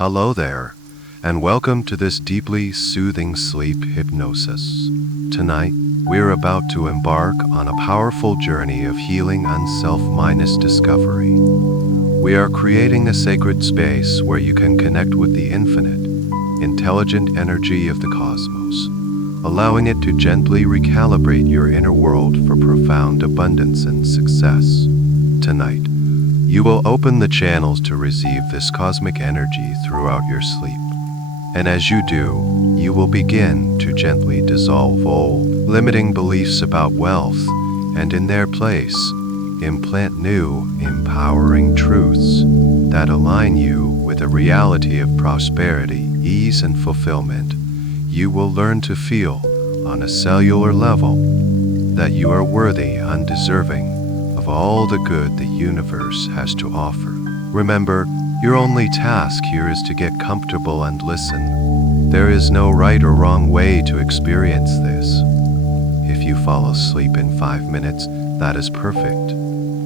Hello there, and welcome to this deeply soothing sleep hypnosis. Tonight, we're about to embark on a powerful journey of healing and self-minded discovery. We are creating a sacred space where you can connect with the infinite, intelligent energy of the cosmos, allowing it to gently recalibrate your inner world for profound abundance and success. Tonight, you will open the channels to receive this cosmic energy throughout your sleep. And as you do, you will begin to gently dissolve old, limiting beliefs about wealth, and in their place, implant new, empowering truths that align you with a reality of prosperity, ease, and fulfillment. You will learn to feel, on a cellular level, that you are worthy and deserving of all the good the universe has to offer. Remember, your only task here is to get comfortable and listen. There is no right or wrong way to experience this. If you fall asleep in 5 minutes, that is perfect.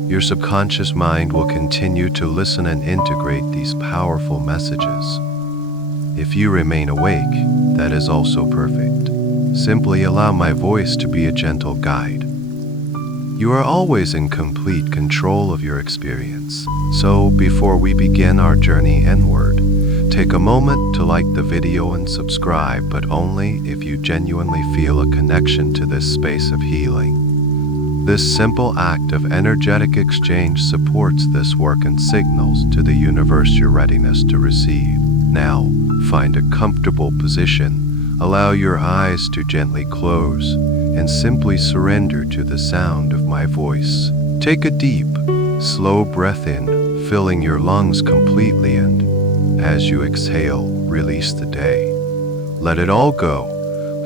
Your subconscious mind will continue to listen and integrate these powerful messages. If you remain awake, that is also perfect. Simply allow my voice to be a gentle guide. You are always in complete control of your experience. So, before we begin our journey inward, take a moment to like the video and subscribe, but only if you genuinely feel a connection to this space of healing. This simple act of energetic exchange supports this work and signals to the universe your readiness to receive. Now, find a comfortable position, allow your eyes to gently close, and simply surrender to the sound of my voice. Take a deep, slow breath in, filling your lungs completely, and as you exhale, release the day. Let it all go.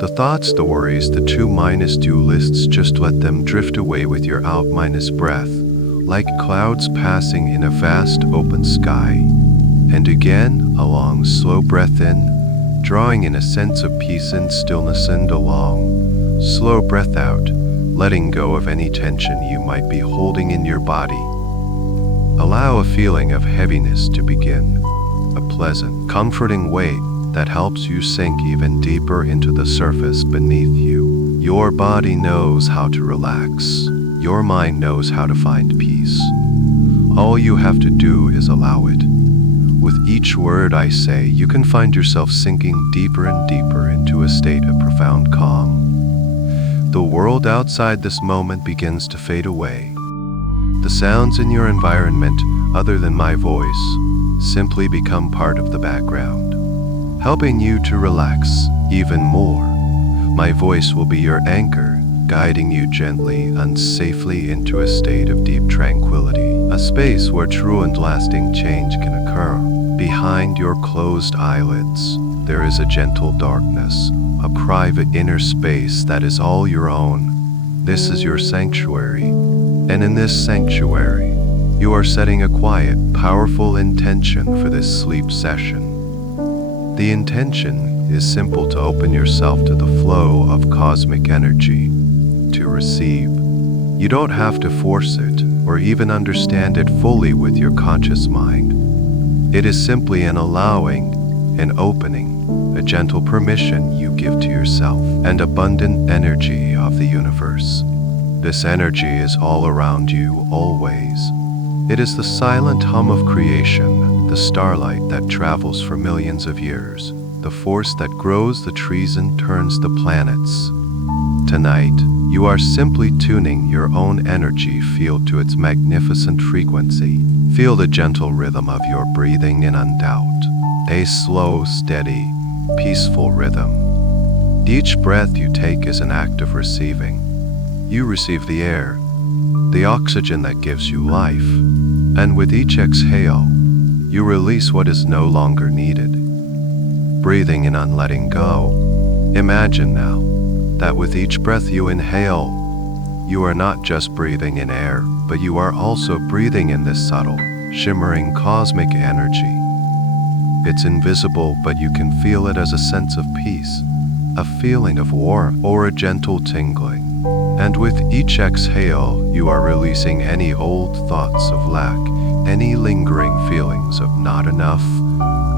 The thoughts, the worries, the to-do lists, just let them drift away with your out-breath, like clouds passing in a vast open sky. And again, a long, slow breath in, drawing in a sense of peace and stillness, and a long, slow breath out, letting go of any tension you might be holding in your body. Allow a feeling of heaviness to begin, a pleasant, comforting weight that helps you sink even deeper into the surface beneath you. Your body knows how to relax. Your mind knows how to find peace. All you have to do is allow it. With each word I say, you can find yourself sinking deeper and deeper into a state of profound calm. The world outside this moment begins to fade away. The sounds in your environment, other than my voice, simply become part of the background, helping you to relax even more. My voice will be your anchor, guiding you gently and safely into a state of deep tranquility, a space where true and lasting change can occur. Behind your closed eyelids, there is a gentle darkness, a private inner space that is all your own. This is your sanctuary, and in this sanctuary, you are setting a quiet, powerful intention for this sleep session. The intention is simple: to open yourself to the flow of cosmic energy, to receive. You don't have to force it, or even understand it fully with your conscious mind. It is simply an allowing, an opening, a gentle permission you give to yourself, and abundant energy of the universe. This energy is all around you, always. It is the silent hum of creation, the starlight that travels for millions of years, the force that grows the trees and turns the planets. Tonight, you are simply tuning your own energy field to its magnificent frequency. Feel the gentle rhythm of your breathing in and out, a slow, steady, peaceful rhythm. Each breath you take is an act of receiving. You receive the air, the oxygen that gives you life, and with each exhale, you release what is no longer needed. Breathing in and letting go. Imagine now that with each breath you inhale, you are not just breathing in air, but you are also breathing in this subtle, shimmering cosmic energy. It's invisible, but you can feel it as a sense of peace, a feeling of warmth, or a gentle tingling. And with each exhale, you are releasing any old thoughts of lack, any lingering feelings of not enough,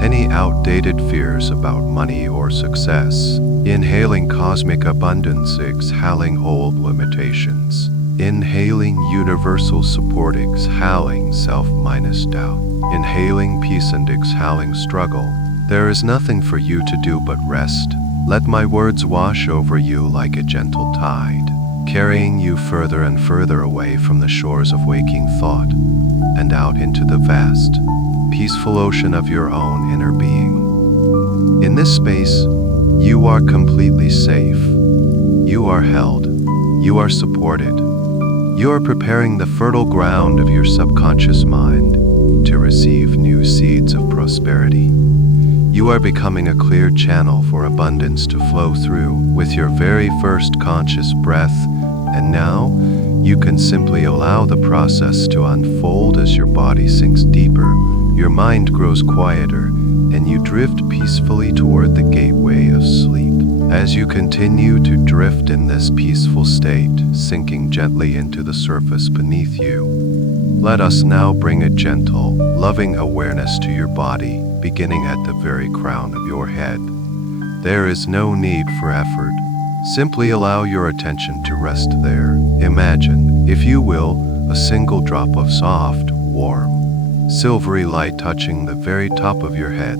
any outdated fears about money or success. Inhaling cosmic abundance, exhaling old limitations. Inhaling universal support, exhaling self-doubt. Inhaling peace and exhaling struggle. There is nothing for you to do but rest. Let my words wash over you like a gentle tide, carrying you further and further away from the shores of waking thought and out into the vast, peaceful ocean of your own inner being. In this space, you are completely safe. You are held. You are supported. You are preparing the fertile ground of your subconscious mind to receive new seeds of prosperity. You are becoming a clear channel for abundance to flow through with your very first conscious breath, and now you can simply allow the process to unfold as your body sinks deeper, your mind grows quieter, and you drift peacefully toward the gateway of sleep. As you continue to drift in this peaceful state, sinking gently into the surface beneath you, let us now bring a gentle, loving awareness to your body, beginning at the very crown of your head. There is no need for effort. Simply allow your attention to rest there. Imagine, if you will, a single drop of soft, warm, silvery light touching the very top of your head.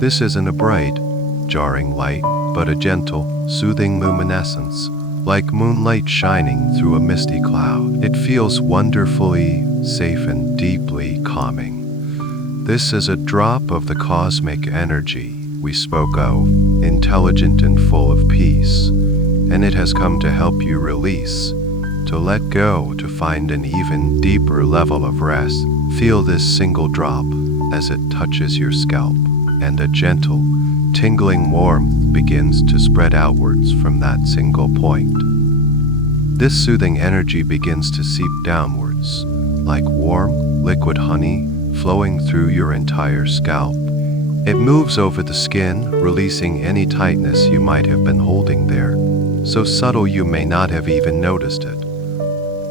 This isn't a bright, jarring light, but a gentle, soothing luminescence, like moonlight shining through a misty cloud. It feels wonderfully safe and deeply calming. This is a drop of the cosmic energy we spoke of, intelligent and full of peace, and it has come to help you release, to let go, to find an even deeper level of rest. Feel this single drop as it touches your scalp, and a gentle, tingling warmth begins to spread outwards from that single point. This soothing energy begins to seep downwards, like warm, liquid honey flowing through your entire scalp. It moves over the skin, releasing any tightness you might have been holding there, so subtle you may not have even noticed it.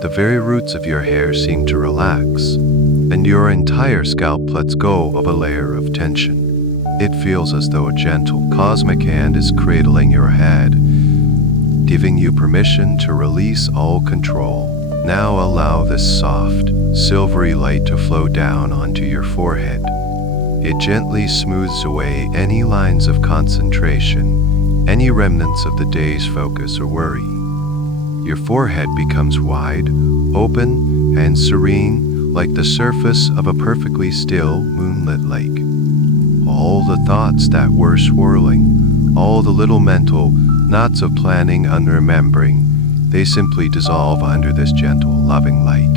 The very roots of your hair seem to relax, and your entire scalp lets go of a layer of tension. It feels as though a gentle cosmic hand is cradling your head, giving you permission to release all control. Now allow this soft, silvery light to flow down onto your forehead. It gently smooths away any lines of concentration, any remnants of the day's focus or worry. Your forehead becomes wide, open, and serene, like the surface of a perfectly still, moonlit lake. All the thoughts that were swirling, all the little mental knots of planning and remembering, they simply dissolve under this gentle, loving light.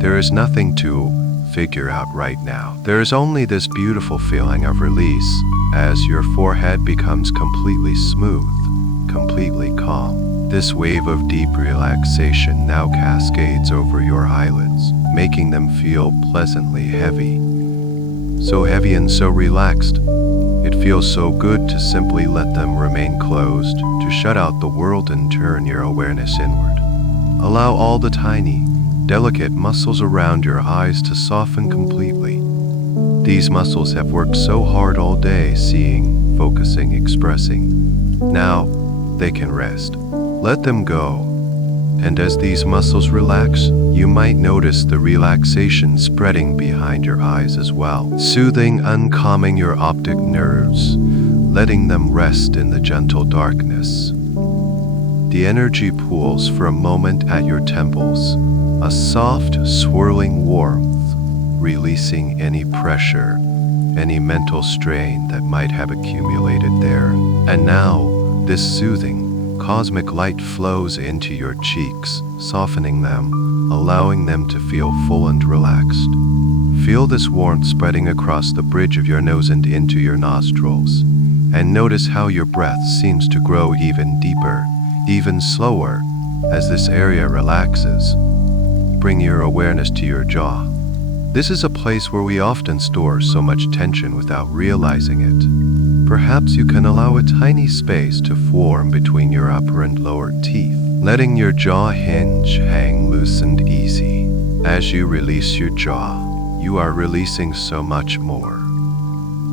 There is nothing to figure out right now. There is only this beautiful feeling of release as your forehead becomes completely smooth, completely calm. This wave of deep relaxation now cascades over your eyelids, making them feel pleasantly heavy. So heavy and so relaxed, it feels so good to simply let them remain closed, to shut out the world and turn your awareness inward. Allow all the tiny, delicate muscles around your eyes to soften completely. These muscles have worked so hard all day, seeing, focusing, expressing. Now, they can rest. Let them go. And as these muscles relax, you might notice the relaxation spreading behind your eyes as well, soothing, uncalming your optic nerves, letting them rest in the gentle darkness. The energy pools for a moment at your temples, a soft, swirling warmth, releasing any pressure, any mental strain that might have accumulated there. And now, this soothing, cosmic light flows into your cheeks, softening them, allowing them to feel full and relaxed. Feel this warmth spreading across the bridge of your nose and into your nostrils, and notice how your breath seems to grow even deeper, even slower, as this area relaxes. Bring your awareness to your jaw. This is a place where we often store so much tension without realizing it. Perhaps you can allow a tiny space to form between your upper and lower teeth, letting your jaw hinge hang loose and easy. As you release your jaw, you are releasing so much more.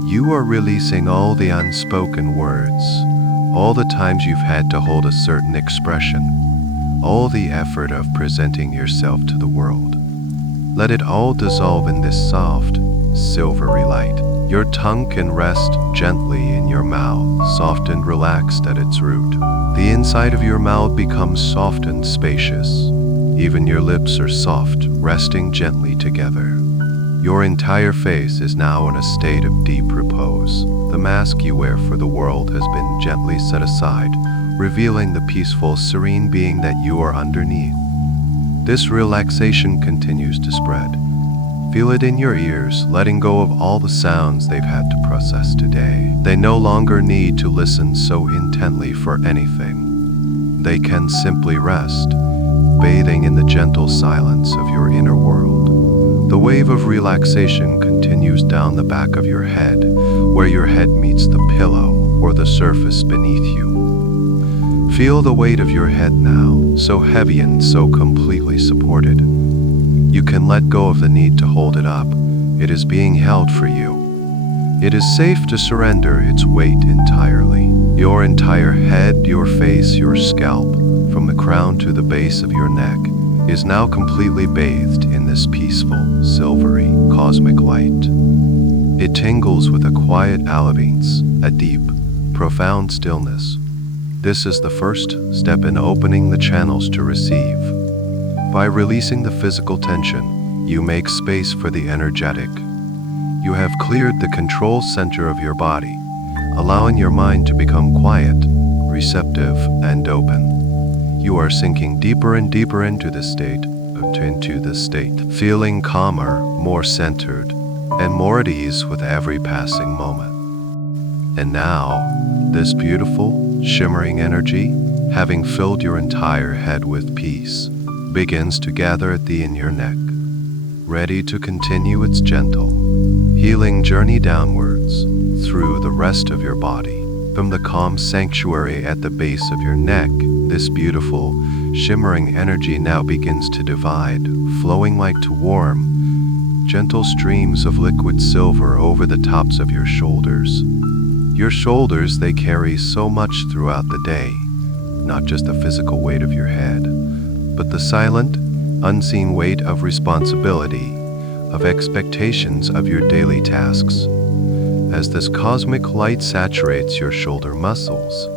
You are releasing all the unspoken words, all the times you've had to hold a certain expression, all the effort of presenting yourself to the world. Let it all dissolve in this soft, silvery light. Your tongue can rest gently in your mouth, soft and relaxed at its root. The inside of your mouth becomes soft and spacious. Even your lips are soft, resting gently together. Your entire face is now in a state of deep repose. The mask you wear for the world has been gently set aside, revealing the peaceful, serene being that you are underneath. This relaxation continues to spread. Feel it in your ears, letting go of all the sounds they've had to process today. They no longer need to listen so intently for anything. They can simply rest, bathing in the gentle silence of your inner world. The wave of relaxation continues down the back of your head, where your head meets the pillow or the surface beneath you. Feel the weight of your head now, so heavy and so completely supported. You can let go of the need to hold it up. It is being held for you. It is safe to surrender its weight entirely. Your entire head, your face, your scalp, from the crown to the base of your neck, is now completely bathed in this peaceful, silvery, cosmic light. It tingles with a quiet alevence, a deep, profound stillness. This is the first step in opening the channels to receive. By releasing the physical tension, you make space for the energetic. You have cleared the control center of your body, allowing your mind to become quiet, receptive, and open. You are sinking deeper and deeper into this state, feeling calmer, more centered, and more at ease with every passing moment. And now, this beautiful, shimmering energy, having filled your entire head with peace, begins to gather at the in your neck, ready to continue its gentle, healing journey downwards through the rest of your body. From the calm sanctuary at the base of your neck, this beautiful, shimmering energy now begins to divide, flowing like to warm, gentle streams of liquid silver over the tops of your shoulders. Your shoulders, they carry so much throughout the day, not just the physical weight of your head, but the silent, unseen weight of responsibility, of expectations of your daily tasks. As this cosmic light saturates your shoulder muscles,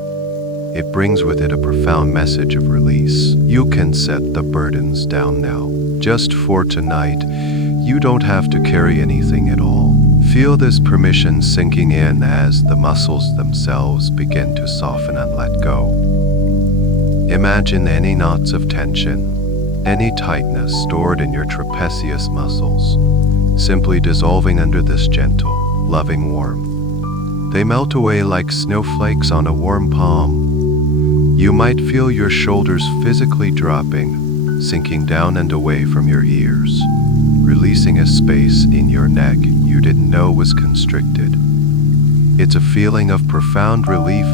it brings with it a profound message of release. You can set the burdens down now. Just for tonight, you don't have to carry anything at all. Feel this permission sinking in as the muscles themselves begin to soften and let go. Imagine any knots of tension, any tightness stored in your trapezius muscles, simply dissolving under this gentle, loving warmth. They melt away like snowflakes on a warm palm. You might feel your shoulders physically dropping, sinking down and away from your ears, releasing a space in your neck you didn't know was constricted. It's a feeling of profound relief,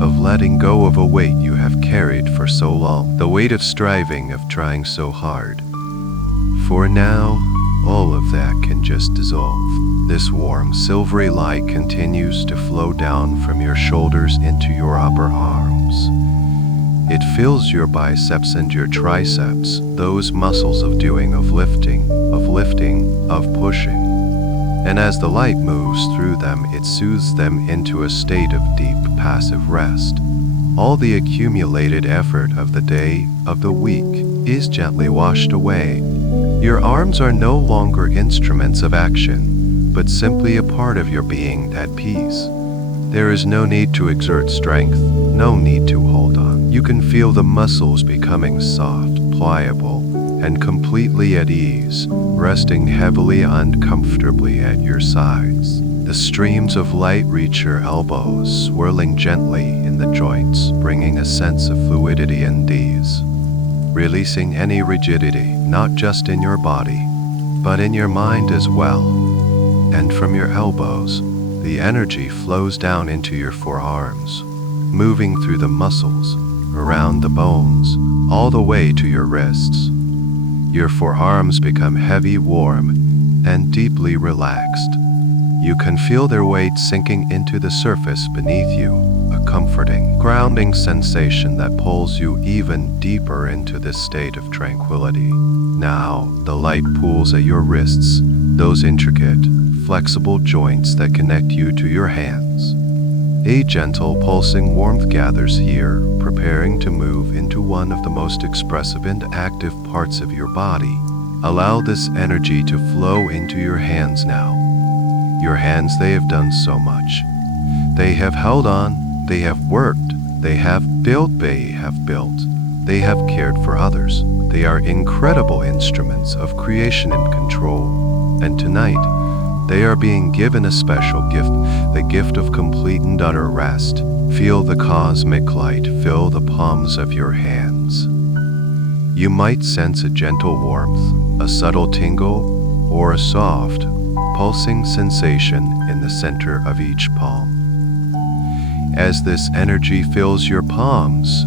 of letting go of a weight you have carried for so long, the weight of striving, of trying so hard. For now, all of that can just dissolve. This warm, silvery light continues to flow down from your shoulders into your upper arms. It fills your biceps and your triceps, those muscles of doing, of lifting, of pushing. And as the light moves through them, it soothes them into a state of deep, passive rest. All the accumulated effort of the day, of the week, is gently washed away. Your arms are no longer instruments of action, but simply a part of your being at peace. There is no need to exert strength, no need to hold on. You can feel the muscles becoming soft, pliable, and completely at ease, resting heavily and comfortably at your sides. The streams of light reach your elbows, swirling gently in the joints, bringing a sense of fluidity and ease, releasing any rigidity, not just in your body, but in your mind as well. And from your elbows, the energy flows down into your forearms, moving through the muscles, around the bones, all the way to your wrists. Your forearms become heavy, warm, and deeply relaxed. You can feel their weight sinking into the surface beneath you, a comforting, grounding sensation that pulls you even deeper into this state of tranquility. Now, the light pulls at your wrists, those intricate, flexible joints that connect you to your hands. A gentle, pulsing warmth gathers here, preparing to move into one of the most expressive and active parts of your body. Allow this energy to flow into your hands now. Your hands, they have done so much. They have held on, they have worked, they have built, they have cared for others. They are incredible instruments of creation and control. And tonight, they are being given a special gift, the gift of complete and utter rest. Feel the cosmic light fill the palms of your hands. You might sense a gentle warmth, a subtle tingle, or a soft, pulsing sensation in the center of each palm. As this energy fills your palms,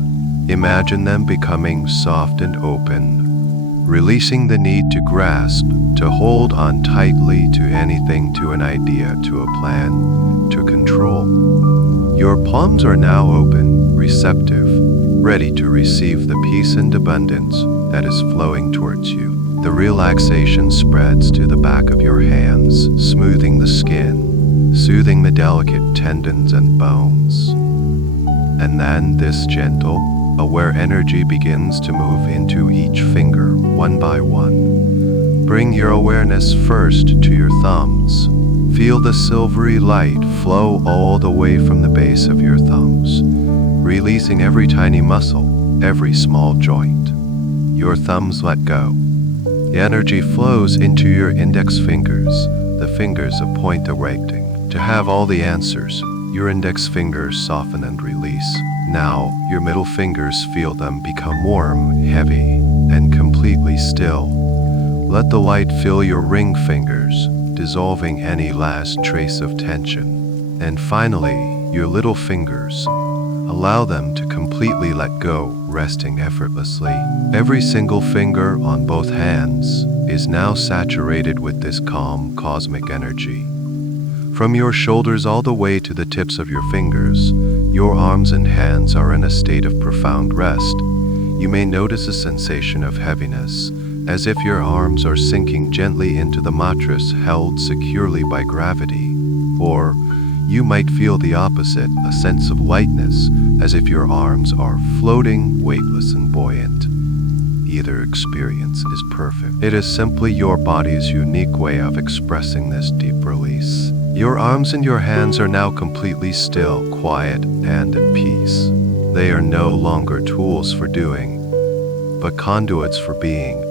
imagine them becoming soft and open, releasing the need to grasp, to hold on tightly to anything, to an idea, to a plan, to control. Your palms are now open, receptive, ready to receive the peace and abundance that is flowing towards you. The relaxation spreads to the back of your hands, smoothing the skin, soothing the delicate tendons and bones. And then this gentle, aware energy begins to move into each finger, one by one. Bring your awareness first to your thumbs. Feel the silvery light flow all the way from the base of your thumbs, releasing every tiny muscle, every small joint. Your thumbs let go. The energy flows into your index fingers, the fingers of point awakening. To have all the answers, your index fingers soften and release. Now, your middle fingers, feel them become warm, heavy, and completely still. Let the light fill your ring fingers, dissolving any last trace of tension. And finally, your little fingers. Allow them to completely let go, resting effortlessly. Every single finger on both hands is now saturated with this calm, cosmic energy. From your shoulders all the way to the tips of your fingers, your arms and hands are in a state of profound rest. You may notice a sensation of heaviness, as if your arms are sinking gently into the mattress held securely by gravity. Or you might feel the opposite, a sense of lightness, as if your arms are floating, weightless and buoyant. Either experience is perfect. It is simply your body's unique way of expressing this deep release. Your arms and your hands are now completely still, quiet, and at peace. They are no longer tools for doing, but conduits for being.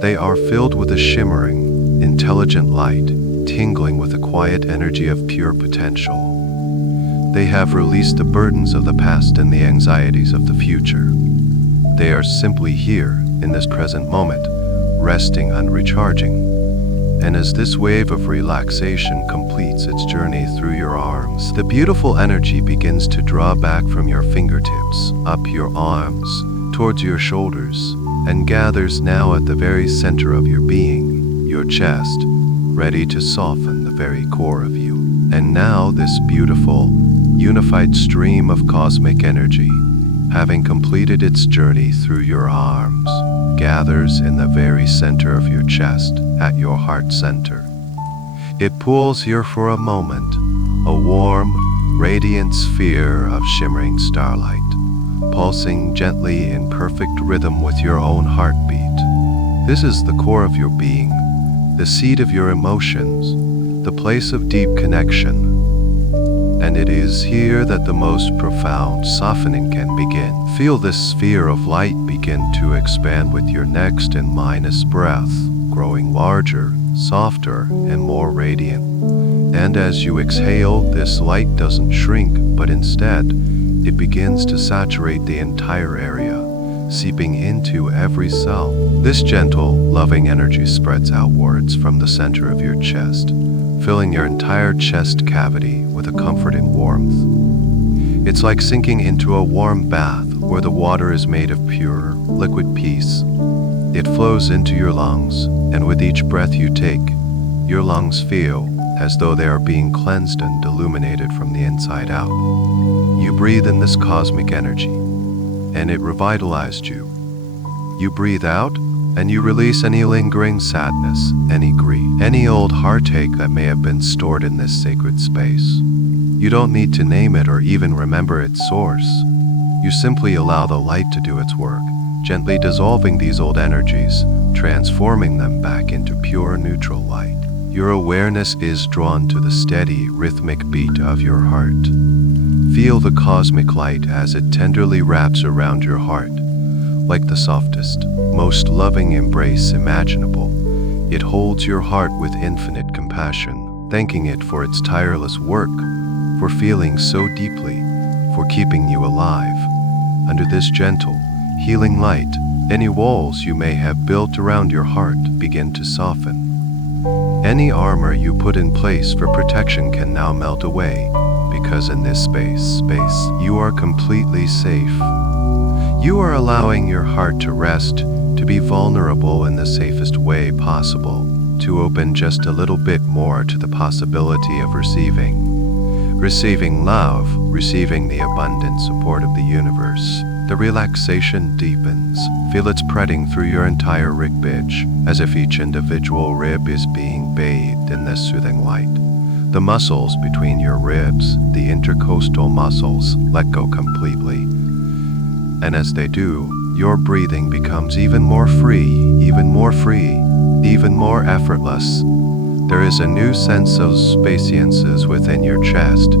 They are filled with a shimmering, intelligent light, tingling with a quiet energy of pure potential. They have released the burdens of the past and the anxieties of the future. They are simply here, in this present moment, resting and recharging. And as this wave of relaxation completes its journey through your arms, the beautiful energy begins to draw back from your fingertips, up your arms, towards your shoulders, and gathers now at the very center of your being, your chest, ready to soften the very core of you. And now this beautiful, unified stream of cosmic energy, having completed its journey through your arms, gathers in the very center of your chest, at your heart center. It pools here for a moment, a warm, radiant sphere of shimmering starlight, pulsing gently in perfect rhythm with your own heartbeat. This is the core of your being, the seat of your emotions, the place of deep connection. And it is here that the most profound softening can begin. Feel this sphere of light begin to expand with your next and minus breath, growing larger, softer, and more radiant. And as you exhale, this light doesn't shrink, but instead, it begins to saturate the entire area, seeping into every cell. This gentle, loving energy spreads outwards from the center of your chest, filling your entire chest cavity with a comforting warmth. It's like sinking into a warm bath where the water is made of pure, liquid peace. It flows into your lungs, and with each breath you take, your lungs feel as though they are being cleansed and illuminated from the inside out. You breathe in this cosmic energy, and it revitalized you. You breathe out, and you release any lingering sadness, any grief, any old heartache that may have been stored in this sacred space. You don't need to name it or even remember its source. You simply allow the light to do its work, gently dissolving these old energies, transforming them back into pure neutral light. Your awareness is drawn to the steady, rhythmic beat of your heart. Feel the cosmic light as it tenderly wraps around your heart. Like the softest, most loving embrace imaginable, it holds your heart with infinite compassion, thanking it for its tireless work, for feeling so deeply, for keeping you alive. Under this gentle, healing light, any walls you may have built around your heart begin to soften. Any armor you put in place for protection can now melt away, because in this space, you are completely safe. You are allowing your heart to rest, to be vulnerable in the safest way possible, to open just a little bit more to the possibility of receiving love, receiving the abundant support of the universe. The relaxation deepens. Feel it spreading through your entire ribcage, as if each individual rib is being bathed in this soothing light. The muscles between your ribs, the intercostal muscles, let go completely. And as they do, your breathing becomes even more free, even more effortless. There is a new sense of spaciousness within your chest,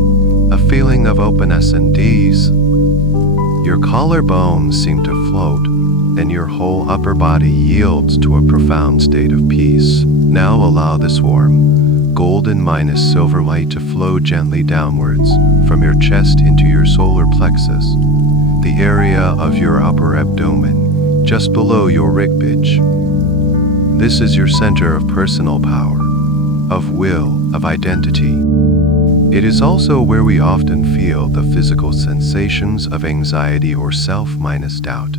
a feeling of openness and ease. Your collarbones seem to float, and your whole upper body yields to a profound state of peace. Now allow this warm, golden minus silver light to flow gently downwards from your chest into your solar plexus, the area of your upper abdomen, just below your ribcage. This is your center of personal power, of will, of identity. It is also where we often feel the physical sensations of anxiety or self-doubt.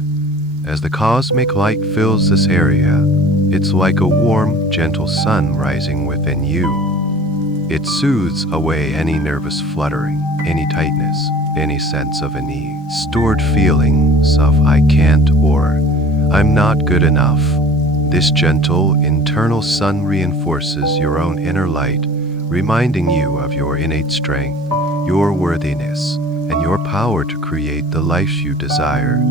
As the cosmic light fills this area, it's like a warm, gentle sun rising within you. It soothes away any nervous fluttering, any tightness, any sense of unease, stored feelings of I can't or I'm not good enough. This gentle, internal sun reinforces your own inner light, reminding you of your innate strength, your worthiness, and your power to create the life you desire.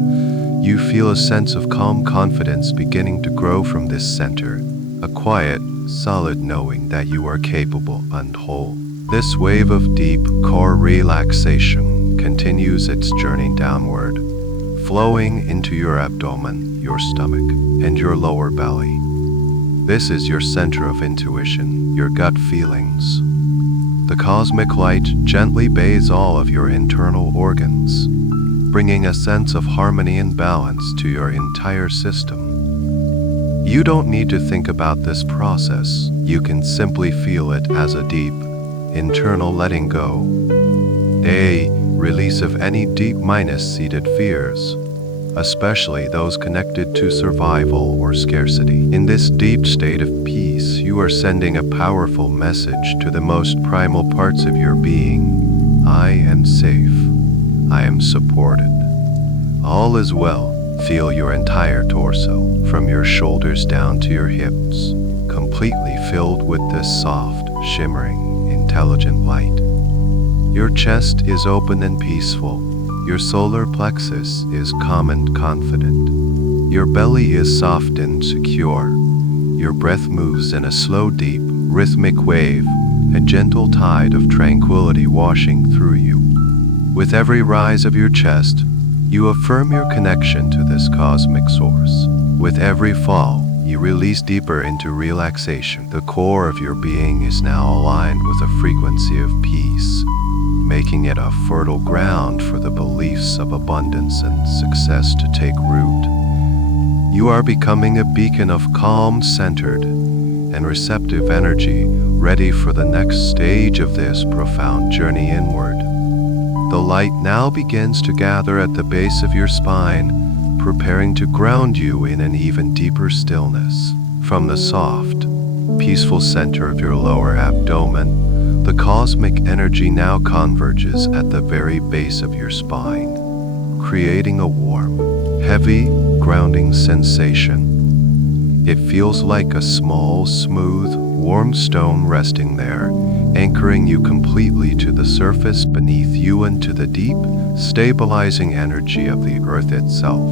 You feel a sense of calm confidence beginning to grow from this center, a quiet, solid knowing that you are capable and whole. This wave of deep core relaxation continues its journey downward, flowing into your abdomen, your stomach, and your lower belly. This is your center of intuition, your gut feelings. The cosmic light gently bathes all of your internal organs, bringing a sense of harmony and balance to your entire system. You don't need to think about this process. You can simply feel it as a deep, internal letting go, a release of any deep-seated fears, especially those connected to survival or scarcity. In this deep state of peace, you are sending a powerful message to the most primal parts of your being. I am safe. I am supported. All is well. Feel your entire torso, from your shoulders down to your hips, completely filled with this soft, shimmering, intelligent light. Your chest is open and peaceful. Your solar plexus is calm and confident. Your belly is soft and secure. Your breath moves in a slow, deep, rhythmic wave, a gentle tide of tranquility washing through you. With every rise of your chest, you affirm your connection to this cosmic source. With every fall, you release deeper into relaxation. The core of your being is now aligned with a frequency of peace, making it a fertile ground for the beliefs of abundance and success to take root. You are becoming a beacon of calm, centered, and receptive energy, ready for the next stage of this profound journey inward. The light now begins to gather at the base of your spine, preparing to ground you in an even deeper stillness. From the soft, peaceful center of your lower abdomen, the cosmic energy now converges at the very base of your spine, creating a warm, heavy, grounding sensation. It feels like a small, smooth, warm stone resting there, anchoring you completely to the surface beneath you and to the deep, stabilizing energy of the earth itself.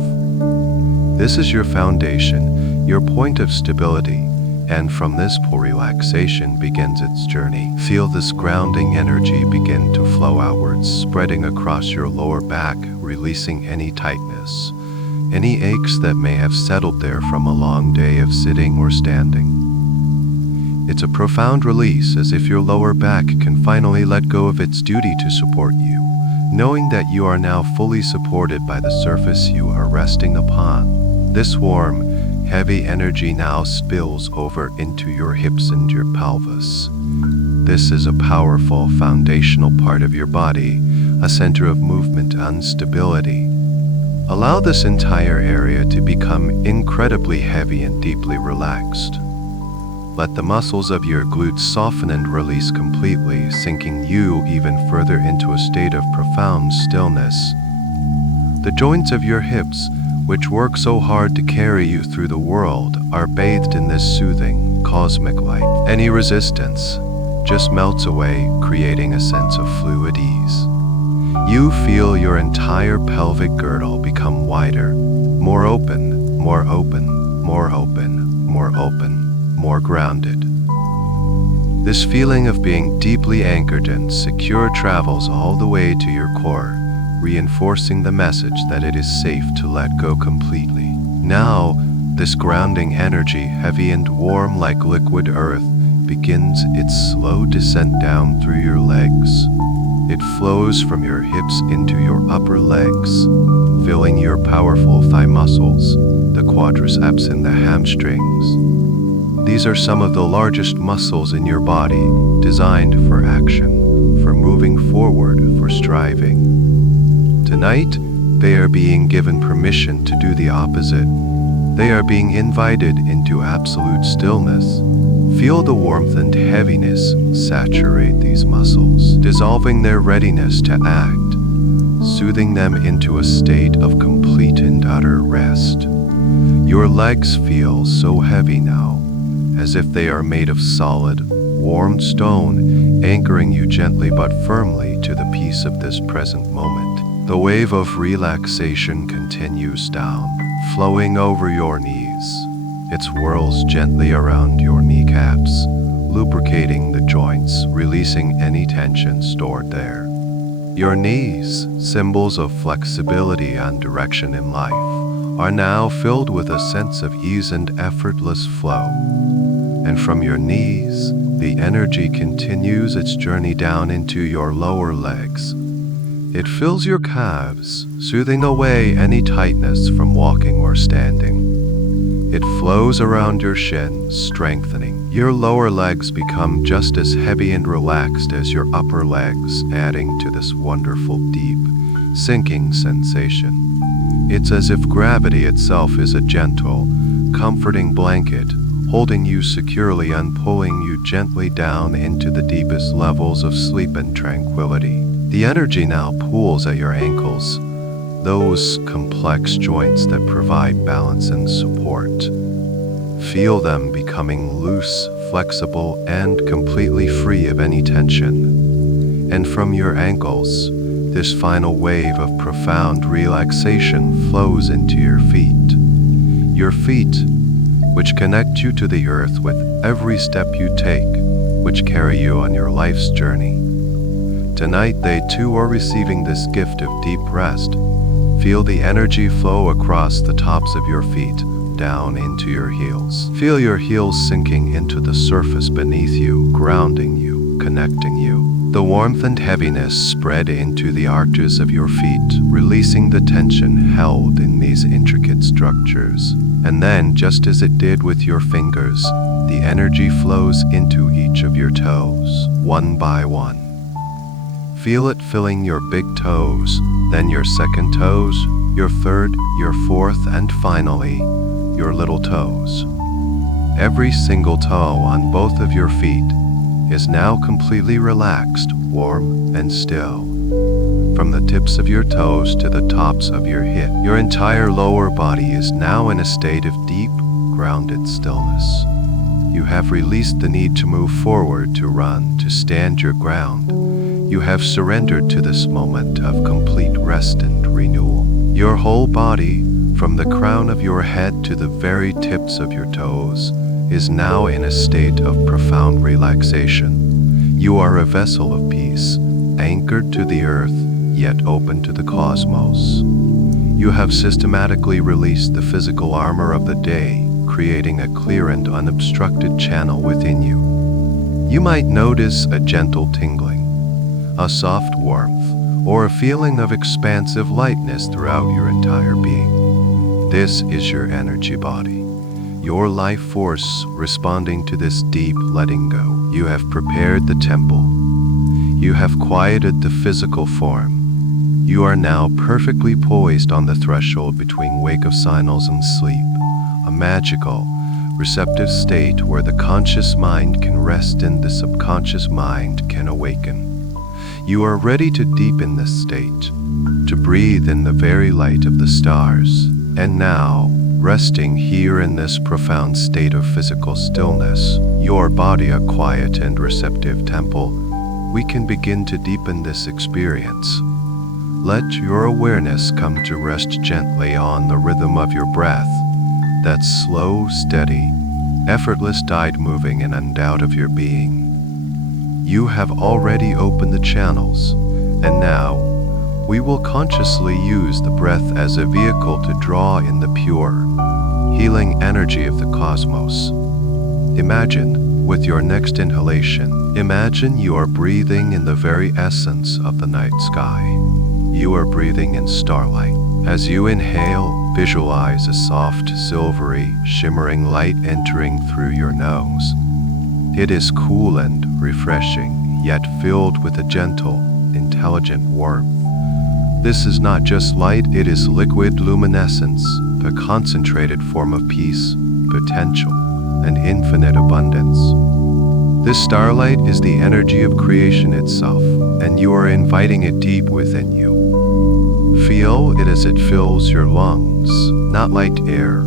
This is your foundation, your point of stability, and from this relaxation begins its journey. Feel this grounding energy begin to flow outwards, spreading across your lower back, releasing any tightness, any aches that may have settled there from a long day of sitting or standing. It's a profound release, as if your lower back can finally let go of its duty to support you, knowing that you are now fully supported by the surface you are resting upon. This warm, heavy energy now spills over into your hips and your pelvis. This is a powerful foundational part of your body, a center of movement and stability. Allow this entire area to become incredibly heavy and deeply relaxed. Let the muscles of your glutes soften and release completely, sinking you even further into a state of profound stillness. The joints of your hips, which work so hard to carry you through the world, are bathed in this soothing, cosmic light. Any resistance just melts away, creating a sense of fluid ease. You feel your entire pelvic girdle become wider, more open, more open, more open, more open, more grounded. This feeling of being deeply anchored and secure travels all the way to your core, reinforcing the message that it is safe to let go completely. Now, this grounding energy, heavy and warm like liquid earth, begins its slow descent down through your legs. It flows from your hips into your upper legs, filling your powerful thigh muscles, the quadriceps and the hamstrings. These are some of the largest muscles in your body, designed for action, for moving forward, for striving. Tonight, they are being given permission to do the opposite. They are being invited into absolute stillness. Feel the warmth and heaviness saturate these muscles, dissolving their readiness to act, soothing them into a state of complete and utter rest. Your legs feel so heavy now, as if they are made of solid, warm stone, anchoring you gently but firmly to the peace of this present moment. The wave of relaxation continues down, flowing over your knees. It swirls gently around your kneecaps, lubricating the joints, releasing any tension stored there. Your knees, symbols of flexibility and direction in life, are now filled with a sense of ease and effortless flow. And from your knees, the energy continues its journey down into your lower legs. It fills your calves, soothing away any tightness from walking or standing. It flows around your shins, strengthening. Your lower legs become just as heavy and relaxed as your upper legs, adding to this wonderful, deep, sinking sensation. It's as if gravity itself is a gentle, comforting blanket, holding you securely and pulling you gently down into the deepest levels of sleep and tranquility. The energy now pools at your ankles, those complex joints that provide balance and support. Feel them becoming loose, flexible, and completely free of any tension. And from your ankles, this final wave of profound relaxation flows into your feet. Your feet, which connect you to the earth with every step you take, which carry you on your life's journey. Tonight, they too are receiving this gift of deep rest. Feel the energy flow across the tops of your feet, down into your heels. Feel your heels sinking into the surface beneath you, grounding you, connecting you. The warmth and heaviness spread into the arches of your feet, releasing the tension held in these intricate structures. And then, just as it did with your fingers, the energy flows into each of your toes, one by one. Feel it filling your big toes, then your second toes, your third, your fourth, and finally, your little toes. Every single toe on both of your feet is now completely relaxed, warm, and still. From the tips of your toes to the tops of your hip, your entire lower body is now in a state of deep, grounded stillness. You have released the need to move forward, to run, to stand your ground. You have surrendered to this moment of complete rest and renewal. Your whole body, from the crown of your head to the very tips of your toes, is now in a state of profound relaxation. You are a vessel of peace, anchored to the earth, yet open to the cosmos. You have systematically released the physical armor of the day, creating a clear and unobstructed channel within you. You might notice a gentle tingling, a soft warmth, or a feeling of expansive lightness throughout your entire being. This is your energy body, your life force responding to this deep letting go. You have prepared the temple. You have quieted the physical form. You are now perfectly poised on the threshold between wake of signals and sleep, a magical, receptive state where the conscious mind can rest and the subconscious mind can awaken. You are ready to deepen this state, to breathe in the very light of the stars. And now, resting here in this profound state of physical stillness, your body a quiet and receptive temple, we can begin to deepen this experience. Let your awareness come to rest gently on the rhythm of your breath, that slow, steady, effortless tide moving in and out of your being. You have already opened the channels, and now we will consciously use the breath as a vehicle to draw in the pure, healing energy of the cosmos. Imagine, with your next inhalation, imagine you are breathing in the very essence of the night sky. You are breathing in starlight. As you inhale, visualize a soft, silvery, shimmering light entering through your nose. It is cool and refreshing, yet filled with a gentle, intelligent warmth. This is not just light, it is liquid luminescence, a concentrated form of peace, potential, and infinite abundance. This starlight is the energy of creation itself, and you are inviting it deep within you. Feel it as it fills your lungs, not like air,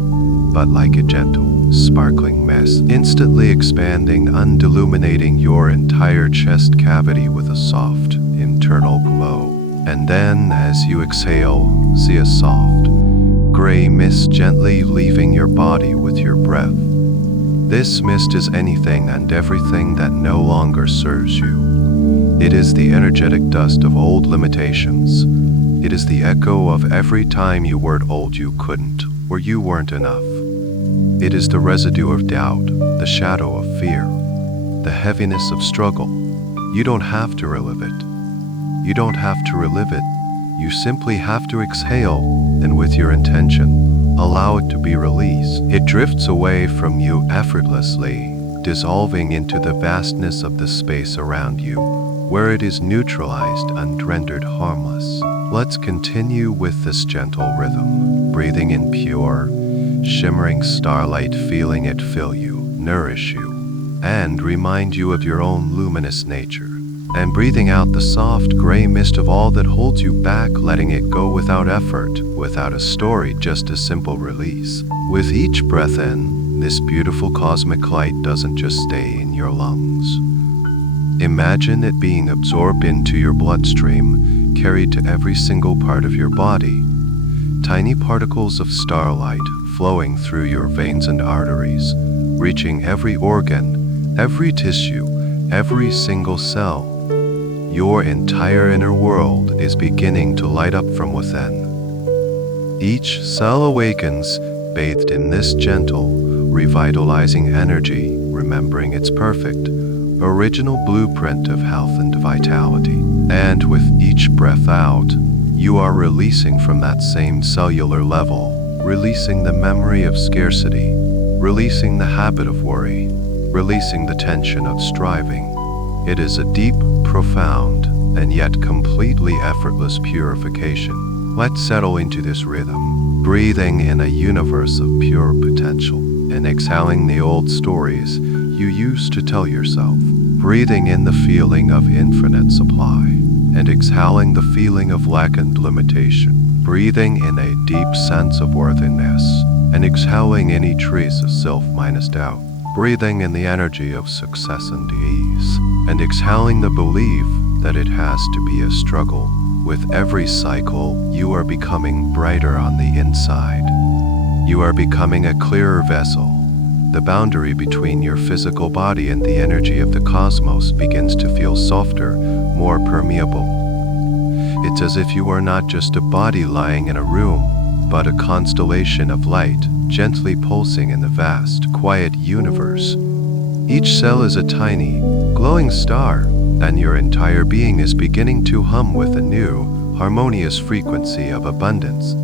but like a gentle, sparkling mist, instantly expanding, unilluminating your entire chest cavity with a soft, internal glow. And then, as you exhale, see a soft, gray mist gently leaving your body with your breath. This mist is anything and everything that no longer serves you. It is the energetic dust of old limitations. It is the echo of every time you were told you couldn't, or you weren't enough. It is the residue of doubt, the shadow of fear, the heaviness of struggle. You don't have to relive it. You don't have to relive it. You simply have to exhale, and with your intention, allow it to be released. It drifts away from you effortlessly, dissolving into the vastness of the space around you, where it is neutralized and rendered harmless. Let's continue with this gentle rhythm, breathing in pure, shimmering starlight, feeling it fill you, nourish you, and remind you of your own luminous nature. And breathing out the soft gray mist of all that holds you back, letting it go without effort, without a story, just a simple release. With each breath in, this beautiful cosmic light doesn't just stay in your lungs. Imagine it being absorbed into your bloodstream, carried to every single part of your body. Tiny particles of starlight flowing through your veins and arteries, reaching every organ, every tissue, every single cell. Your entire inner world is beginning to light up from within. Each cell awakens, bathed in this gentle, revitalizing energy, remembering its perfect, original blueprint of health and vitality. And with each breath out, you are releasing from that same cellular level, releasing the memory of scarcity, releasing the habit of worry, releasing the tension of striving. It is a deep, profound, and yet completely effortless purification. Let's settle into this rhythm, breathing in a universe of pure potential. and exhaling the old stories you used to tell yourself. Breathing in the feeling of infinite supply, and exhaling the feeling of lack and limitation. Breathing in a deep sense of worthiness, and exhaling any trace of self-doubt. Breathing in the energy of success and ease, and exhaling the belief that it has to be a struggle. With every cycle, you are becoming brighter on the inside. You are becoming a clearer vessel. The boundary between your physical body and the energy of the cosmos begins to feel softer, more permeable. It's as if you are not just a body lying in a room, but a constellation of light, gently pulsing in the vast, quiet universe. Each cell is a tiny, glowing star, and your entire being is beginning to hum with a new, harmonious frequency of abundance.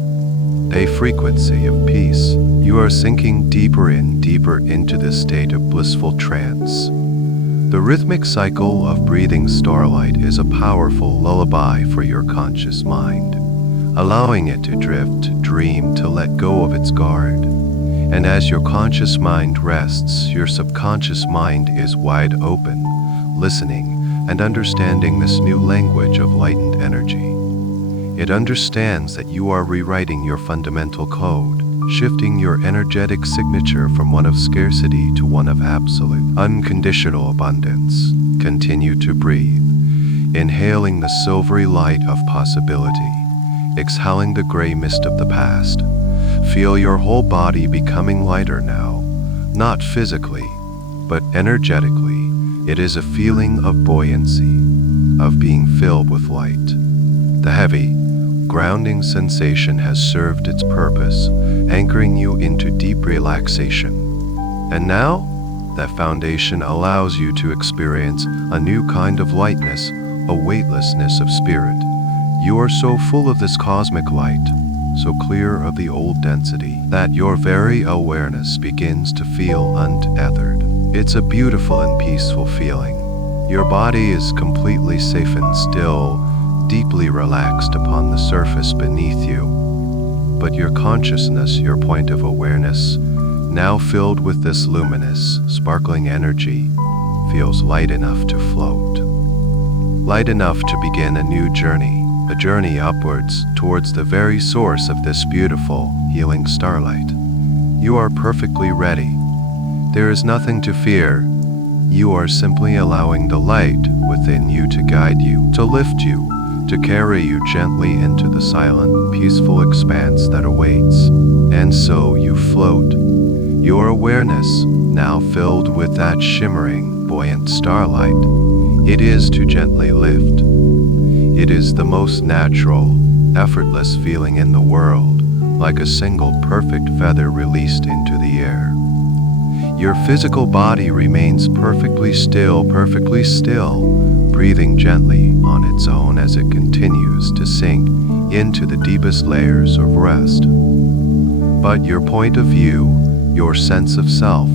A frequency of peace. You are sinking deeper into this state of blissful trance. The rhythmic cycle of breathing starlight is a powerful lullaby for your conscious mind, allowing it to drift, to dream, to let go of its guard. And as your conscious mind rests, your subconscious mind is wide open, listening and understanding this new language of lightened energy. It understands that you are rewriting your fundamental code, shifting your energetic signature from one of scarcity to one of absolute, unconditional abundance. Continue to breathe, inhaling the silvery light of possibility, exhaling the gray mist of the past. Feel your whole body becoming lighter now, not physically, but energetically. It is a feeling of buoyancy, of being filled with light. The heavy, grounding sensation has served its purpose, anchoring you into deep relaxation. And now, that foundation allows you to experience a new kind of lightness, a weightlessness of spirit. You are so full of this cosmic light, so clear of the old density, that your very awareness begins to feel untethered. It's a beautiful and peaceful feeling. Your body is completely safe and still, deeply relaxed upon the surface beneath you. But your consciousness, your point of awareness, now filled with this luminous, sparkling energy, feels light enough to float. Light enough to begin a new journey, a journey upwards towards the very source of this beautiful, healing starlight. You are perfectly ready. There is nothing to fear. You are simply allowing the light within you to guide you, to lift you, to carry you gently into the silent, peaceful expanse that awaits. And so you float, your awareness now filled with that shimmering, buoyant starlight. It is to gently lift. It is the most natural, effortless feeling in the world, like a single perfect feather released into the air. Your physical body remains perfectly still, breathing gently on its own as it continues to sink into the deepest layers of rest. But your point of view, your sense of self,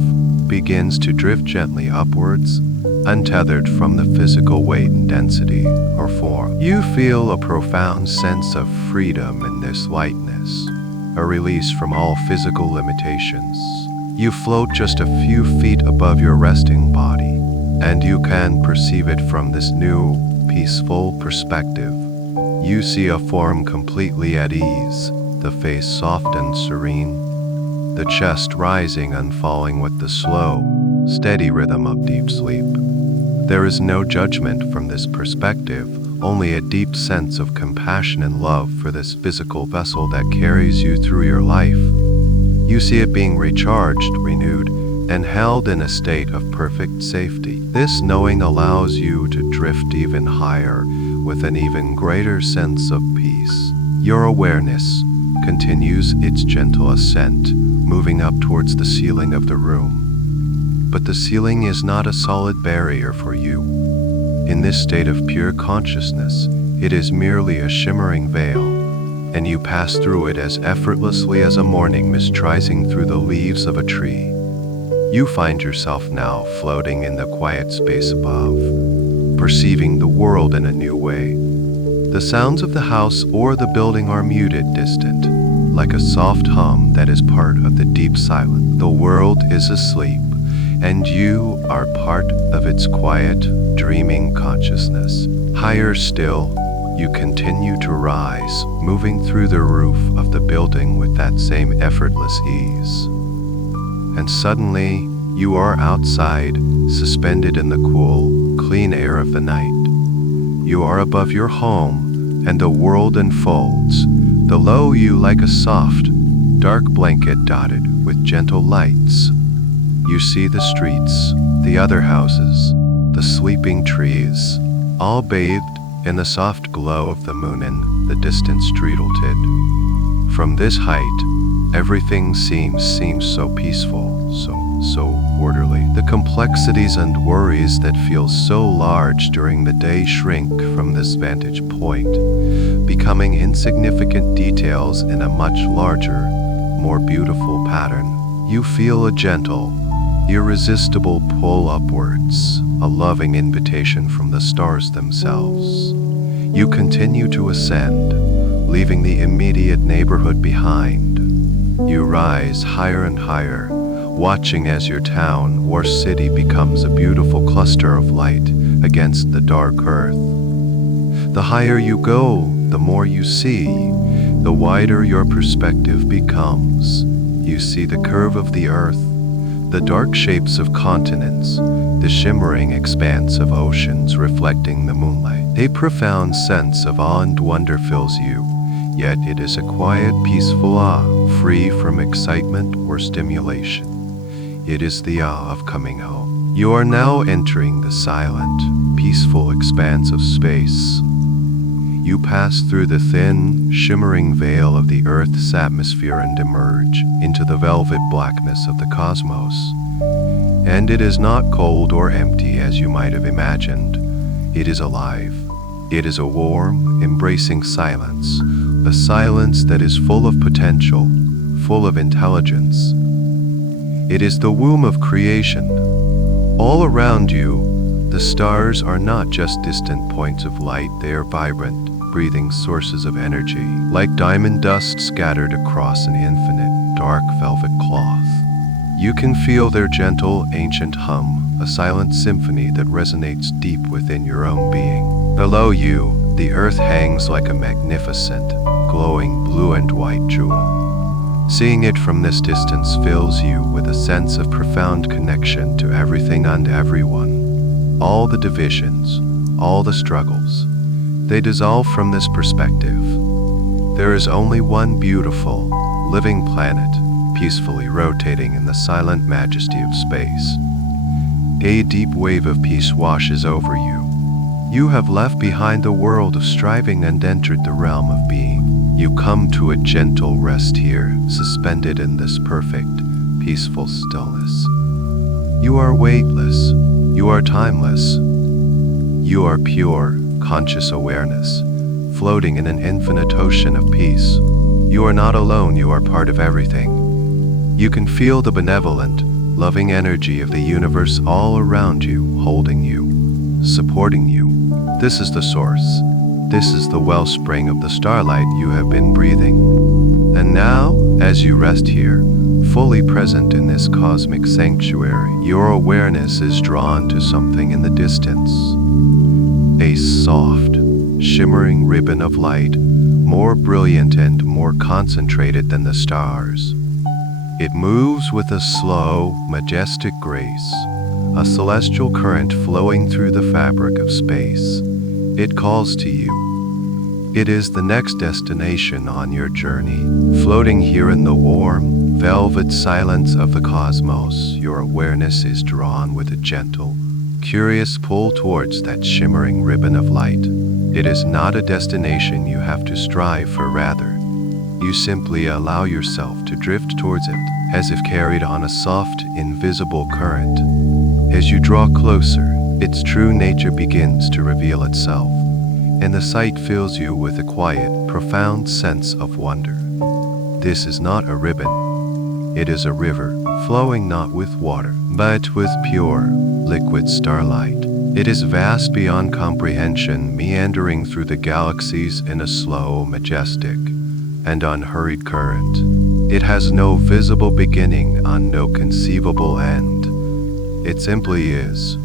begins to drift gently upwards, untethered from the physical weight and density or form. You feel a profound sense of freedom in this lightness, a release from all physical limitations. You float just a few feet above your resting body, and you can perceive it from this new, peaceful perspective. You see a form completely at ease, the face soft and serene, the chest rising and falling with the slow, steady rhythm of deep sleep. There is no judgment from this perspective, only a deep sense of compassion and love for this physical vessel that carries you through your life. You see it being recharged, renewed, and held in a state of perfect safety. This knowing allows you to drift even higher with an even greater sense of peace. Your awareness continues its gentle ascent, moving up towards the ceiling of the room. But the ceiling is not a solid barrier for you. In this state of pure consciousness, it is merely a shimmering veil, and you pass through it as effortlessly as a morning mist rising through the leaves of a tree. You find yourself now floating in the quiet space above, perceiving the world in a new way. The sounds of the house or the building are muted, distant, like a soft hum that is part of the deep silence. The world is asleep, and you are part of its quiet, dreaming consciousness. Higher still, you continue to rise, moving through the roof of the building with that same effortless ease. And suddenly, you are outside, suspended in the cool, clean air of the night. You are above your home, and the world unfolds below you like a soft, dark blanket dotted with gentle lights. You see the streets, the other houses, the sleeping trees, all bathed in the soft glow of the moon in the distant streetletid. From this height, everything seems so peaceful, so orderly. The complexities and worries that feel so large during the day shrink from this vantage point, becoming insignificant details in a much larger, more beautiful pattern. You feel a gentle, irresistible pull upwards, a loving invitation from the stars themselves. You continue to ascend, leaving the immediate neighborhood behind. You rise higher and higher, watching as your town or city becomes a beautiful cluster of light against the dark earth. The higher you go, the more you see, the wider your perspective becomes. You see the curve of the earth, the dark shapes of continents, the shimmering expanse of oceans reflecting the moonlight. A profound sense of awe and wonder fills you, yet it is a quiet, peaceful awe, free from excitement or stimulation. It is the awe of coming home. You are now entering the silent, peaceful expanse of space. You pass through the thin, shimmering veil of the Earth's atmosphere and emerge into the velvet blackness of the cosmos. And it is not cold or empty as you might have imagined. It is alive. It is a warm, embracing silence, a silence that is full of potential, full of intelligence. It is the womb of creation. All around you, the stars are not just distant points of light, they are vibrant, breathing sources of energy, like diamond dust scattered across an infinite, dark velvet cloth. You can feel their gentle, ancient hum, a silent symphony that resonates deep within your own being. Below you, the earth hangs like a magnificent, glowing blue and white jewel. Seeing it from this distance fills you with a sense of profound connection to everything and everyone. All the divisions, all the struggles, they dissolve from this perspective. There is only one beautiful, living planet, peacefully rotating in the silent majesty of space. A deep wave of peace washes over you. You have left behind the world of striving and entered the realm of being. You come to a gentle rest here, suspended in this perfect, peaceful stillness. You are weightless. You are timeless. You are pure, conscious awareness, floating in an infinite ocean of peace. You are not alone. You are part of everything. You can feel the benevolent, loving energy of the universe all around you, holding you, supporting you. This is the source. This is the wellspring of the starlight you have been breathing. And now, as you rest here, fully present in this cosmic sanctuary, your awareness is drawn to something in the distance. A soft, shimmering ribbon of light, more brilliant and more concentrated than the stars. It moves with a slow, majestic grace, a celestial current flowing through the fabric of space. It calls to you. It is the next destination on your journey. Floating here in the warm, velvet silence of the cosmos, your awareness is drawn with a gentle, curious pull towards that shimmering ribbon of light. It is not a destination you have to strive for, rather, you simply allow yourself to drift towards it, as if carried on a soft, invisible current. As you draw closer, its true nature begins to reveal itself, and the sight fills you with a quiet, profound sense of wonder. This is not a ribbon. It is a river, flowing not with water, but with pure, liquid starlight. It is vast beyond comprehension, meandering through the galaxies in a slow, majestic, and unhurried current. It has no visible beginning and no conceivable end. It simply is.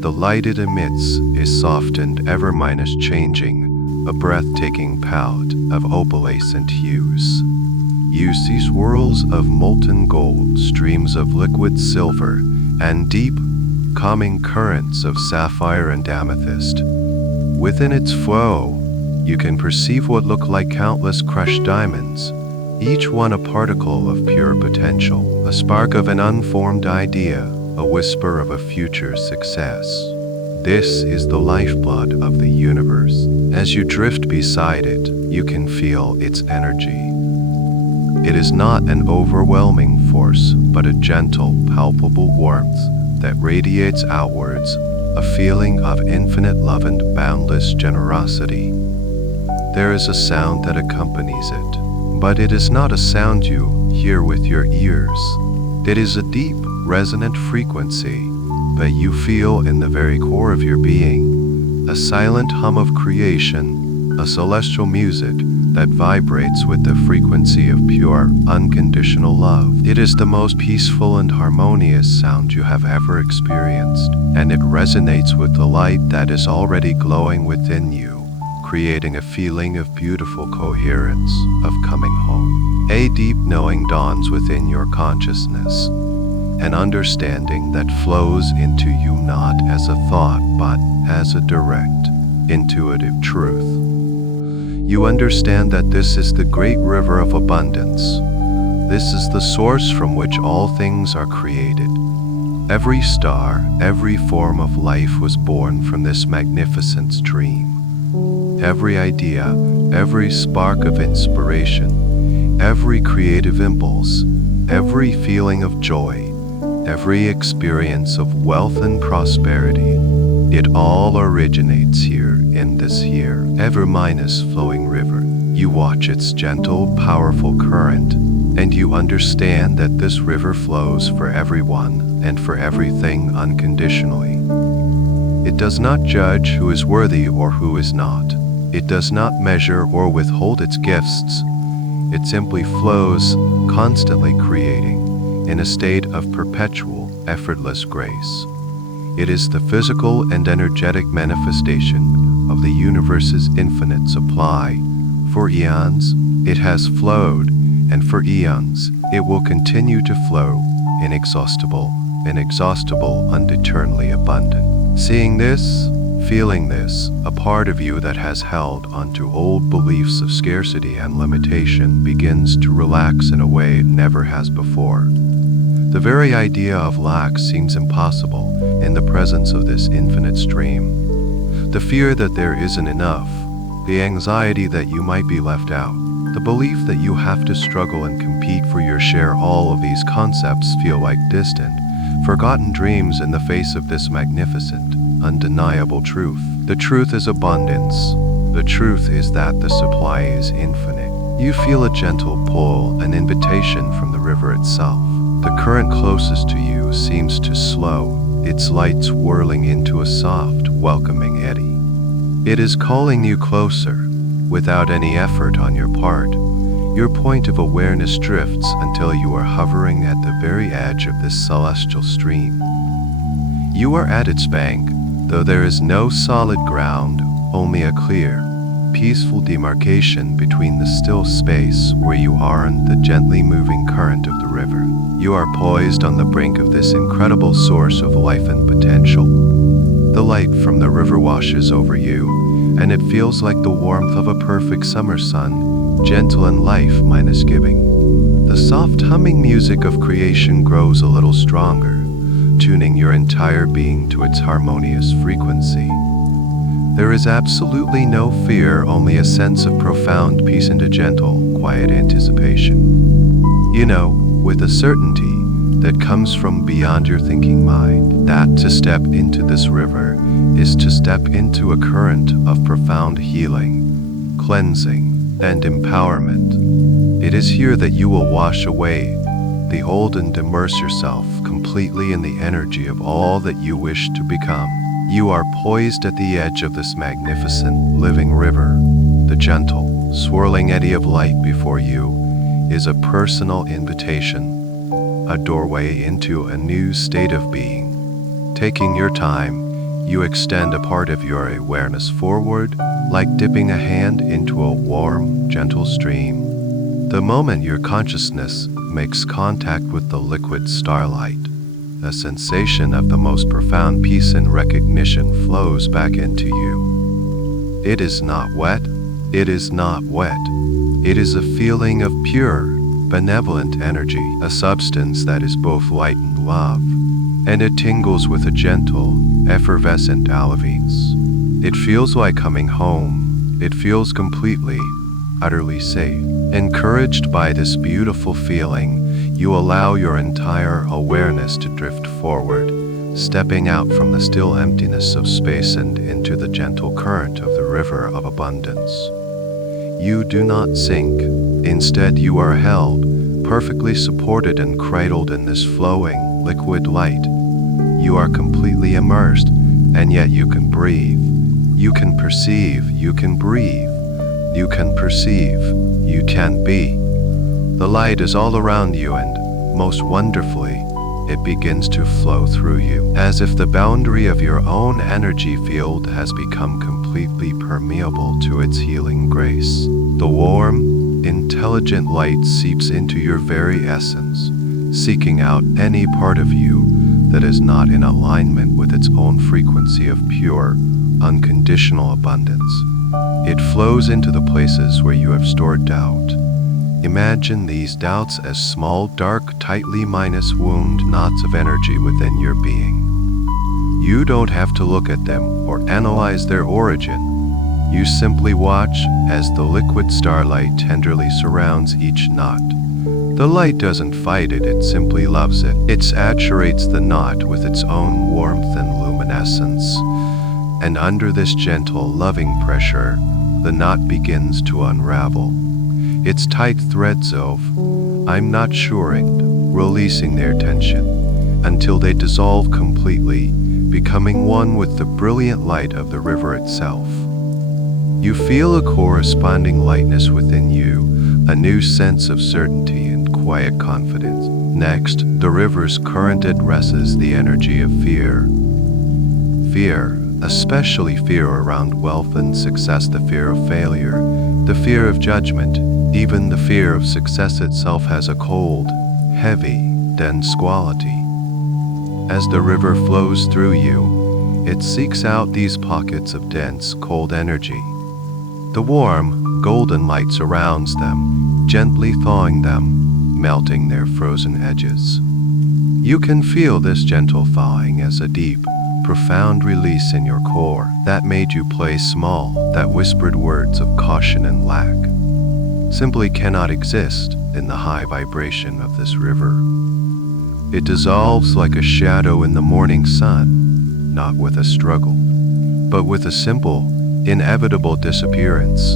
The light it emits is soft and ever-changing, a breathtaking palette of opalescent hues. You see swirls of molten gold, streams of liquid silver, and deep, calming currents of sapphire and amethyst. Within its flow, you can perceive what look like countless crushed diamonds, each one a particle of pure potential, a spark of an unformed idea, a whisper of a future success. This is the lifeblood of the universe. As you drift beside it, you can feel its energy. It is not an overwhelming force, but a gentle, palpable warmth that radiates outwards, a feeling of infinite love and boundless generosity. There is a sound that accompanies it, but it is not a sound you hear with your ears. It is a deep, resonant frequency that you feel in the very core of your being, a silent hum of creation, a celestial music that vibrates with the frequency of pure, unconditional love. It is the most peaceful and harmonious sound you have ever experienced, and it resonates with the light that is already glowing within you, creating a feeling of beautiful coherence, of coming home. A deep knowing dawns within your consciousness, an understanding that flows into you not as a thought but as a direct, intuitive truth. You understand that this is the great river of abundance. This is the source from which all things are created. Every star, every form of life was born from this magnificent stream. Every idea, every spark of inspiration, every creative impulse, every feeling of joy, every experience of wealth and prosperity, it all originates here in this here, ever-flowing river. You watch its gentle, powerful current, and you understand that this river flows for everyone and for everything unconditionally. It does not judge who is worthy or who is not. It does not measure or withhold its gifts. It simply flows, constantly creating, in a state of perpetual, effortless grace. It is the physical and energetic manifestation of the universe's infinite supply. For eons, it has flowed, and for eons, it will continue to flow, inexhaustible, and eternally abundant. Seeing this, feeling this, a part of you that has held onto old beliefs of scarcity and limitation begins to relax in a way it never has before. The very idea of lack seems impossible in the presence of this infinite stream. The fear that there isn't enough, the anxiety that you might be left out, the belief that you have to struggle and compete for your share, all of these concepts feel like distant, forgotten dreams in the face of this magnificent, undeniable truth. The truth is abundance. The truth is that the supply is infinite. You feel a gentle pull, an invitation from the river itself. The current closest to you seems to slow, its light swirling into a soft, welcoming eddy. It is calling you closer, without any effort on your part. Your point of awareness drifts until you are hovering at the very edge of this celestial stream. You are at its bank, though there is no solid ground, only a clear, peaceful demarcation between the still space where you are and the gently moving current of the river. You are poised on the brink of this incredible source of life and potential. The light from the river washes over you, and it feels like the warmth of a perfect summer sun, gentle and life-giving. The soft humming music of creation grows a little stronger, tuning your entire being to its harmonious frequency. There is absolutely no fear, only a sense of profound peace and a gentle, quiet anticipation. You know, with a certainty that comes from beyond your thinking mind, that to step into this river is to step into a current of profound healing, cleansing, and empowerment. It is here that you will wash away the old and immerse yourself completely in the energy of all that you wish to become. You are poised at the edge of this magnificent, living river. The gentle, swirling eddy of light before you is a personal invitation, a doorway into a new state of being. Taking your time, you extend a part of your awareness forward, like dipping a hand into a warm, gentle stream. The moment your consciousness makes contact with the liquid starlight, a sensation of the most profound peace and recognition flows back into you. It is not wet. It is not wet. It is a feeling of pure, benevolent energy, a substance that is both light and love, and it tingles with a gentle, effervescent allevance. It feels like coming home. It feels completely, utterly safe. Encouraged by this beautiful feeling, you allow your entire awareness to drift forward, stepping out from the still emptiness of space and into the gentle current of the river of abundance. You do not sink. Instead, you are held, perfectly supported and cradled in this flowing, liquid light. You are completely immersed, and yet you can breathe. You can perceive. You can breathe. You can perceive. You can be. The light is all around you, and, most wonderfully, it begins to flow through you, as if the boundary of your own energy field has become completely permeable to its healing grace. The warm, intelligent light seeps into your very essence, seeking out any part of you that is not in alignment with its own frequency of pure, unconditional abundance. It flows into the places where you have stored doubt. Imagine these doubts as small, dark, tightly wound knots of energy within your being. You don't have to look at them or analyze their origin. You simply watch as the liquid starlight tenderly surrounds each knot. The light doesn't fight it, it simply loves it. It saturates the knot with its own warmth and luminescence. And under this gentle, loving pressure, the knot begins to unravel. Its tight threads of, I'm not sure, and releasing their tension until they dissolve completely, becoming one with the brilliant light of the river itself. You feel a corresponding lightness within you, a new sense of certainty and quiet confidence. Next, the river's current addresses the energy of fear. Fear, especially fear around wealth and success, the fear of failure, the fear of judgment, even the fear of success itself has a cold, heavy, dense quality. As the river flows through you, it seeks out these pockets of dense, cold energy. The warm, golden light surrounds them, gently thawing them, melting their frozen edges. You can feel this gentle thawing as a deep, profound release in your core that made you play small, that whispered words of caution and lack simply cannot exist in the high vibration of this river. It dissolves like a shadow in the morning sun, not with a struggle, but with a simple, inevitable disappearance.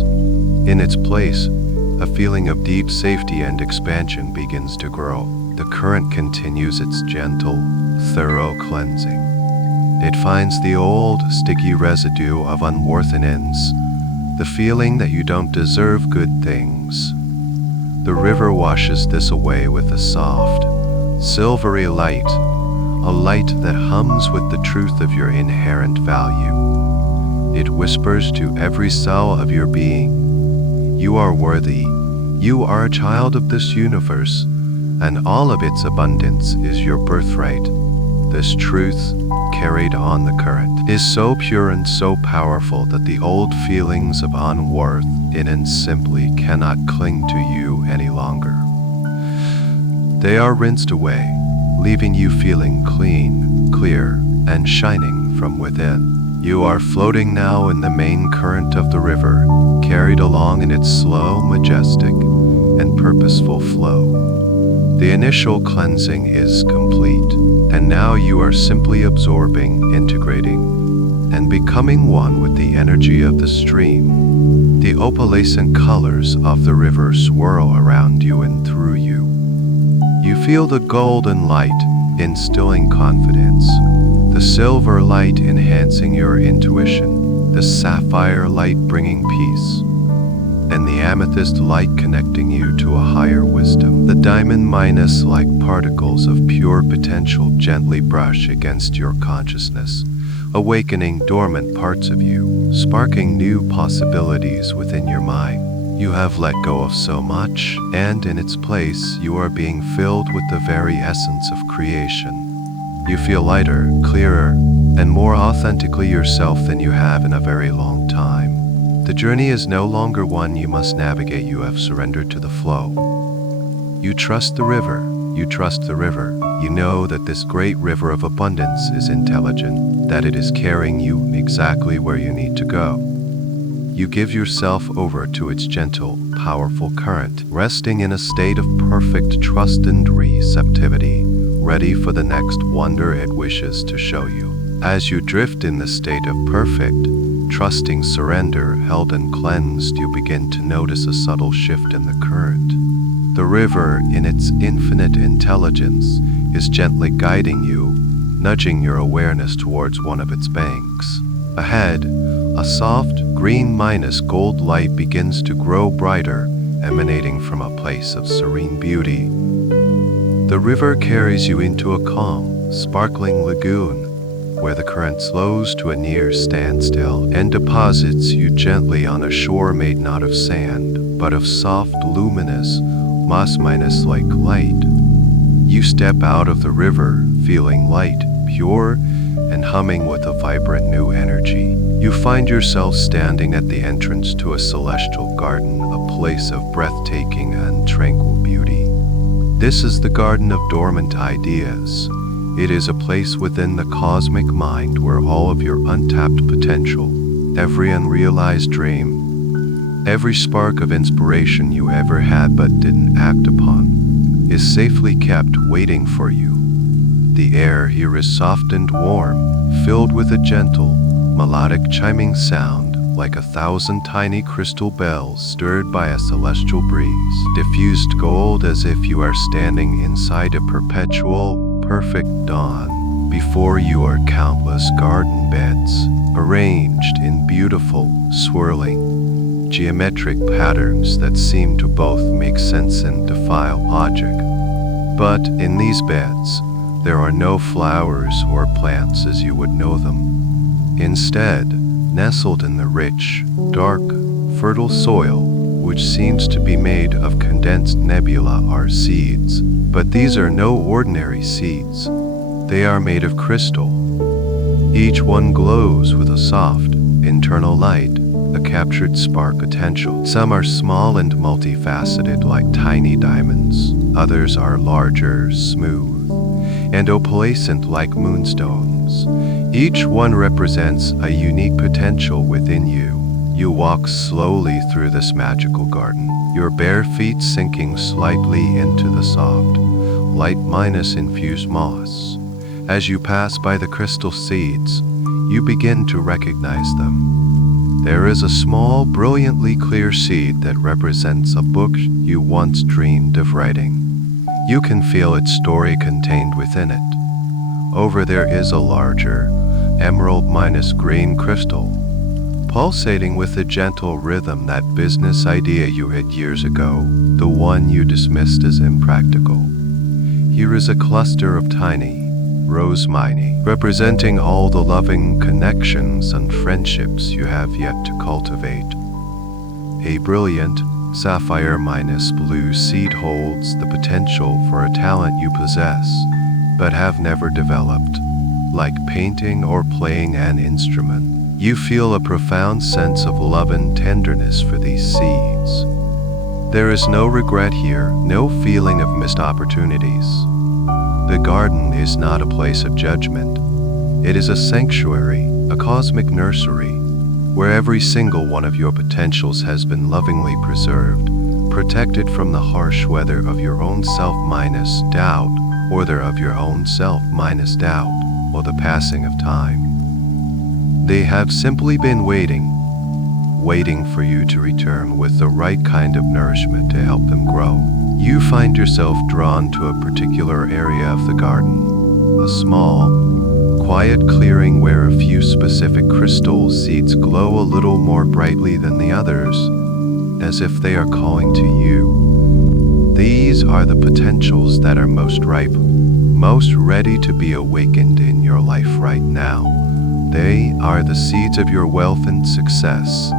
In its place, a feeling of deep safety and expansion begins to grow. The current continues its gentle, thorough cleansing. It finds the old, sticky residue of unworthiness, the feeling that you don't deserve good things. The river washes this away with a soft, silvery light, a light that hums with the truth of your inherent value. It whispers to every cell of your being, you are worthy, you are a child of this universe, and all of its abundance is your birthright. This truth, carried on the current, is so pure and so powerful that the old feelings of unworth in and simply cannot cling to you any longer. They are rinsed away, leaving you feeling clean, clear, and shining from within. You are floating now in the main current of the river, carried along in its slow, majestic, and purposeful flow. The initial cleansing is complete, and now you are simply absorbing, integrating, and becoming one with the energy of the stream. The opalescent colors of the river swirl around you and through you. You feel the golden light instilling confidence, the silver light enhancing your intuition, the sapphire light bringing peace. and the amethyst light connecting you to a higher wisdom. The diamond minus-like particles of pure potential gently brush against your consciousness, awakening dormant parts of you, sparking new possibilities within your mind. You have let go of so much, and in its place, you are being filled with the very essence of creation. You feel lighter, clearer, and more authentically yourself than you have in a very long time. The journey is no longer one you must navigate. You have surrendered to the flow. You trust the river. You trust the river. You know that this great river of abundance is intelligent, that it is carrying you exactly where you need to go. You give yourself over to its gentle, powerful current, resting in a state of perfect trust and receptivity, ready for the next wonder it wishes to show you. As you drift in the state of perfect, trusting surrender, held and cleansed, you begin to notice a subtle shift in the current. The river, in its infinite intelligence, is gently guiding you, nudging your awareness towards one of its banks. Ahead, a soft, green minus gold light begins to grow brighter, emanating from a place of serene beauty. The river carries you into a calm, sparkling lagoon, where the current slows to a near standstill and deposits you gently on a shore made not of sand, but of soft, luminous, moss-like light. You step out of the river, feeling light, pure, and humming with a vibrant new energy. You find yourself standing at the entrance to a celestial garden, a place of breathtaking and tranquil beauty. This is the Garden of Dormant Ideas. It is a place within the cosmic mind where all of your untapped potential, every unrealized dream, every spark of inspiration you ever had but didn't act upon, is safely kept waiting for you. The air here is soft and warm, filled with a gentle, melodic chiming sound, like 1,000 tiny crystal bells stirred by a celestial breeze, diffused gold as if you are standing inside a perpetual, perfect dawn. Before you are countless garden beds, arranged in beautiful, swirling, geometric patterns that seem to both make sense and defy logic. But in these beds, there are no flowers or plants as you would know them. Instead, nestled in the rich, dark, fertile soil, which seems to be made of condensed nebula, are seeds. But these are no ordinary seeds. They are made of crystal. Each one glows with a soft, internal light, a captured spark potential. Some are small and multifaceted like tiny diamonds. Others are larger, smooth, and opalescent like moonstones. Each one represents a unique potential within you. You walk slowly through this magical garden, your bare feet sinking slightly into the soft, light minus infused moss. As you pass by the crystal seeds, you begin to recognize them. There is a small, brilliantly clear seed that represents a book you once dreamed of writing. You can feel its story contained within it. Over there is a larger, emerald minus green crystal, pulsating with a gentle rhythm, that business idea you had years ago, the one you dismissed as impractical. Here is a cluster of tiny, rose mini, representing all the loving connections and friendships you have yet to cultivate. A brilliant, sapphire minus blue seed holds the potential for a talent you possess, but have never developed. Like painting or playing an instrument, you feel a profound sense of love and tenderness for these seeds. There is no regret here, no feeling of missed opportunities. The garden is not a place of judgment. It is a sanctuary, a cosmic nursery, where every single one of your potentials has been lovingly preserved, protected from the harsh weather of your own self minus doubt, or of your own self minus doubt, or the passing of time. They have simply been waiting for you to return with the right kind of nourishment to help them grow. You find yourself drawn to a particular area of the garden, a small, quiet clearing where a few specific crystal seeds glow a little more brightly than the others. as if they are calling to you. These are the potentials that are most ripe, most ready to be awakened in your life right now. They are the seeds of your wealth and success,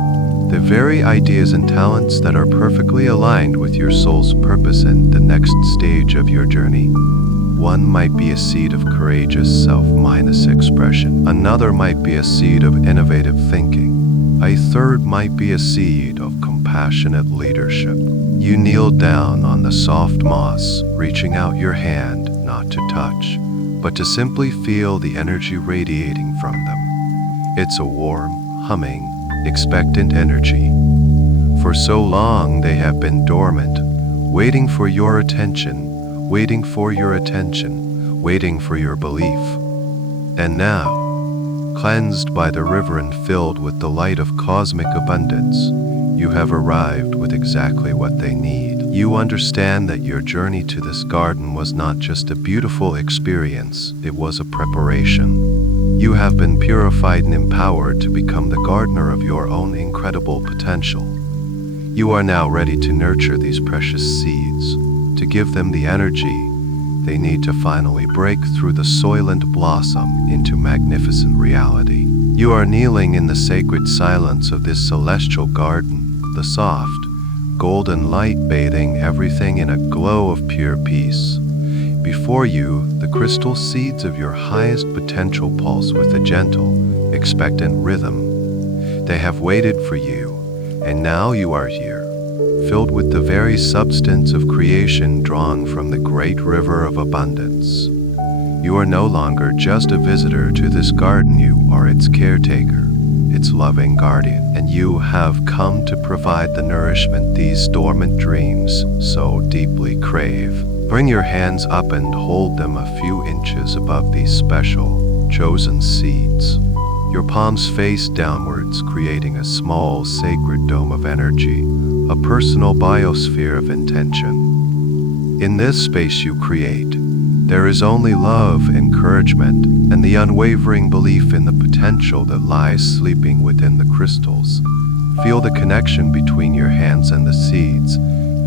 the very ideas and talents that are perfectly aligned with your soul's purpose and the next stage of your journey. One might be a seed of courageous self-minus expression. Another might be a seed of innovative thinking. A third might be a seed of compassionate leadership. You kneel down on the soft moss, reaching out your hand not to touch, but to simply feel the energy radiating from them. It's a warm, humming, expectant energy. For so long they have been dormant, waiting for your attention, waiting for your attention, waiting for your belief. And now, cleansed by the river and filled with the light of cosmic abundance, you have arrived with exactly what they need. You understand that your journey to this garden was not just a beautiful experience, it was a preparation. You have been purified and empowered to become the gardener of your own incredible potential. You are now ready to nurture these precious seeds, to give them the energy they need to finally break through the soil and blossom into magnificent reality. You are kneeling in the sacred silence of this celestial garden, the soft, golden light bathing everything in a glow of pure peace. Before you, the crystal seeds of your highest potential pulse with a gentle, expectant rhythm. They have waited for you, and now you are here, filled with the very substance of creation drawn from the great river of abundance. You are no longer just a visitor to this garden, you are its caretaker, its loving guardian, and you have come to provide the nourishment these dormant dreams so deeply crave. Bring your hands up and hold them a few inches above these special, chosen seeds. Your palms face downwards, creating a small sacred dome of energy, a personal biosphere of intention. In this space you create, there is only love, encouragement, and the unwavering belief in the potential that lies sleeping within the crystals. Feel the connection between your hands and the seeds,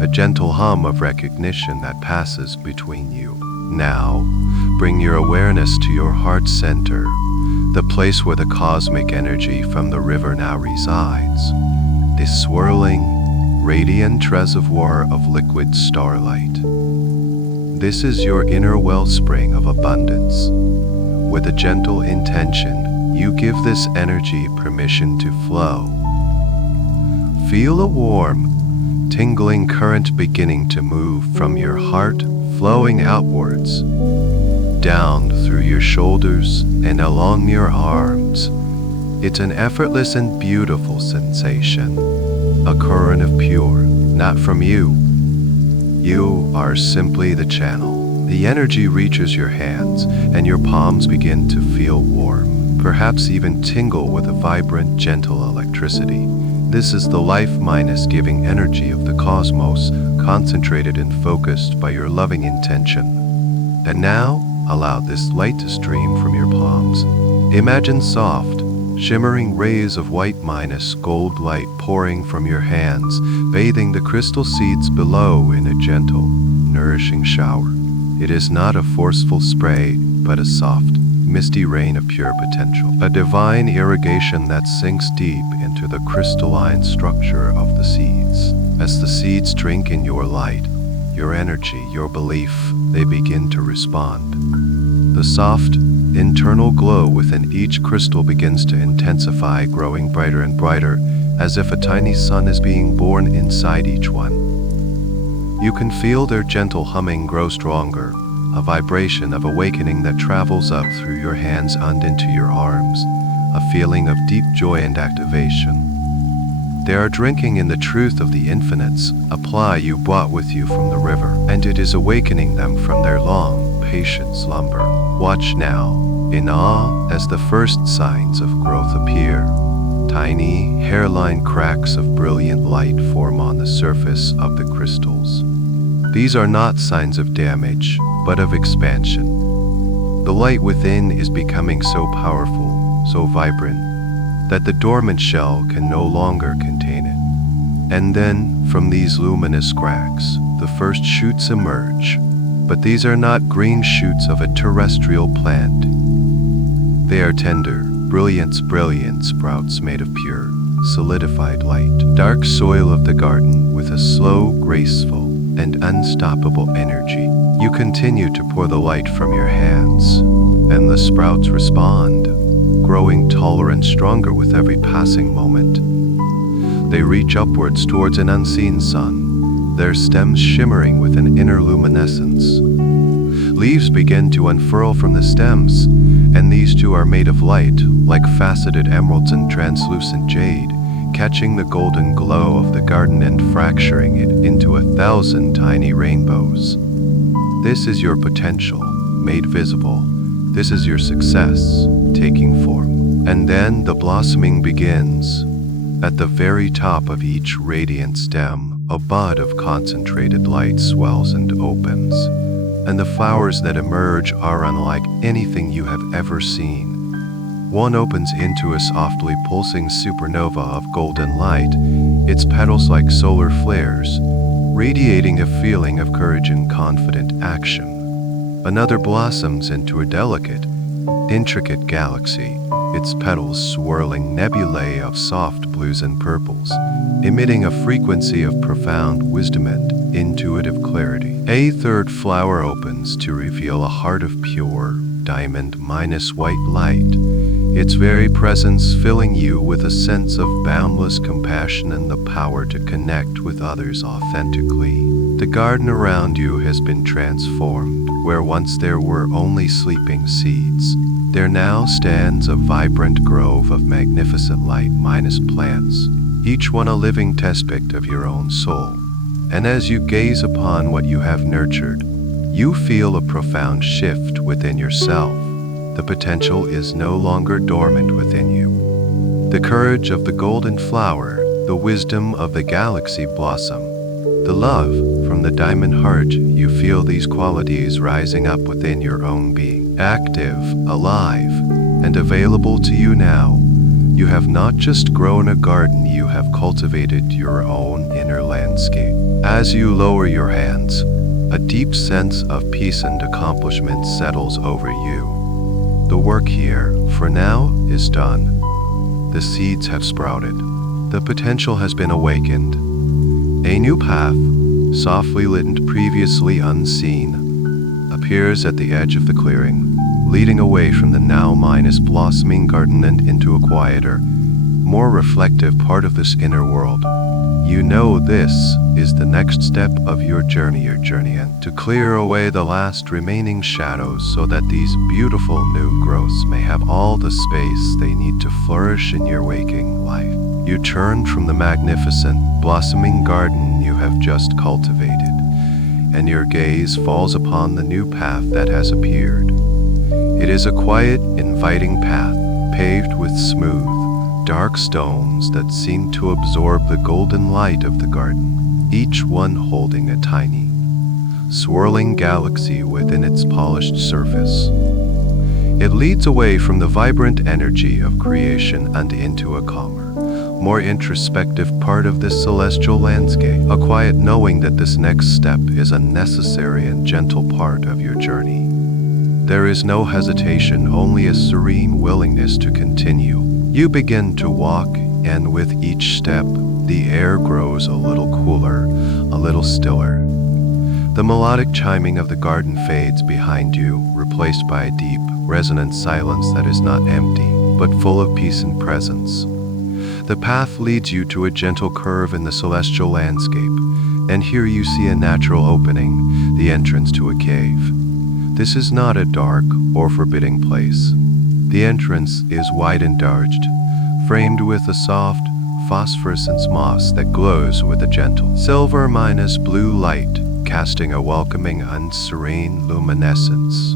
a gentle hum of recognition that passes between you. Now, bring your awareness to your heart center, the place where the cosmic energy from the river now resides, this swirling, radiant reservoir of liquid starlight. This is your inner wellspring of abundance. With a gentle intention, you give this energy permission to flow. Feel a warm, tingling current beginning to move from your heart, flowing outwards, down through your shoulders and along your arms. It's an effortless and beautiful sensation, a current of pure, not from you. You are simply the channel. The energy reaches your hands, and your palms begin to feel warm, perhaps even tingle with a vibrant, gentle electricity. This is the life-giving energy of the cosmos, concentrated and focused by your loving intention. And now, allow this light to stream from your palms. Imagine soft, shimmering rays of white-gold light pouring from your hands, bathing the crystal seeds below in a gentle, nourishing shower. It is not a forceful spray, but a soft, misty rain of pure potential, a divine irrigation that sinks deep into the crystalline structure of the seeds. As the seeds drink in your light, your energy, your belief, they begin to respond. The soft, internal glow within each crystal begins to intensify, growing brighter and brighter, as if a tiny sun is being born inside each one. You can feel their gentle humming grow stronger, a vibration of awakening that travels up through your hands and into your arms, a feeling of deep joy and activation. They are drinking in the truth of the infinites, a supply you brought with you from the river, and it is awakening them from their long, patient slumber. Watch now, in awe, as the first signs of growth appear. Tiny, hairline cracks of brilliant light form on the surface of the crystals. These are not signs of damage, but of expansion. The light within is becoming so powerful, so vibrant, that the dormant shell can no longer contain it. And then, from these luminous cracks, the first shoots emerge. But these are not green shoots of a terrestrial plant. They are tender, brilliant sprouts made of pure, solidified light, dark soil of the garden with a slow, graceful, and unstoppable energy. You continue to pour the light from your hands, and the sprouts respond, growing taller and stronger with every passing moment. They reach upwards towards an unseen sun, their stems shimmering with an inner luminescence. Leaves begin to unfurl from the stems, and these too are made of light, like faceted emeralds and translucent jade, catching the golden glow of the garden and fracturing it into 1,000 tiny rainbows. This is your potential, made visible. This is your success, taking form. And then the blossoming begins. At the very top of each radiant stem, a bud of concentrated light swells and opens, and the flowers that emerge are unlike anything you have ever seen. One opens into a softly pulsing supernova of golden light, its petals like solar flares, radiating a feeling of courage and confident action. Another blossoms into a delicate, intricate galaxy, its petals swirling nebulae of soft blues and purples, emitting a frequency of profound wisdom and intuitive clarity. A third flower opens to reveal a heart of pure, diamond-white light, its very presence filling you with a sense of boundless compassion and the power to connect with others authentically. The garden around you has been transformed. Where once there were only sleeping seeds, there now stands a vibrant grove of magnificent light-minus plants, each one a living testament of your own soul. And as you gaze upon what you have nurtured, you feel a profound shift within yourself. The potential is no longer dormant within you. The courage of the golden flower, the wisdom of the galaxy blossom, the love from the diamond heart, you feel these qualities rising up within your own being. Active, alive, and available to you now, you have not just grown a garden, you have cultivated your own inner landscape. As you lower your hands, a deep sense of peace and accomplishment settles over you. The work here, for now, is done. The seeds have sprouted. The potential has been awakened. A new path, softly lit and previously unseen, appears at the edge of the clearing, leading away from the now-minus blossoming garden and into a quieter, more reflective part of this inner world. You know this is the next step of your journey and to clear away the last remaining shadows so that these beautiful new growths may have all the space they need to flourish in your waking life. You turn from the magnificent, blossoming garden you have just cultivated, and your gaze falls upon the new path that has appeared. It is a quiet, inviting path, paved with smooth, dark stones that seem to absorb the golden light of the garden, each one holding a tiny, swirling galaxy within its polished surface. It leads away from the vibrant energy of creation and into a calmer, more introspective part of this celestial landscape, a quiet knowing that this next step is a necessary and gentle part of your journey. There is no hesitation, only a serene willingness to continue. You begin to walk, and with each step, the air grows a little cooler, a little stiller. The melodic chiming of the garden fades behind you, replaced by a deep, resonant silence that is not empty, but full of peace and presence. The path leads you to a gentle curve in the celestial landscape, and here you see a natural opening, the entrance to a cave. This is not a dark or forbidding place. The entrance is wide and arched, framed with a soft, phosphorescent moss that glows with a gentle silver-blue light, casting a welcoming and serene luminescence.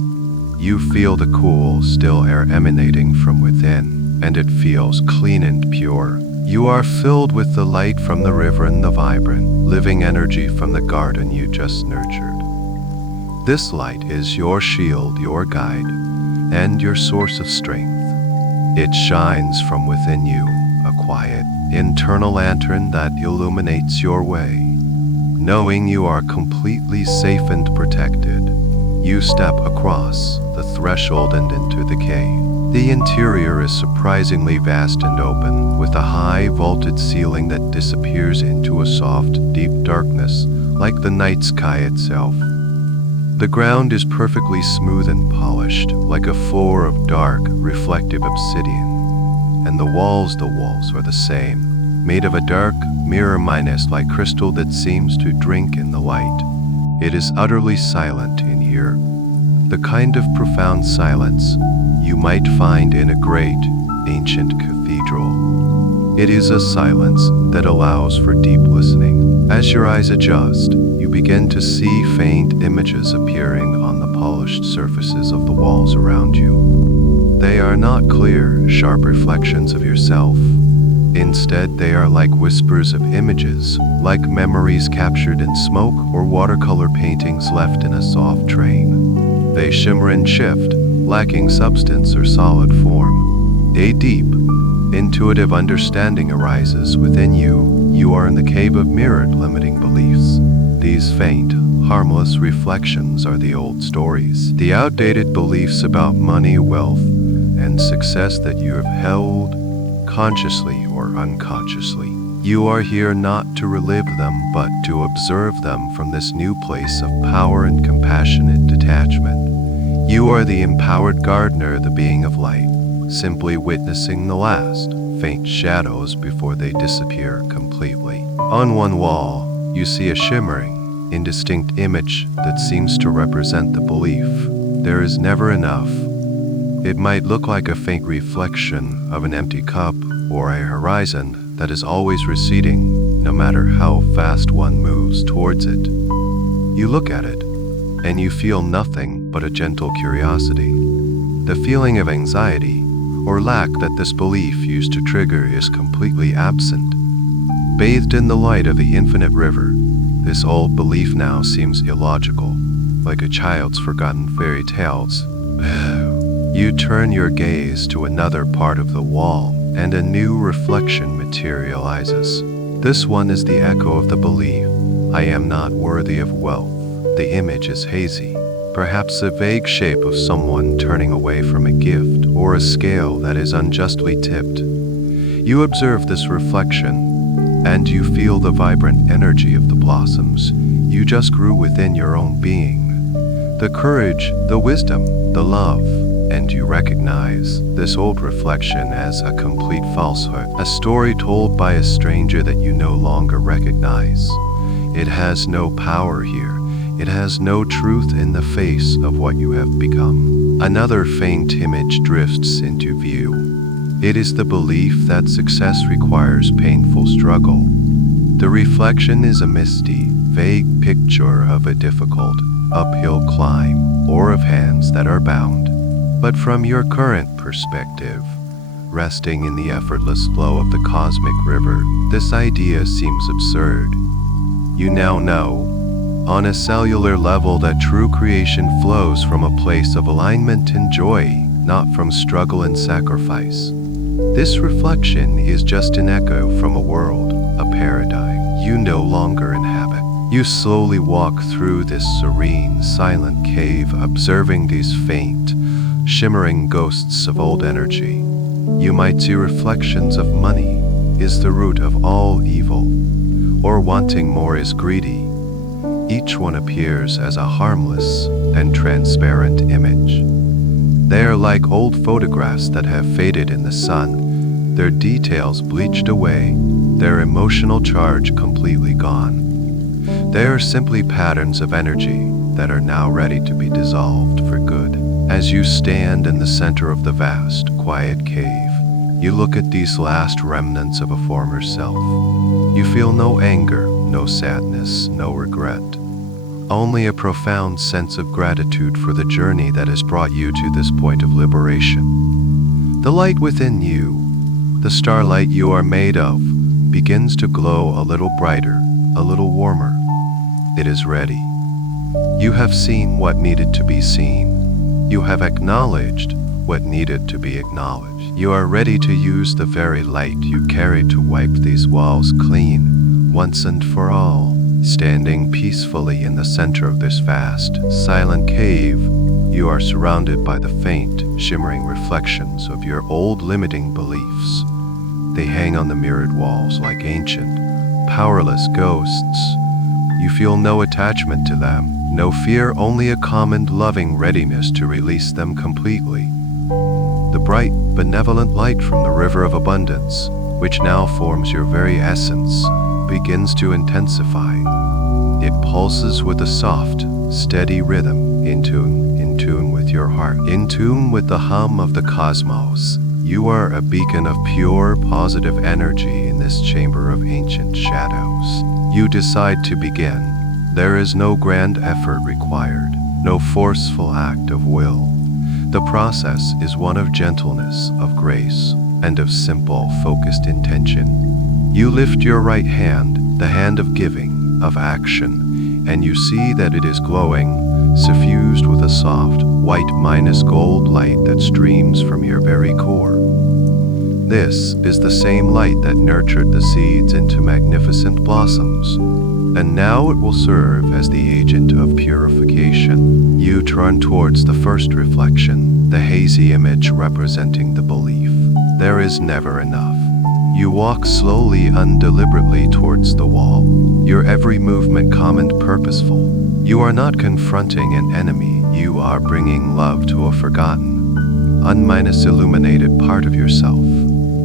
You feel the cool, still air emanating from within, and it feels clean and pure. You are filled with the light from the river and the vibrant, living energy from the garden you just nurtured. This light is your shield, your guide, and your source of strength. It shines from within you, a quiet, internal lantern that illuminates your way. Knowing you are completely safe and protected, you step across the threshold and into the cave. The interior is surprisingly vast and open, with a high vaulted ceiling that disappears into a soft, deep darkness, like the night sky itself. The ground is perfectly smooth and polished, like a floor of dark, reflective obsidian. And the walls are the same, made of a dark, mirror-like crystal that seems to drink in the light. It is utterly silent in here, the kind of profound silence you might find in a great, ancient cathedral. It is a silence that allows for deep listening. As your eyes adjust, you begin to see faint images appearing on the polished surfaces of the walls around you. They are not clear, sharp reflections of yourself. Instead, they are like whispers of images, like memories captured in smoke or watercolor paintings left in a soft train. They shimmer and shift, lacking substance or solid form. A deep, intuitive understanding arises within you. You are in the cave of mirrored limiting beliefs. These faint, harmless reflections are the old stories, the outdated beliefs about money, wealth, and success that you have held, consciously or unconsciously. You are here not to relive them, but to observe them from this new place of power and compassionate detachment. You are the empowered gardener, the being of light, simply witnessing the last, faint shadows before they disappear completely. On one wall, you see a shimmering, indistinct image that seems to represent the belief, there is never enough. It might look like a faint reflection of an empty cup or a horizon that is always receding, no matter how fast one moves towards it. You look at it, and you feel nothing but a gentle curiosity. The feeling of anxiety or lack that this belief used to trigger is completely absent. Bathed in the light of the infinite river, this old belief now seems illogical, like a child's forgotten fairy tales. You turn your gaze to another part of the wall, and a new reflection materializes. This one is the echo of the belief, I am not worthy of wealth. The image is hazy, perhaps a vague shape of someone turning away from a gift or a scale that is unjustly tipped. You observe this reflection, and you feel the vibrant energy of the blossoms you just grew within your own being. The courage, the wisdom, the love, and you recognize this old reflection as a complete falsehood, a story told by a stranger that you no longer recognize. It has no power here. It has no truth in the face of what you have become. Another faint image drifts into view. It is the belief that success requires painful struggle. The reflection is a misty, vague picture of a difficult, uphill climb, or of hands that are bound. But from your current perspective, resting in the effortless flow of the cosmic river, this idea seems absurd. You now know, on a cellular level, that true creation flows from a place of alignment and joy, not from struggle and sacrifice. This reflection is just an echo from a world, a paradigm you no longer inhabit. You slowly walk through this serene, silent cave, observing these faint, shimmering ghosts of old energy. You might see reflections of money is the root of all evil, or wanting more is greedy. Each one appears as a harmless and transparent image. They are like old photographs that have faded in the sun, their details bleached away, their emotional charge completely gone. They are simply patterns of energy that are now ready to be dissolved for good. As you stand in the center of the vast, quiet cave, you look at these last remnants of a former self. You feel no anger, no sadness, no regret. Only a profound sense of gratitude for the journey that has brought you to this point of liberation. The light within you, the starlight you are made of, begins to glow a little brighter, a little warmer. It is ready. You have seen what needed to be seen. You have acknowledged what needed to be acknowledged. You are ready to use the very light you carry to wipe these walls clean, once and for all. Standing peacefully in the center of this vast, silent cave, you are surrounded by the faint, shimmering reflections of your old limiting beliefs. They hang on the mirrored walls like ancient, powerless ghosts. You feel no attachment to them, no fear, only a calm and loving readiness to release them completely. The bright, benevolent light from the river of abundance, which now forms your very essence, begins to intensify. It pulses with a soft, steady rhythm, in tune with your heart, in tune with the hum of the cosmos. You are a beacon of pure, positive energy in this chamber of ancient shadows. You decide to begin. There is no grand effort required, no forceful act of will. The process is one of gentleness, of grace, and of simple, focused intention. You lift your right hand, the hand of giving, of action, and you see that it is glowing, suffused with a soft, white minus gold light that streams from your very core. This is the same light that nurtured the seeds into magnificent blossoms, and now it will serve as the agent of purification. You turn towards the first reflection, the hazy image representing the belief. There is never enough. You walk slowly, undeliberately towards the wall, your every movement calm and purposeful. You are not confronting an enemy, you are bringing love to a forgotten, illuminated part of yourself.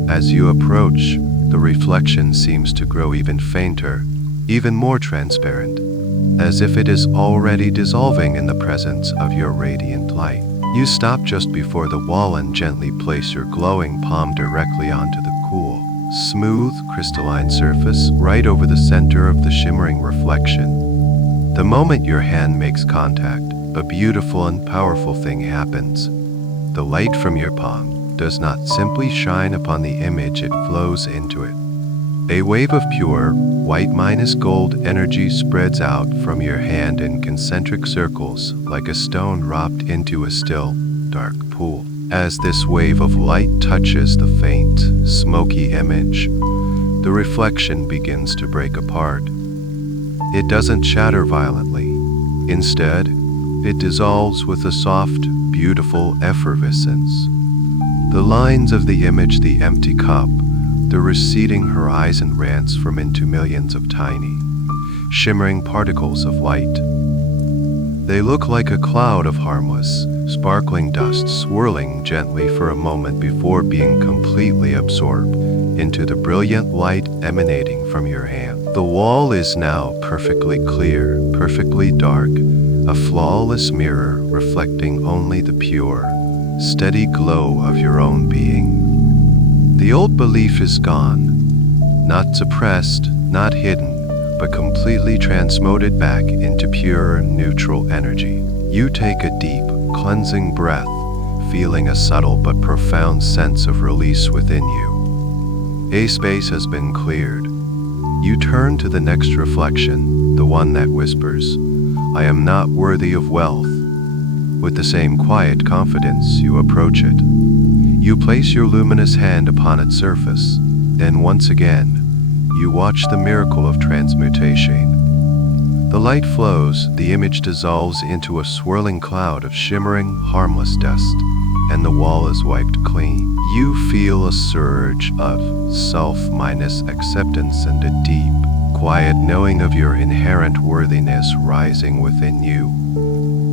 As you approach, the reflection seems to grow even fainter, even more transparent, as if it is already dissolving in the presence of your radiant light. You stop just before the wall and gently place your glowing palm directly onto the cool, smooth, crystalline surface right over the center of the shimmering reflection. The moment your hand makes contact, a beautiful and powerful thing happens. The light from your palm does not simply shine upon the image, it flows into it. A wave of pure, white minus gold energy spreads out from your hand in concentric circles like a stone dropped into a still, dark pool. As this wave of light touches the faint, smoky image, the reflection begins to break apart. It doesn't shatter violently. Instead, it dissolves with a soft, beautiful effervescence. The lines of the image, the empty cup, the receding horizon transform into millions of tiny, shimmering particles of light. They look like a cloud of harmless, sparkling dust swirling gently for a moment before being completely absorbed into the brilliant light emanating from your hand. The wall is now perfectly clear, perfectly dark, a flawless mirror reflecting only the pure, steady glow of your own being. The old belief is gone, not suppressed, not hidden, but completely transmuted back into pure, neutral energy. You take a deep, cleansing breath, feeling a subtle but profound sense of release within you. A space has been cleared. You turn to the next reflection, the one that whispers, "I am not worthy of wealth." With the same quiet confidence, you approach it. You place your luminous hand upon its surface, then once again, you watch the miracle of transmutation. The light flows, the image dissolves into a swirling cloud of shimmering, harmless dust, and the wall is wiped clean. You feel a surge of self-acceptance and a deep, quiet knowing of your inherent worthiness rising within you.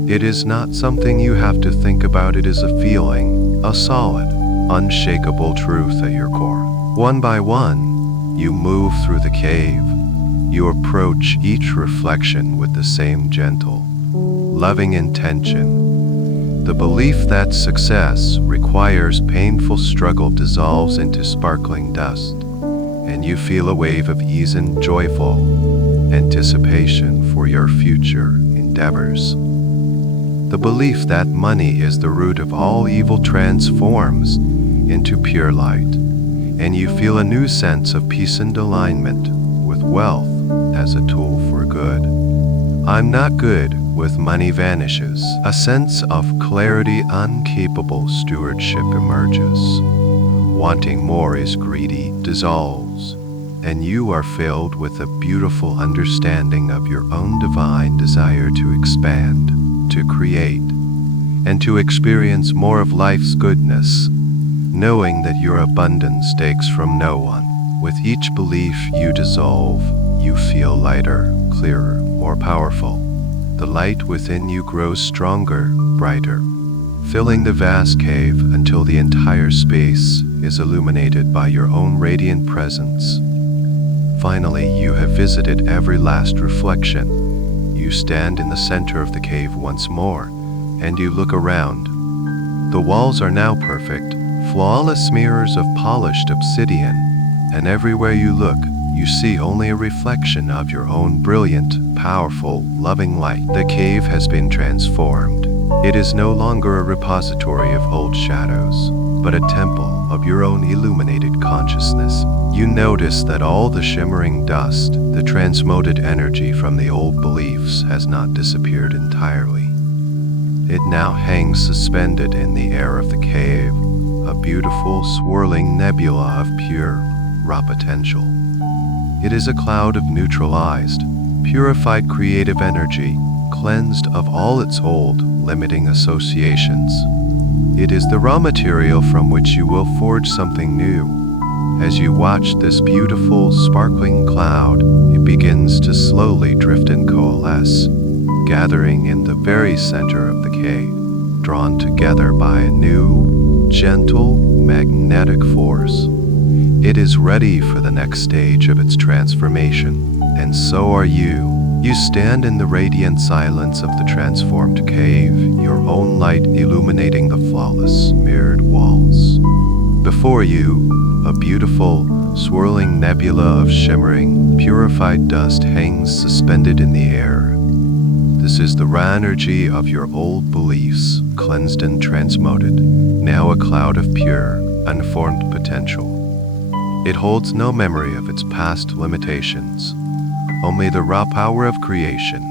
It is not something you have to think about, it is a feeling, a solid, unshakable truth at your core. One by one, you move through the cave. You approach each reflection with the same gentle, loving intention. The belief that success requires painful struggle dissolves into sparkling dust, and you feel a wave of ease and joyful anticipation for your future endeavors. The belief that money is the root of all evil transforms into pure light, and you feel a new sense of peace and alignment with wealth as a tool for good. "I'm not good with money" vanishes. A sense of clarity, uncapable stewardship emerges. wanting more is greedy, dissolves, and you are filled with a beautiful understanding of your own divine desire to expand, to create, and to experience more of life's goodness, knowing that your abundance takes from no one. With each belief you dissolve, you feel lighter, clearer, more powerful. The light within you grows stronger, brighter, filling the vast cave until the entire space is illuminated by your own radiant presence. Finally, you have visited every last reflection. You stand in the center of the cave once more, and you look around. The walls are now perfect, flawless mirrors of polished obsidian, and everywhere you look, you see only a reflection of your own brilliant, powerful, loving light. The cave has been transformed. It is no longer a repository of old shadows, but a temple of your own illuminated consciousness. You notice that all the shimmering dust, the transmuted energy from the old beliefs, has not disappeared entirely. It now hangs suspended in the air of the cave, a beautiful, swirling nebula of pure, raw potential. It is a cloud of neutralized, purified creative energy, cleansed of all its old, limiting associations. It is the raw material from which you will forge something new. As you watch this beautiful, sparkling cloud, it begins to slowly drift and coalesce, gathering in the very center of the cave, drawn together by a new, gentle, magnetic force. It is ready for the next stage of its transformation, and so are you. You stand in the radiant silence of the transformed cave, your own light illuminating the flawless, mirrored walls. Before you, a beautiful, swirling nebula of shimmering, purified dust hangs suspended in the air. This is the raw energy of your old beliefs, cleansed and transmuted, now a cloud of pure, unformed potential. It holds no memory of its past limitations, only the raw power of creation.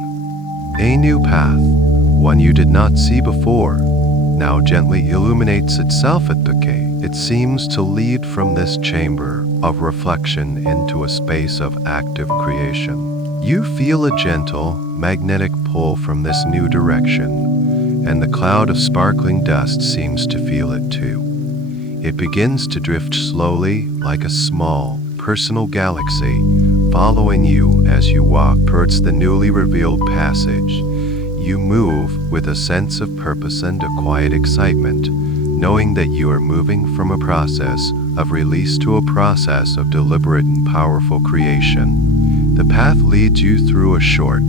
A new path, one you did not see before, now gently illuminates itself at the cave. It seems to lead from this chamber of reflection into a space of active creation. You feel a gentle, magnetic pull from this new direction, and the cloud of sparkling dust seems to feel it too. It begins to drift slowly, like a small, personal galaxy, following you as you walk towards the newly revealed passage. You move with a sense of purpose and a quiet excitement, knowing that you are moving from a process of release to a process of deliberate and powerful creation. The path leads you through a short,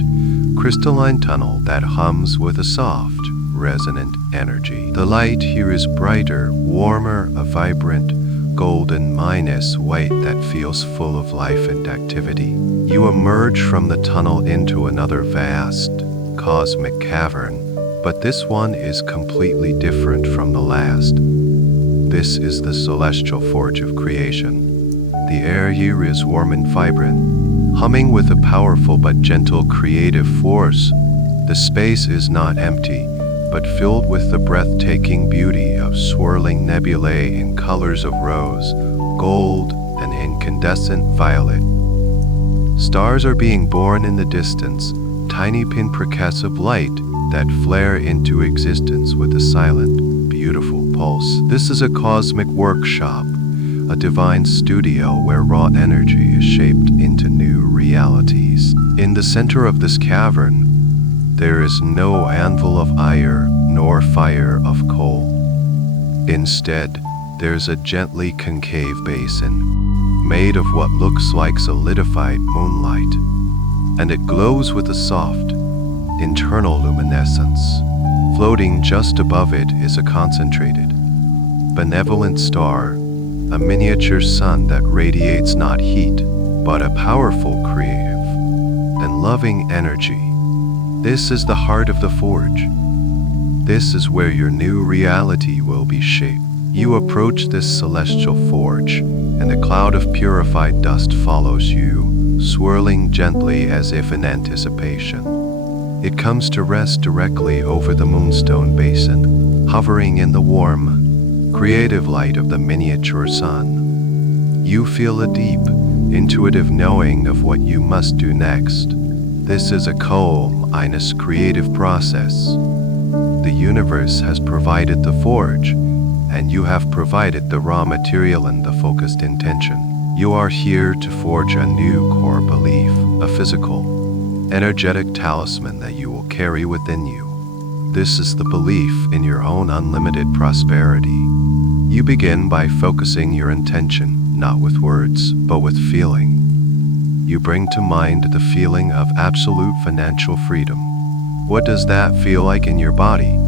crystalline tunnel that hums with a soft, resonant energy. The light here is brighter, warmer, a vibrant, golden minus white that feels full of life and activity. You emerge from the tunnel into another vast, cosmic cavern, but this one is completely different from the last. This is the celestial forge of creation. The air here is warm and vibrant, humming with a powerful but gentle creative force. The space is not empty, but filled with the breathtaking beauty of swirling nebulae in colors of rose, gold, and incandescent violet. Stars are being born in the distance, tiny pinpricks of light that flare into existence with a silent, beautiful pulse. This is a cosmic workshop, a divine studio where raw energy is shaped into new realities. In the center of this cavern, there is no anvil of iron nor fire of coal. Instead, there's a gently concave basin, made of what looks like solidified moonlight, and it glows with a soft, internal luminescence. Floating just above it is a concentrated, benevolent star, a miniature sun that radiates not heat, but a powerful, creative, and loving energy. This is the heart of the forge. This is where your new reality will be shaped. You approach this celestial forge, and a cloud of purified dust follows you, swirling gently as if in anticipation. It comes to rest directly over the moonstone basin, hovering in the warm, creative light of the miniature sun. You feel a deep, intuitive knowing of what you must do next. This is a calm, honest, creative process. The universe has provided the forge, and you have provided the raw material and the focused intention. You are here to forge a new core belief, a physical, energetic talisman that you will carry within you. This is the belief in your own unlimited prosperity. You begin by focusing your intention, not with words, but with feeling. You bring to mind the feeling of absolute financial freedom. What does that feel like in your body?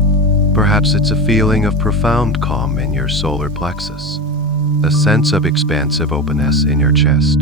Perhaps it's a feeling of profound calm in your solar plexus, a sense of expansive openness in your chest,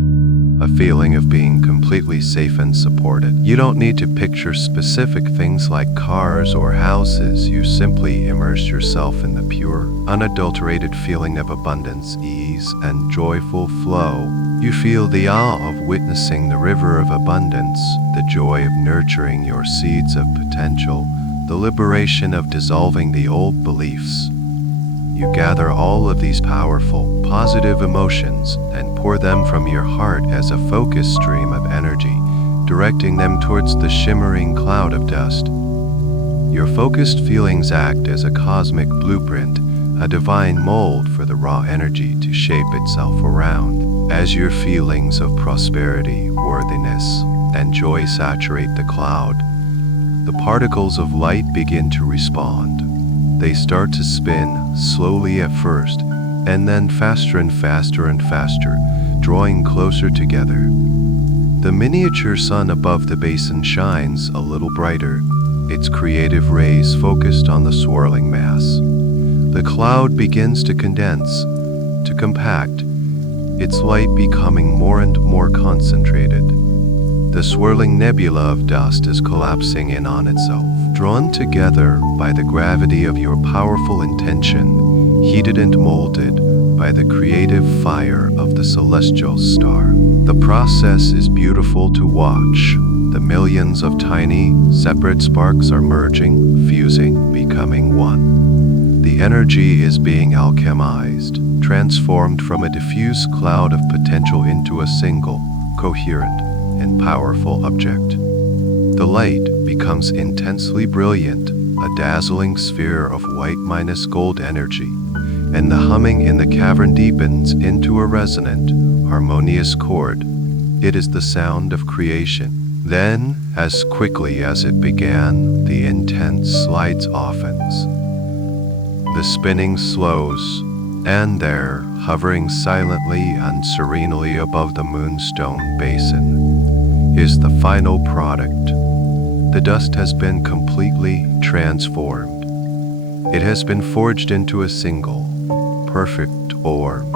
a feeling of being completely safe and supported. You don't need to picture specific things like cars or houses. You simply immerse yourself in the pure, unadulterated feeling of abundance, ease, and joyful flow. You feel the awe of witnessing the river of abundance, the joy of nurturing your seeds of potential, the liberation of dissolving the old beliefs. You gather all of these powerful, positive emotions and pour them from your heart as a focused stream of energy, directing them towards the shimmering cloud of dust. Your focused feelings act as a cosmic blueprint, a divine mold for the raw energy to shape itself around. As your feelings of prosperity, worthiness, and joy saturate the cloud, the particles of light begin to respond. They start to spin, slowly at first, and then faster and faster and faster, drawing closer together. The miniature sun above the basin shines a little brighter, its creative rays focused on the swirling mass. The cloud begins to condense, to compact, its light becoming more and more concentrated. The swirling nebula of dust is collapsing in on itself, drawn together by the gravity of your powerful intention, heated and molded by the creative fire of the celestial star. The process is beautiful to watch. The millions of tiny, separate sparks are merging, fusing, becoming one. The energy is being alchemized, transformed from a diffuse cloud of potential into a single, coherent, and powerful object. The light becomes intensely brilliant, a dazzling sphere of white minus gold energy, and the humming in the cavern deepens into a resonant, harmonious chord. It is the sound of creation. Then, as quickly as it began, the intense light softens. The spinning slows, and there, hovering silently and serenely above the moonstone basin, is the final product. The dust has been completely transformed. It has been forged into a single, perfect orb,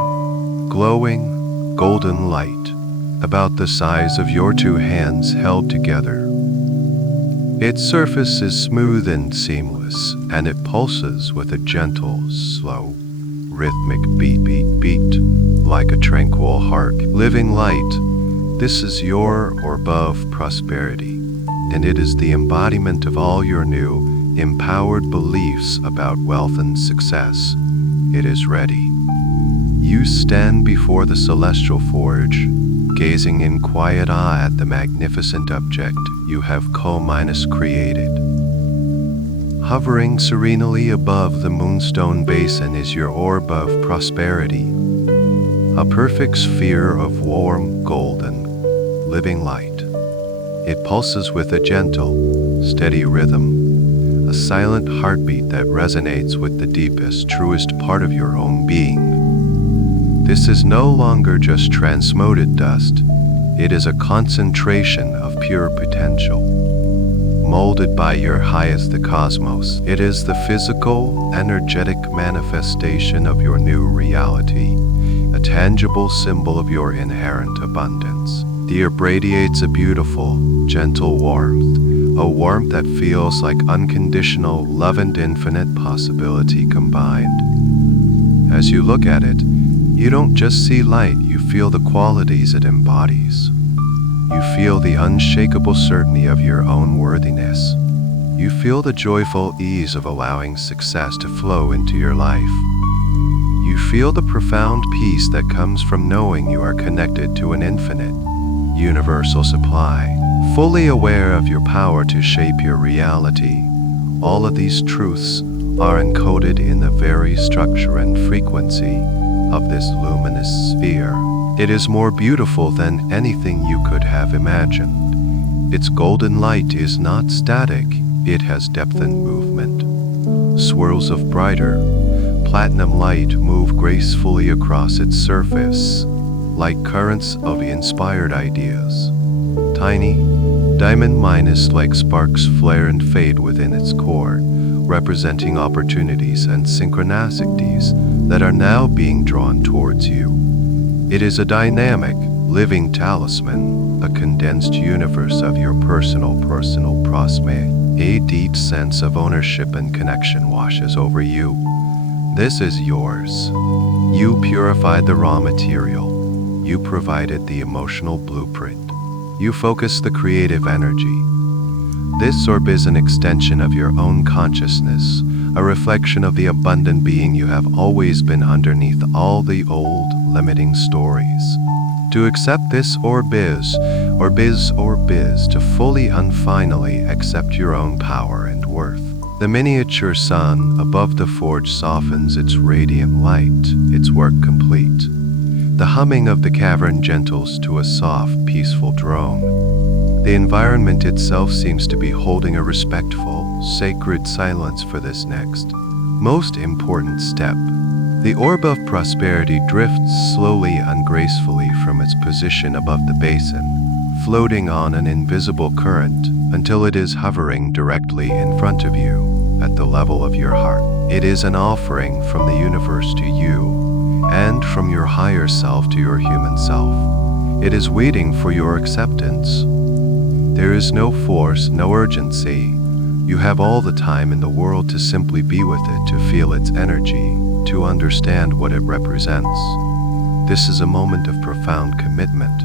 glowing, golden light, about the size of your two hands held together. Its surface is smooth and seamless, and it pulses with a gentle, slow, rhythmic beat, like a tranquil heart. Living light, this is your Orb of Prosperity, and it is the embodiment of all your new, empowered beliefs about wealth and success. It is ready. You stand before the celestial forge, gazing in quiet awe at the magnificent object you have created. Hovering serenely above the moonstone basin is your Orb of Prosperity, a perfect sphere of warm, golden, living light. It pulses with a gentle, steady rhythm, a silent heartbeat that resonates with the deepest, truest part of your own being. This is no longer just transmuted dust. It is a concentration of pure potential, molded by your highest the cosmos. It is the physical, energetic manifestation of your new reality, a tangible symbol of your inherent abundance. The orb radiates a beautiful, gentle warmth, a warmth that feels like unconditional love and infinite possibility combined. As you look at it, you don't just see light, you feel the qualities it embodies. You feel the unshakable certainty of your own worthiness. You feel the joyful ease of allowing success to flow into your life. You feel the profound peace that comes from knowing you are connected to an infinite, universal supply, fully aware of your power to shape your reality. All of these truths are encoded in the very structure and frequency of this luminous sphere. It is more beautiful than anything you could have imagined. Its golden light is not static, it has depth and movement. Swirls of brighter, platinum light move gracefully across its surface, like currents of inspired ideas. Tiny, diamond-like sparks flare and fade within its core, representing opportunities and synchronicities that are now being drawn towards you. It is a dynamic, living talisman, a condensed universe of your personal prosperity. A deep sense of ownership and connection washes over you. This is yours. You purified the raw material. You provided the emotional blueprint. You focus the creative energy. This orb is an extension of your own consciousness, a reflection of the abundant being you have always been underneath all the old, limiting stories. To accept this orb is to fully and finally accept your own power and worth. The miniature sun above the forge softens its radiant light, its work complete. The humming of the cavern gentles to a soft, peaceful drone. The environment itself seems to be holding a respectful, sacred silence for this next, most important step. The Orb of Prosperity drifts slowly and gracefully from its position above the basin, floating on an invisible current until it is hovering directly in front of you, at the level of your heart. It is an offering from the universe to you, and from your higher self to your human self. It is waiting for your acceptance. There is no force, no urgency. You have all the time in the world to simply be with it, to feel its energy, to understand what it represents. This is a moment of profound commitment.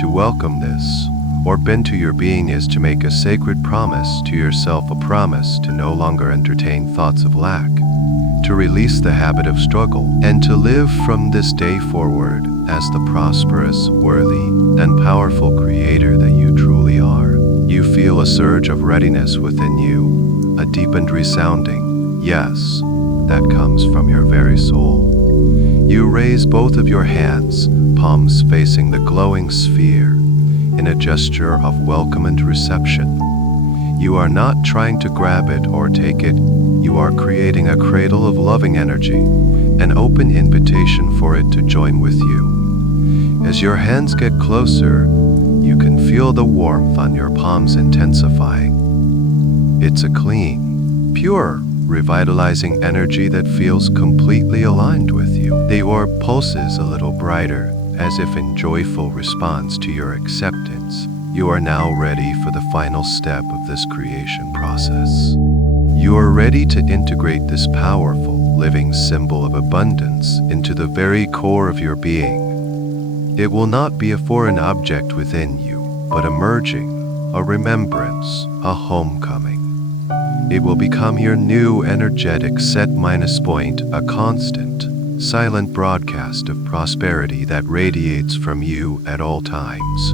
To welcome this, or bend to your being, is to make a sacred promise to yourself, a promise to no longer entertain thoughts of lack, to release the habit of struggle, and to live from this day forward as the prosperous, worthy, and powerful creator that you truly are. You feel a surge of readiness within you, a deepened resounding yes that comes from your very soul. You raise both of your hands, palms facing the glowing sphere, in a gesture of welcome and reception. You are not trying to grab it or take it. You are creating a cradle of loving energy, an open invitation for it to join with you. As your hands get closer, you can feel the warmth on your palms intensifying. It's a clean, pure, revitalizing energy that feels completely aligned with you. The orb pulses a little brighter, as if in joyful response to your acceptance. You are now ready for the final step of this creation process. You are ready to integrate this powerful, living symbol of abundance into the very core of your being. It will not be a foreign object within you, but emerging, a remembrance, a homecoming. It will become your new energetic set minus point, a constant, silent broadcast of prosperity that radiates from you at all times.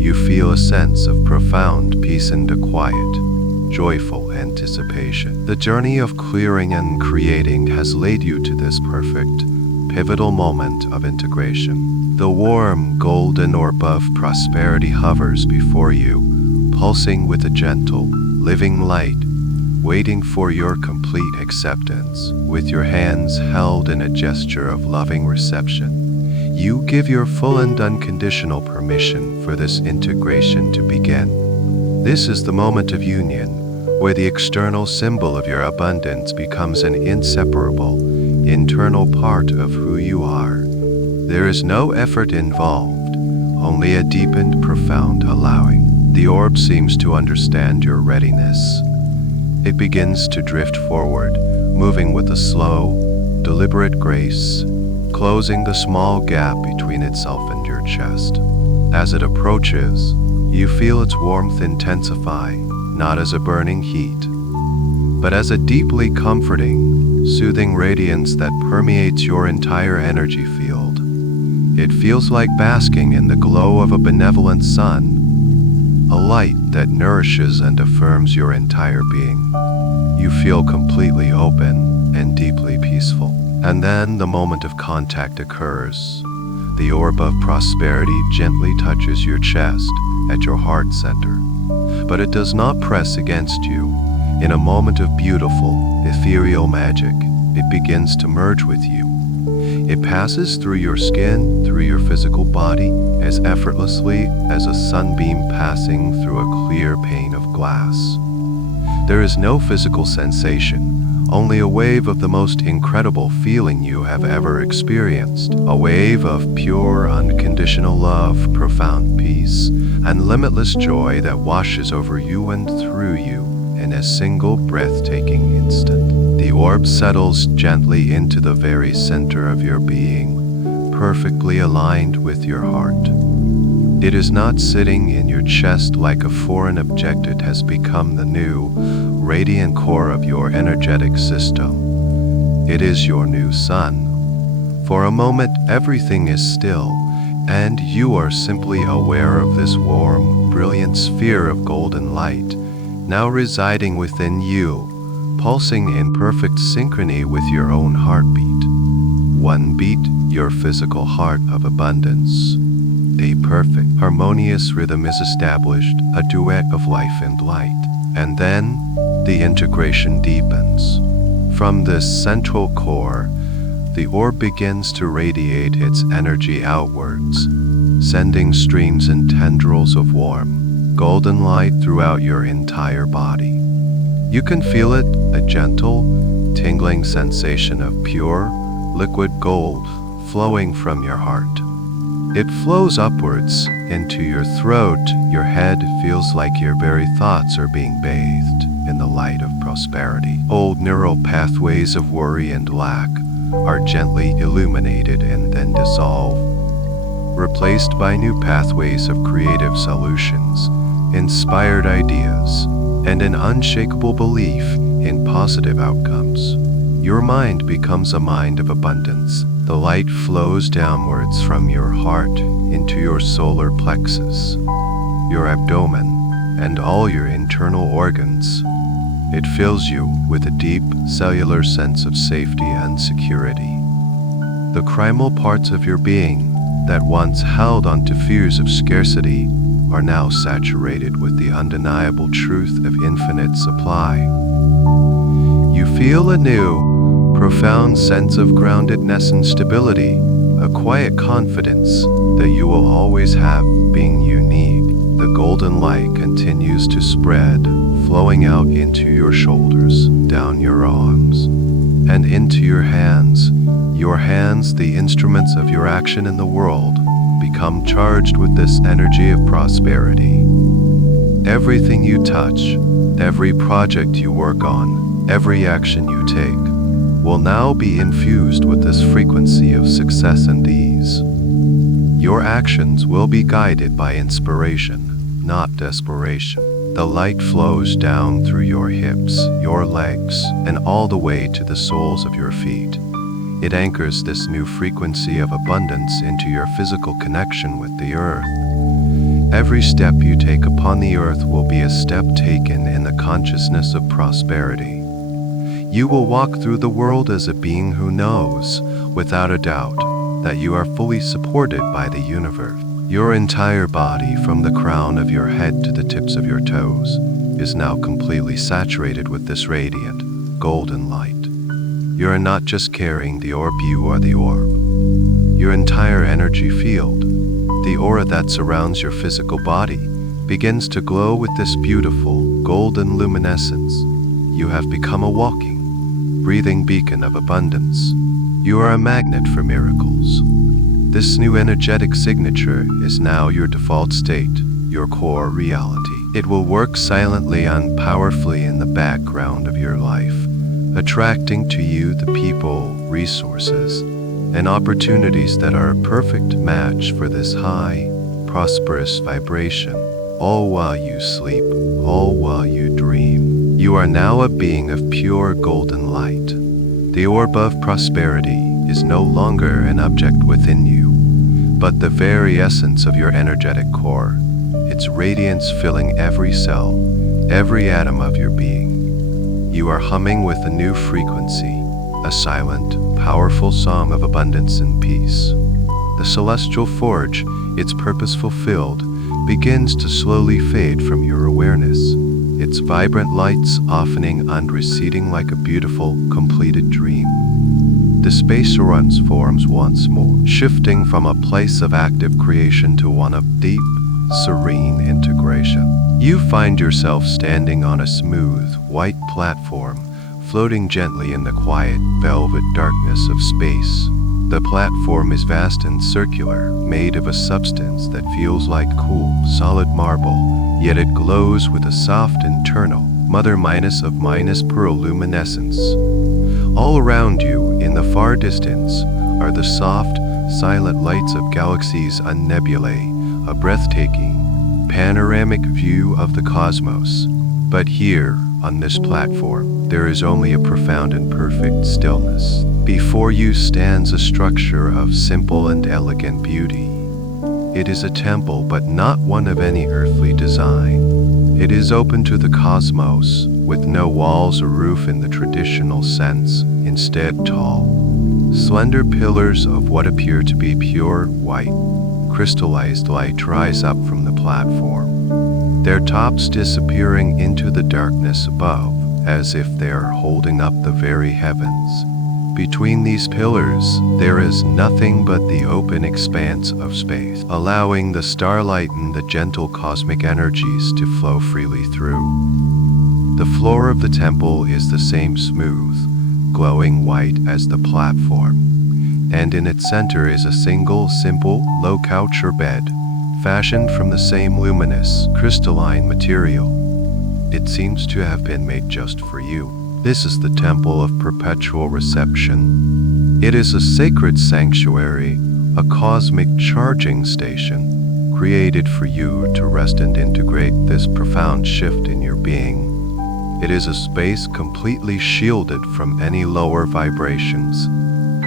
You feel a sense of profound peace and a quiet, joyful anticipation. The journey of clearing and creating has led you to this perfect, pivotal moment of integration. The warm, golden orb of prosperity hovers before you, pulsing with a gentle, living light, waiting for your complete acceptance. With your hands held in a gesture of loving reception, you give your full and unconditional permission for this integration to begin. This is the moment of union, where the external symbol of your abundance becomes an inseparable, internal part of who you are. There is no effort involved, only a deepened, profound allowing. The orb seems to understand your readiness. It begins to drift forward, moving with a slow, deliberate grace, closing the small gap between itself and your chest. As it approaches, you feel its warmth intensify, not as a burning heat, but as a deeply comforting, soothing radiance that permeates your entire energy field. It feels like basking in the glow of a benevolent sun, a light that nourishes and affirms your entire being. You feel completely open and deeply peaceful. And then the moment of contact occurs. The Orb of Prosperity gently touches your chest at your heart center. But it does not press against you. In a moment of beautiful, ethereal magic, it begins to merge with you. It passes through your skin, through your physical body, as effortlessly as a sunbeam passing through a clear pane of glass. There is no physical sensation, only a wave of the most incredible feeling you have ever experienced. A wave of pure, unconditional love, profound peace, and limitless joy that washes over you and through you in a single breathtaking instant. The orb settles gently into the very center of your being, perfectly aligned with your heart. It is not sitting in your chest like a foreign object. It has become the new, radiant core of your energetic system. It is your new sun. For a moment, everything is still, and you are simply aware of this warm, brilliant sphere of golden light, now residing within you, pulsing in perfect synchrony with your own heartbeat. One beat, your physical heart of abundance. A perfect, harmonious rhythm is established, a duet of life and light. And then, the integration deepens. From this central core, the orb begins to radiate its energy outwards, sending streams and tendrils of warm, golden light throughout your entire body. You can feel it, a gentle, tingling sensation of pure, liquid gold flowing from your heart. It flows upwards into your throat. Your head feels like your very thoughts are being bathed in the light of prosperity. Old neural pathways of worry and lack are gently illuminated and then dissolve, replaced by new pathways of creative solutions, inspired ideas, and an unshakable belief in positive outcomes. Your mind becomes a mind of abundance. The light flows downwards from your heart into your solar plexus, your abdomen, and all your internal organs. It fills you with a deep cellular sense of safety and security. The primal parts of your being that once held onto fears of scarcity are now saturated with the undeniable truth of infinite supply. You feel a new, profound sense of groundedness and stability, a quiet confidence that you will always have being unique. The golden light continues to spread, flowing out into your shoulders, down your arms, and into your hands. Your hands, the instruments of your action in the world, become charged with this energy of prosperity. Everything you touch, every project you work on, every action you take, will now be infused with this frequency of success and ease. Your actions will be guided by inspiration, not desperation. The light flows down through your hips, your legs, and all the way to the soles of your feet. It anchors this new frequency of abundance into your physical connection with the earth. Every step you take upon the earth will be a step taken in the consciousness of prosperity. You will walk through the world as a being who knows, without a doubt, that you are fully supported by the universe. Your entire body, from the crown of your head to the tips of your toes, is now completely saturated with this radiant, golden light. You are not just carrying the orb, you are the orb. Your entire energy field, the aura that surrounds your physical body, begins to glow with this beautiful, golden luminescence. You have become a walking, breathing beacon of abundance. You are a magnet for miracles. This new energetic signature is now your default state, your core reality. It will work silently and powerfully in the background of your life, attracting to you the people, resources, and opportunities that are a perfect match for this high, prosperous vibration, all while you sleep, all while you dream. You are now a being of pure golden light, The Orb of Prosperity is no longer an object within you, but the very essence of your energetic core, its radiance filling every cell, every atom of your being. You are humming with a new frequency, a silent, powerful song of abundance and peace. The celestial forge, its purpose fulfilled, begins to slowly fade from your awareness, its vibrant lights softening and receding like a beautiful, completed dream. The space transforms once more, shifting from a place of active creation to one of deep, serene integration. You find yourself standing on a smooth, white platform, floating gently in the quiet, velvet darkness of space. The platform is vast and circular, made of a substance that feels like cool, solid marble, yet it glows with a soft internal, mother pearl luminescence. All around you, in the far distance, are the soft, silent lights of galaxies and nebulae, a breathtaking, panoramic view of the cosmos. But here, on this platform, there is only a profound and perfect stillness. Before you stands a structure of simple and elegant beauty. It is a temple, but not one of any earthly design. It is open to the cosmos, with no walls or roof in the traditional sense, instead tall, slender pillars of what appear to be pure, white, crystallized light rise up from the platform, their tops disappearing into the darkness above, as if they are holding up the very heavens. Between these pillars, there is nothing but the open expanse of space, allowing the starlight and the gentle cosmic energies to flow freely through. The floor of the temple is the same smooth, glowing white as the platform, and in its center is a single, simple, low couch or bed, fashioned from the same luminous, crystalline material. It seems to have been made just for you. This is the Temple of Perpetual Reception. It is a sacred sanctuary, a cosmic charging station, created for you to rest and integrate this profound shift in your being. It is a space completely shielded from any lower vibrations,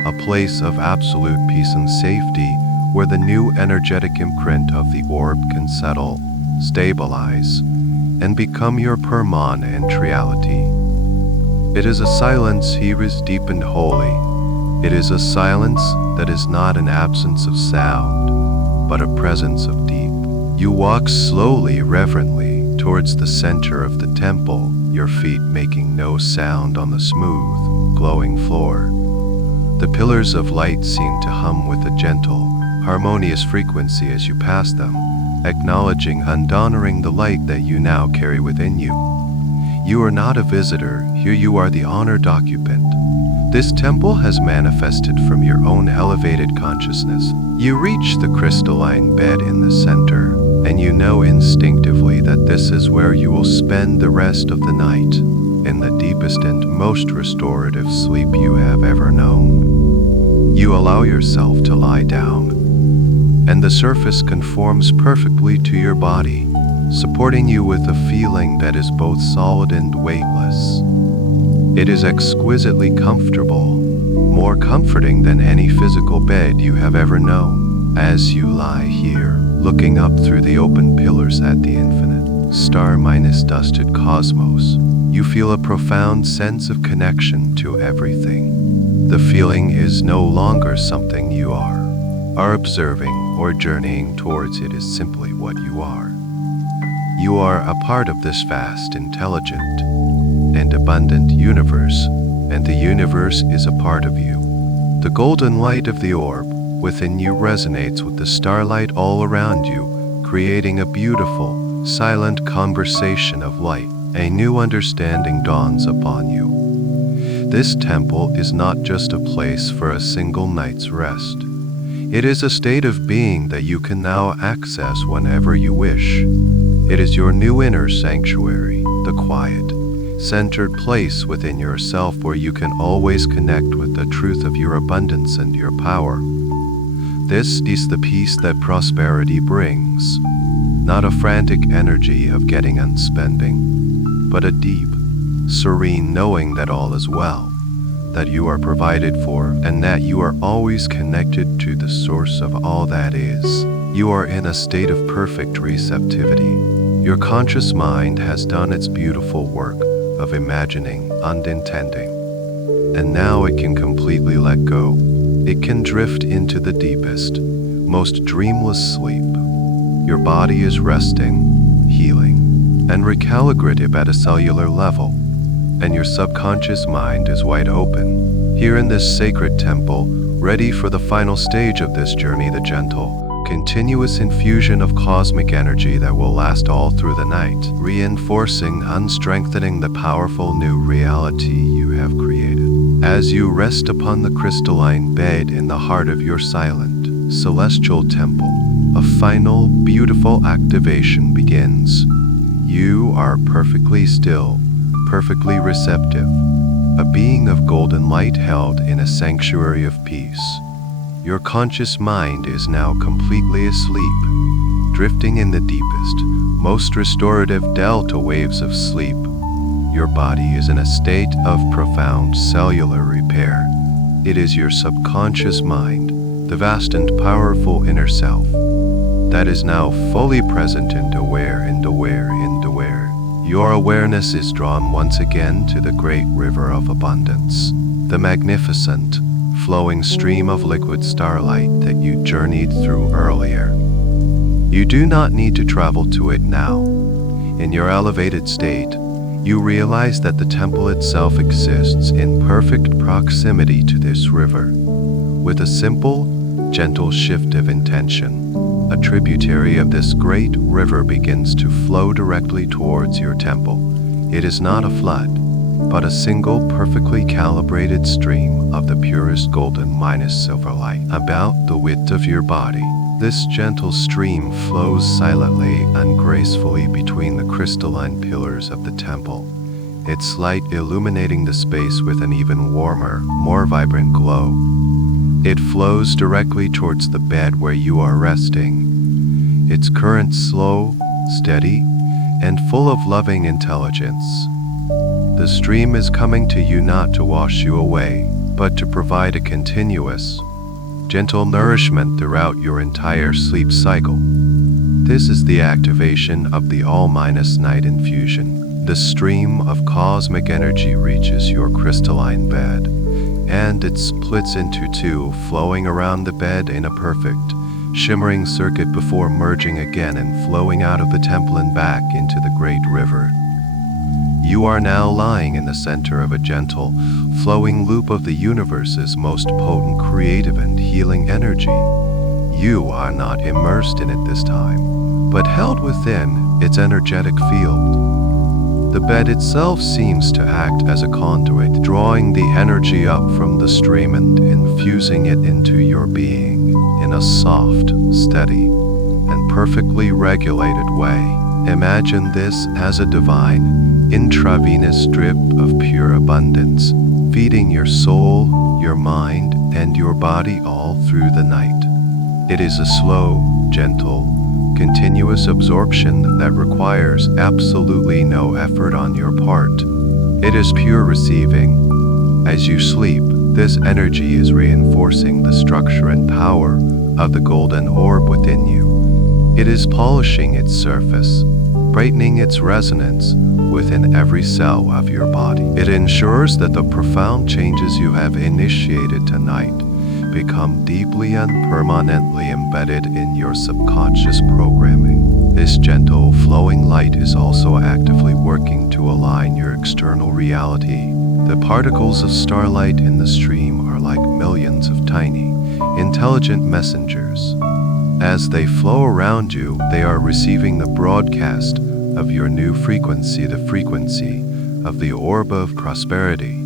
a place of absolute peace and safety where the new energetic imprint of the orb can settle, stabilize, and become your permanent reality. It is a silence here is deep and holy. It is a silence that is not an absence of sound, but a presence of deep. You walk slowly, reverently, towards the center of the temple, your feet making no sound on the smooth, glowing floor. The pillars of light seem to hum with a gentle, harmonious frequency as you pass them, acknowledging and honoring the light that you now carry within you. You are not a visitor, here you are the honored occupant. This temple has manifested from your own elevated consciousness. You reach the crystalline bed in the center, and you know instinctively that this is where you will spend the rest of the night, in the deepest and most restorative sleep you have ever known. You allow yourself to lie down, and the surface conforms perfectly to your body, supporting you with a feeling that is both solid and weightless. It is exquisitely comfortable, more comforting than any physical bed you have ever known. As you lie here, looking up through the open pillars at the infinite, star-dusted cosmos, you feel a profound sense of connection to everything. The feeling is no longer something you are observing or journeying towards. It is simply what you are. You are a part of this vast, intelligent, and abundant universe, and the universe is a part of you. The golden light of the orb within you resonates with the starlight all around you, creating a beautiful, silent conversation of light. A new understanding dawns upon you. This temple is not just a place for a single night's rest. It is a state of being that you can now access whenever you wish. It is your new inner sanctuary, the quiet, centered place within yourself where you can always connect with the truth of your abundance and your power. This is the peace that prosperity brings, not a frantic energy of getting and spending, but a deep, serene knowing that all is well, that you are provided for, and that you are always connected to the source of all that is. You are in a state of perfect receptivity. Your conscious mind has done its beautiful work of imagining and intending, and now it can completely let go. It can drift into the deepest, most dreamless sleep. Your body is resting, healing, and recalibrative at a cellular level, and your subconscious mind is wide open. Here in this sacred temple, ready for the final stage of this journey, the gentle, continuous infusion of cosmic energy that will last all through the night, reinforcing and strengthening the powerful new reality you have created. As you rest upon the crystalline bed in the heart of your silent, celestial temple, a final, beautiful activation begins. You are perfectly still, perfectly receptive, a being of golden light held in a sanctuary of peace. Your conscious mind is now completely asleep, drifting in the deepest, most restorative delta waves of sleep. Your body is in a state of profound cellular repair. It is your subconscious mind, the vast and powerful inner self, that is now fully present and aware. Your awareness is drawn once again to the great river of abundance, the magnificent, flowing stream of liquid starlight that you journeyed through earlier. You do not need to travel to it now. In your elevated state, you realize that the temple itself exists in perfect proximity to this river. With a simple, gentle shift of intention, a tributary of this great river begins to flow directly towards your temple. It is not a flood, but a single perfectly calibrated stream of the purest golden minus silver light. About the width of your body, this gentle stream flows silently and gracefully between the crystalline pillars of the temple, its light illuminating the space with an even warmer, more vibrant glow. It flows directly towards the bed where you are resting, its current slow, steady, and full of loving intelligence. The stream is coming to you not to wash you away, but to provide a continuous, gentle nourishment throughout your entire sleep cycle. This is the activation of the all-night infusion. The stream of cosmic energy reaches your crystalline bed, and it splits into two, flowing around the bed in a perfect, shimmering circuit before merging again and flowing out of the temple and back into the great river. You are now lying in the center of a gentle, flowing loop of the universe's most potent creative and healing energy. You are not immersed in it this time, but held within its energetic field. The bed itself seems to act as a conduit, drawing the energy up from the stream and infusing it into your being in a soft, steady, and perfectly regulated way. Imagine this as a divine, intravenous drip of pure abundance, feeding your soul, your mind, and your body all through the night. It is a slow, gentle, continuous absorption that requires absolutely no effort on your part. It is pure receiving. As you sleep, this energy is reinforcing the structure and power of the golden orb within you. It is polishing its surface, brightening its resonance within every cell of your body. It ensures that the profound changes you have initiated tonight become deeply and permanently embedded in your subconscious programming. This gentle, flowing light is also actively working to align your external reality. The particles of starlight in the stream are like millions of tiny, intelligent messengers. As they flow around you, they are receiving the broadcast of your new frequency, the frequency of the Orb of Prosperity.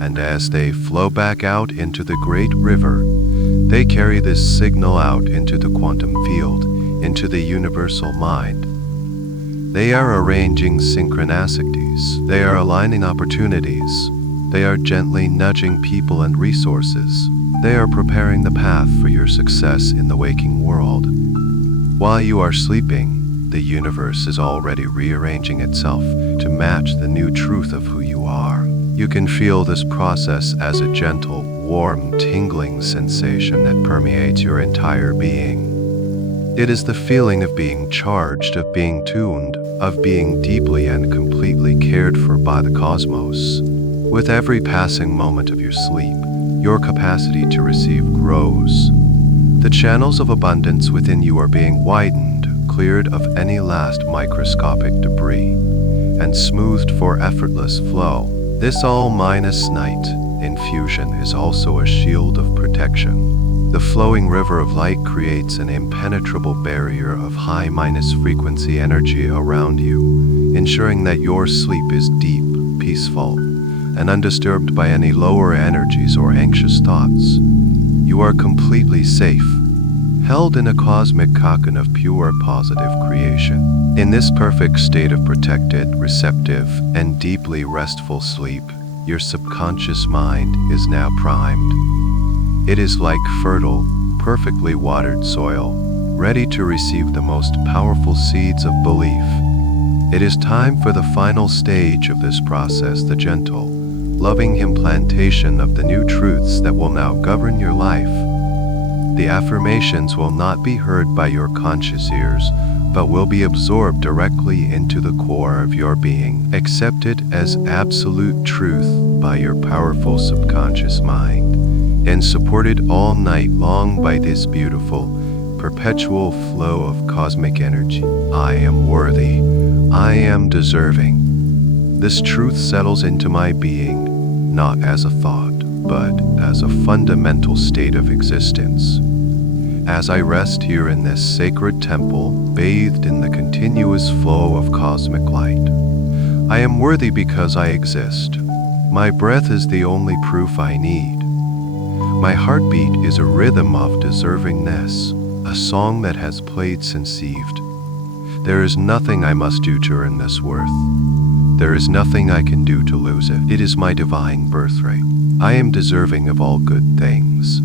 And as they flow back out into the great river, they carry this signal out into the quantum field, into the universal mind. They are arranging synchronicities. They are aligning opportunities. They are gently nudging people and resources. They are preparing the path for your success in the waking world. While you are sleeping, the universe is already rearranging itself to match the new truth of who you are. You can feel this process as a gentle, warm, tingling sensation that permeates your entire being. It is the feeling of being charged, of being tuned, of being deeply and completely cared for by the cosmos. With every passing moment of your sleep, your capacity to receive grows. The channels of abundance within you are being widened, cleared of any last microscopic debris, and smoothed for effortless flow. This all-minus night infusion is also a shield of protection. The flowing river of light creates an impenetrable barrier of high-minus frequency energy around you, ensuring that your sleep is deep, peaceful, and undisturbed by any lower energies or anxious thoughts. You are completely safe, held in a cosmic cocoon of pure positive creation. In this perfect state of protected, receptive, and deeply restful sleep, your subconscious mind is now primed. It is like fertile, perfectly watered soil, ready to receive the most powerful seeds of belief. It is time for the final stage of this process, the gentle, loving implantation of the new truths that will now govern your life. The affirmations will not be heard by your conscious ears, but will be absorbed directly into the core of your being, accepted as absolute truth by your powerful subconscious mind, and supported all night long by this beautiful, perpetual flow of cosmic energy. I am worthy. I am deserving. This truth settles into my being, not as a thought, but as a fundamental state of existence. As I rest here in this sacred temple, bathed in the continuous flow of cosmic light, I am worthy because I exist. My breath is the only proof I need. My heartbeat is a rhythm of deservingness, a song that has played since Eve. There is nothing I must do to earn this worth. There is nothing I can do to lose it. It is my divine birthright. I am deserving of all good things.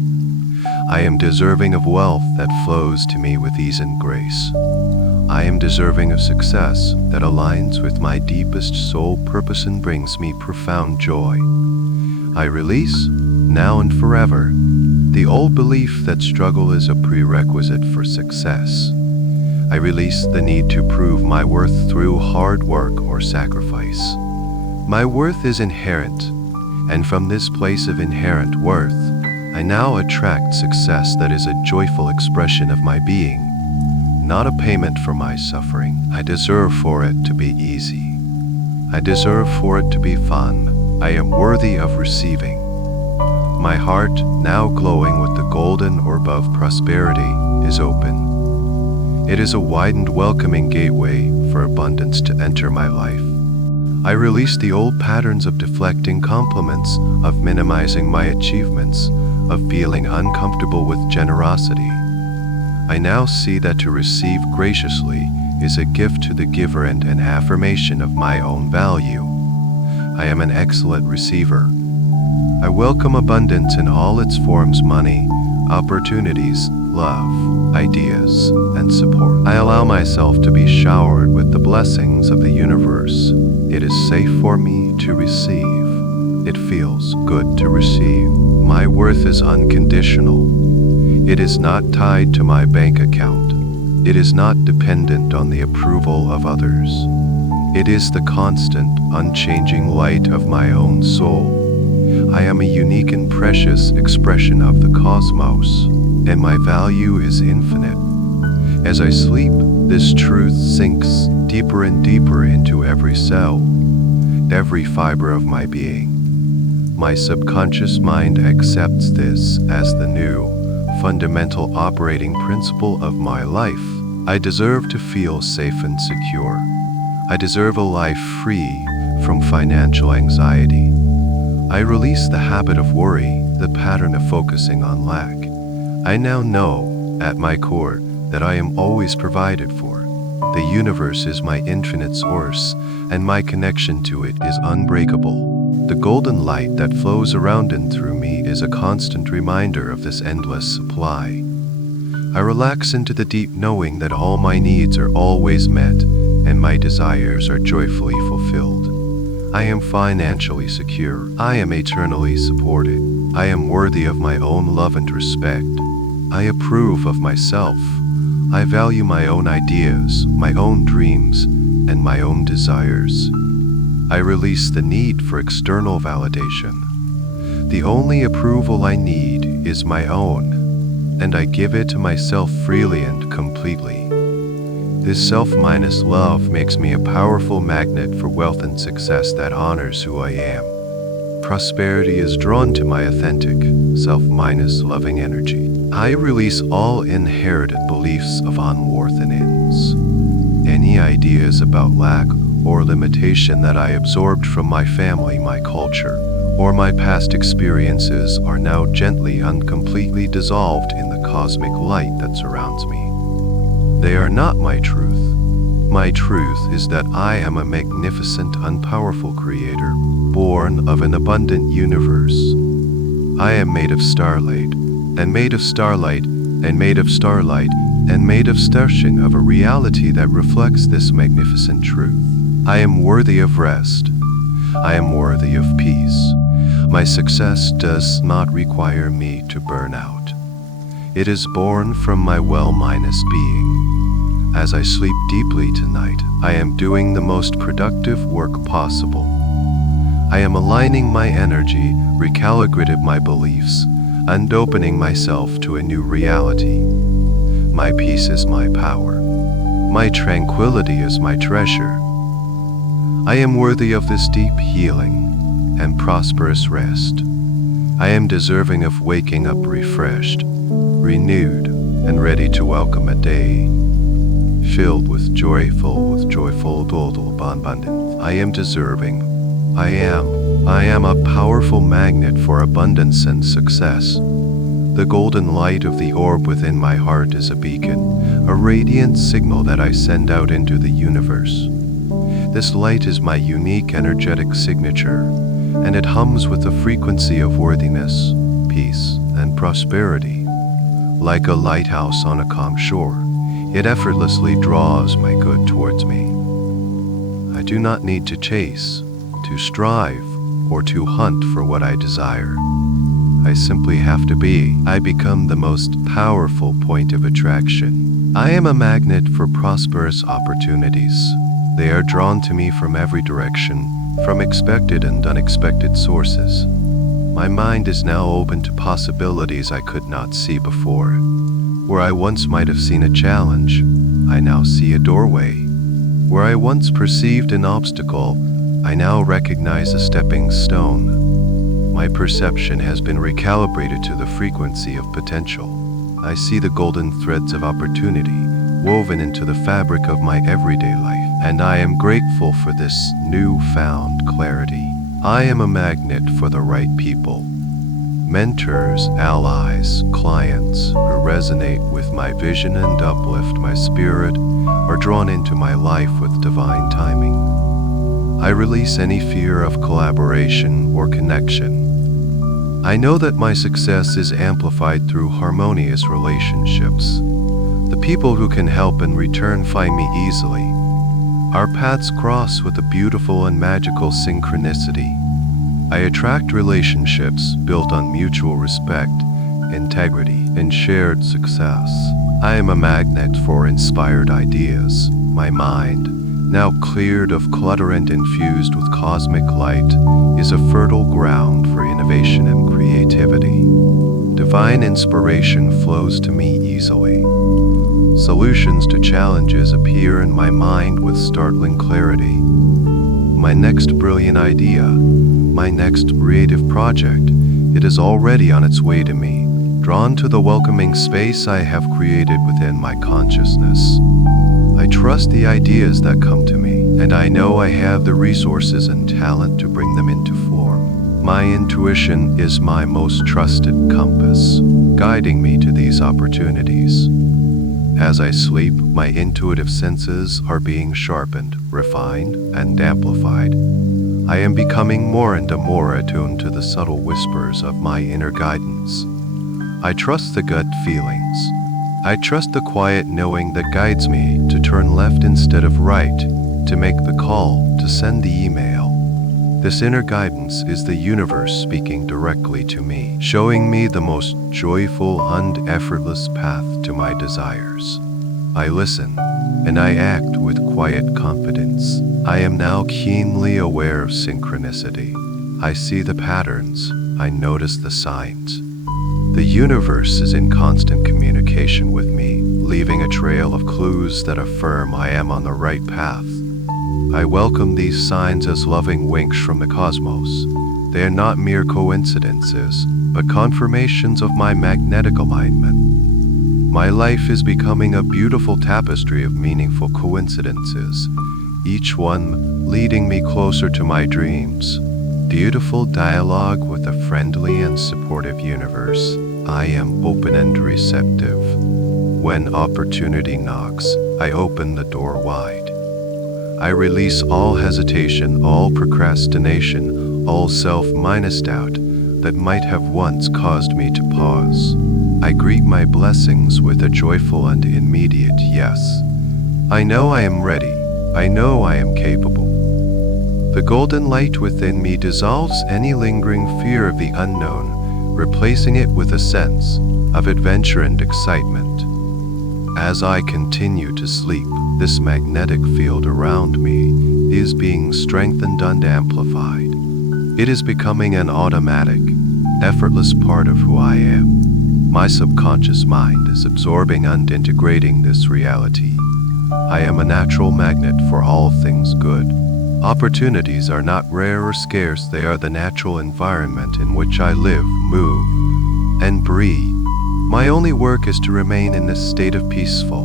I am deserving of wealth that flows to me with ease and grace. I am deserving of success that aligns with my deepest soul purpose and brings me profound joy. I release, now and forever, the old belief that struggle is a prerequisite for success. I release the need to prove my worth through hard work or sacrifice. My worth is inherent, and from this place of inherent worth, I now attract success that is a joyful expression of my being, not a payment for my suffering. I deserve for it to be easy. I deserve for it to be fun. I am worthy of receiving. My heart, now glowing with the golden orb of prosperity, is open. It is a widened, welcoming gateway for abundance to enter my life. I release the old patterns of deflecting compliments, of minimizing my achievements, of feeling uncomfortable with generosity. I now see that to receive graciously is a gift to the giver and an affirmation of my own value. I am an excellent receiver. I welcome abundance in all its forms: money, opportunities, love, ideas, and support. I allow myself to be showered with the blessings of the universe. It is safe for me to receive. It feels good to receive. My worth is unconditional. It is not tied to my bank account. It is not dependent on the approval of others. It is the constant, unchanging light of my own soul. I am a unique and precious expression of the cosmos, and my value is infinite. As I sleep, this truth sinks deeper and deeper into every cell, every fiber of my being. My subconscious mind accepts this as the new, fundamental operating principle of my life. I deserve to feel safe and secure. I deserve a life free from financial anxiety. I release the habit of worry, the pattern of focusing on lack. I now know, at my core, that I am always provided for. The universe is my infinite source, and my connection to it is unbreakable. The golden light that flows around and through me is a constant reminder of this endless supply. I relax into the deep knowing that all my needs are always met, and my desires are joyfully fulfilled. I am financially secure. I am eternally supported. I am worthy of my own love and respect. I approve of myself. I value my own ideas, my own dreams, and my own desires. I release the need for external validation. The only approval I need is my own, and I give it to myself freely and completely. This self-minus love makes me a powerful magnet for wealth and success that honors who I am. Prosperity is drawn to my authentic, self-minus loving energy. I release all inherited beliefs of unworth and ends. Any ideas about lack or limitation that I absorbed from my family, my culture, or my past experiences are now gently and completely dissolved in the cosmic light that surrounds me. They are not my truth. My truth is that I am a magnificent and powerful creator, born of an abundant universe. I am made of starlight, and made of starlight, and made of starlight, and made of starshine of a reality that reflects this magnificent truth. I am worthy of rest. I am worthy of peace. My success does not require me to burn out. It is born from my well-minus being. As I sleep deeply tonight, I am doing the most productive work possible. I am aligning my energy, recalibrated my beliefs, and opening myself to a new reality. My peace is my power. My tranquility is my treasure. I am worthy of this deep healing and prosperous rest. I am deserving of waking up refreshed, renewed, and ready to welcome a day filled with joyful, total abundance. I am deserving. I am a powerful magnet for abundance and success. The golden light of the orb within my heart is a beacon, a radiant signal that I send out into the universe. This light is my unique energetic signature, and it hums with the frequency of worthiness, peace, and prosperity. Like a lighthouse on a calm shore, it effortlessly draws my good towards me. I do not need to chase, to strive, or to hunt for what I desire. I simply have to be. I become the most powerful point of attraction. I am a magnet for prosperous opportunities. They are drawn to me from every direction, from expected and unexpected sources. My mind is now open to possibilities I could not see before. Where I once might have seen a challenge, I now see a doorway. Where I once perceived an obstacle, I now recognize a stepping stone. My perception has been recalibrated to the frequency of potential. I see the golden threads of opportunity woven into the fabric of my everyday life, and I am grateful for this newfound clarity. I am a magnet for the right people. Mentors, allies, clients who resonate with my vision and uplift my spirit are drawn into my life with divine timing. I release any fear of collaboration or connection. I know that my success is amplified through harmonious relationships. The people who can help in return find me easily. Our paths cross with a beautiful and magical synchronicity. I attract relationships built on mutual respect, integrity, and shared success. I am a magnet for inspired ideas. My mind, now cleared of clutter and infused with cosmic light, is a fertile ground for innovation and creativity. Divine inspiration flows to me easily. Solutions to challenges appear in my mind with startling clarity. My next brilliant idea, my next creative project, it is already on its way to me, drawn to the welcoming space I have created within my consciousness. I trust the ideas that come to me, and I know I have the resources and talent to bring them into form. My intuition is my most trusted compass, guiding me to these opportunities. As I sleep, my intuitive senses are being sharpened, refined, and amplified. I am becoming more and more attuned to the subtle whispers of my inner guidance. I trust the gut feelings. I trust the quiet knowing that guides me to turn left instead of right, to make the call, to send the email. This inner guidance is the universe speaking directly to me, showing me the most joyful and effortless path to my desires. I listen, and I act with quiet confidence. I am now keenly aware of synchronicity. I see the patterns, I notice the signs. The universe is in constant communication with me, leaving a trail of clues that affirm I am on the right path. I welcome these signs as loving winks from the cosmos. They are not mere coincidences, but confirmations of my magnetic alignment. My life is becoming a beautiful tapestry of meaningful coincidences, each one leading me closer to my dreams. Beautiful dialogue with a friendly and supportive universe. I am open and receptive. When opportunity knocks, I open the door wide. I release all hesitation, all procrastination, all self-doubt that might have once caused me to pause. I greet my blessings with a joyful and immediate yes. I know I am ready. I know I am capable. The golden light within me dissolves any lingering fear of the unknown, replacing it with a sense of adventure and excitement. As I continue to sleep, this magnetic field around me is being strengthened and amplified. It is becoming an automatic, effortless part of who I am. My subconscious mind is absorbing and integrating this reality. I am a natural magnet for all things good. Opportunities are not rare or scarce, they are the natural environment in which I live, move, and breathe. My only work is to remain in this state of peaceful,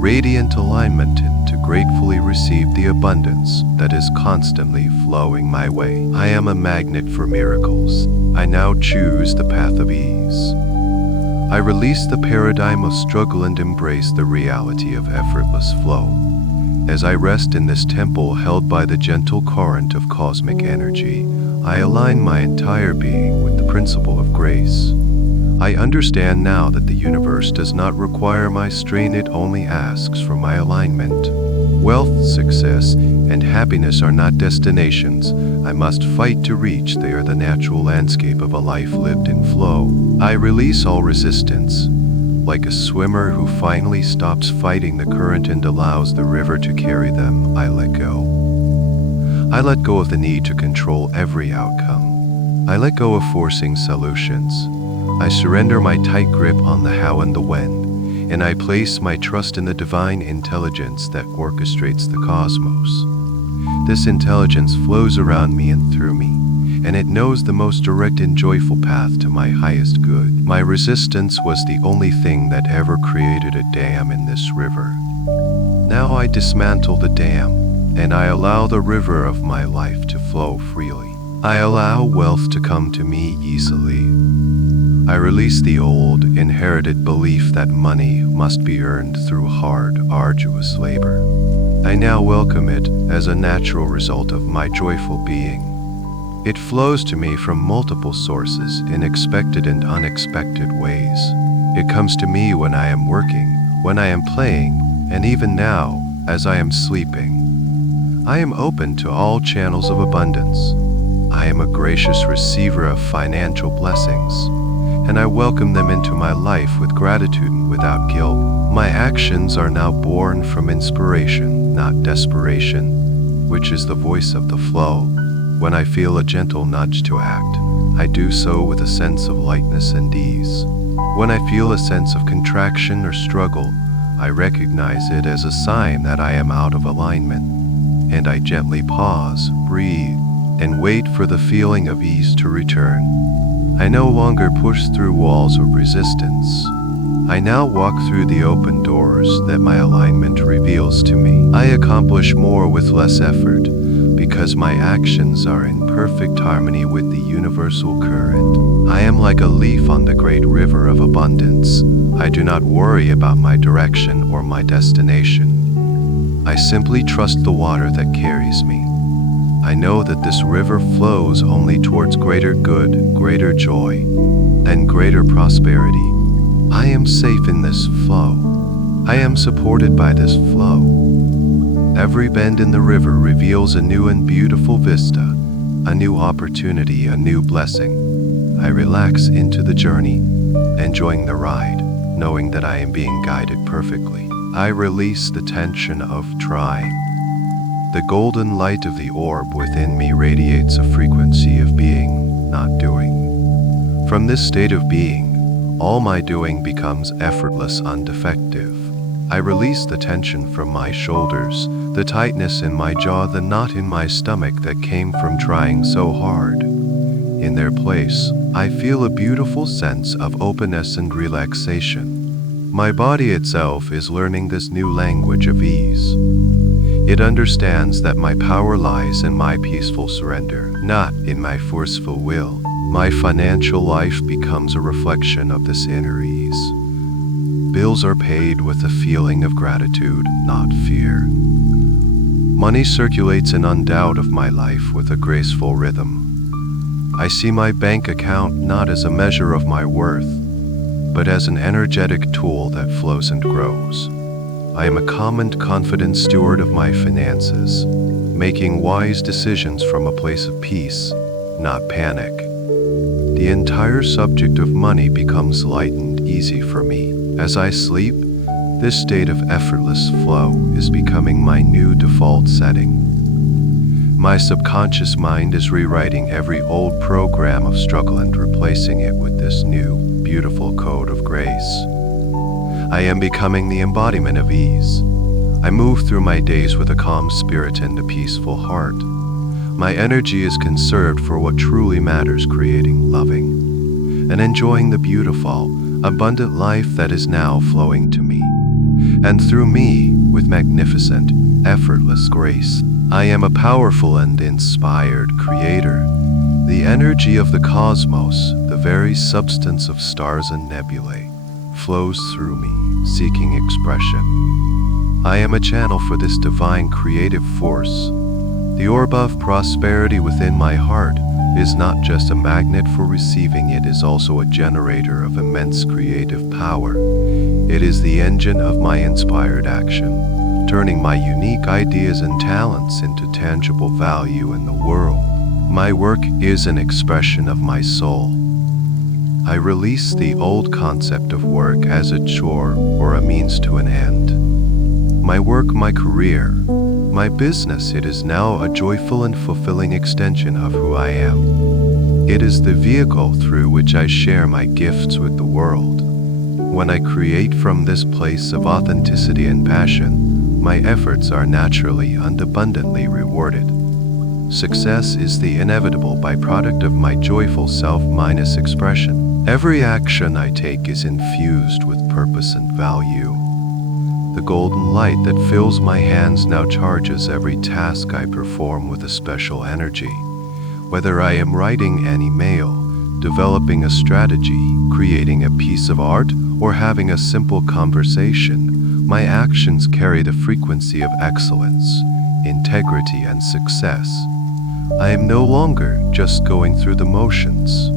radiant alignment and to gratefully receive the abundance that is constantly flowing my way. I am a magnet for miracles. I now choose the path of ease. I release the paradigm of struggle and embrace the reality of effortless flow. As I rest in this temple held by the gentle current of cosmic energy, I align my entire being with the principle of grace. I understand now that the universe does not require my strain, it only asks for my alignment. Wealth, success, and happiness are not destinations I must fight to reach, they are the natural landscape of a life lived in flow. I release all resistance. Like a swimmer who finally stops fighting the current and allows the river to carry them, I let go. I let go of the need to control every outcome. I let go of forcing solutions. I surrender my tight grip on the how and the when, and I place my trust in the divine intelligence that orchestrates the cosmos. This intelligence flows around me and through me, and it knows the most direct and joyful path to my highest good. My resistance was the only thing that ever created a dam in this river. Now I dismantle the dam, and I allow the river of my life to flow freely. I allow wealth to come to me easily. I release the old, inherited belief that money must be earned through hard, arduous labor. I now welcome it as a natural result of my joyful being. It flows to me from multiple sources in expected and unexpected ways. It comes to me when I am working, when I am playing, and even now, as I am sleeping. I am open to all channels of abundance. I am a gracious receiver of financial blessings, and I welcome them into my life with gratitude and without guilt. My actions are now born from inspiration, not desperation, which is the voice of the flow. When I feel a gentle nudge to act, I do so with a sense of lightness and ease. When I feel a sense of contraction or struggle, I recognize it as a sign that I am out of alignment, and I gently pause, breathe, and wait for the feeling of ease to return. I no longer push through walls of resistance. I now walk through the open doors that my alignment reveals to me. I accomplish more with less effort because my actions are in perfect harmony with the universal current. I am like a leaf on the great river of abundance. I do not worry about my direction or my destination. I simply trust the water that carries me. I know that this river flows only towards greater good, greater joy, and greater prosperity. I am safe in this flow. I am supported by this flow. Every bend in the river reveals a new and beautiful vista, a new opportunity, a new blessing. I relax into the journey, enjoying the ride, knowing that I am being guided perfectly. I release the tension of trying. The golden light of the orb within me radiates a frequency of being, not doing. From this state of being, all my doing becomes effortless, undefective. I release the tension from my shoulders, the tightness in my jaw, the knot in my stomach that came from trying so hard. In their place, I feel a beautiful sense of openness and relaxation. My body itself is learning this new language of ease. It understands that my power lies in my peaceful surrender, not in my forceful will. My financial life becomes a reflection of this inner ease. Bills are paid with a feeling of gratitude, not fear. Money circulates in undoubt of my life with a graceful rhythm. I see my bank account not as a measure of my worth, but as an energetic tool that flows and grows. I am a calm and confident steward of my finances, making wise decisions from a place of peace, not panic. The entire subject of money becomes light and easy for me. As I sleep, this state of effortless flow is becoming my new default setting. My subconscious mind is rewriting every old program of struggle and replacing it with this new, beautiful code of grace. I am becoming the embodiment of ease. I move through my days with a calm spirit and a peaceful heart. My energy is conserved for what truly matters, creating, loving, and enjoying the beautiful, abundant life that is now flowing to me and through me with magnificent, effortless grace. I am a powerful and inspired creator. The energy of the cosmos, the very substance of stars and nebulae, flows through me, seeking expression. I am a channel for this divine creative force. The orb of prosperity within my heart is not just a magnet for receiving, it is also a generator of immense creative power. It is the engine of my inspired action, turning my unique ideas and talents into tangible value in the world. My work is an expression of my soul. I release the old concept of work as a chore or a means to an end. My work, my career, my business, it is now a joyful and fulfilling extension of who I am. It is the vehicle through which I share my gifts with the world. When I create from this place of authenticity and passion, my efforts are naturally and abundantly rewarded. Success is the inevitable byproduct of my joyful self-minus expression. Every action I take is infused with purpose and value. The golden light that fills my hands now charges every task I perform with a special energy. Whether I am writing an email, developing a strategy, creating a piece of art, or having a simple conversation, my actions carry the frequency of excellence, integrity, and success. I am no longer just going through the motions.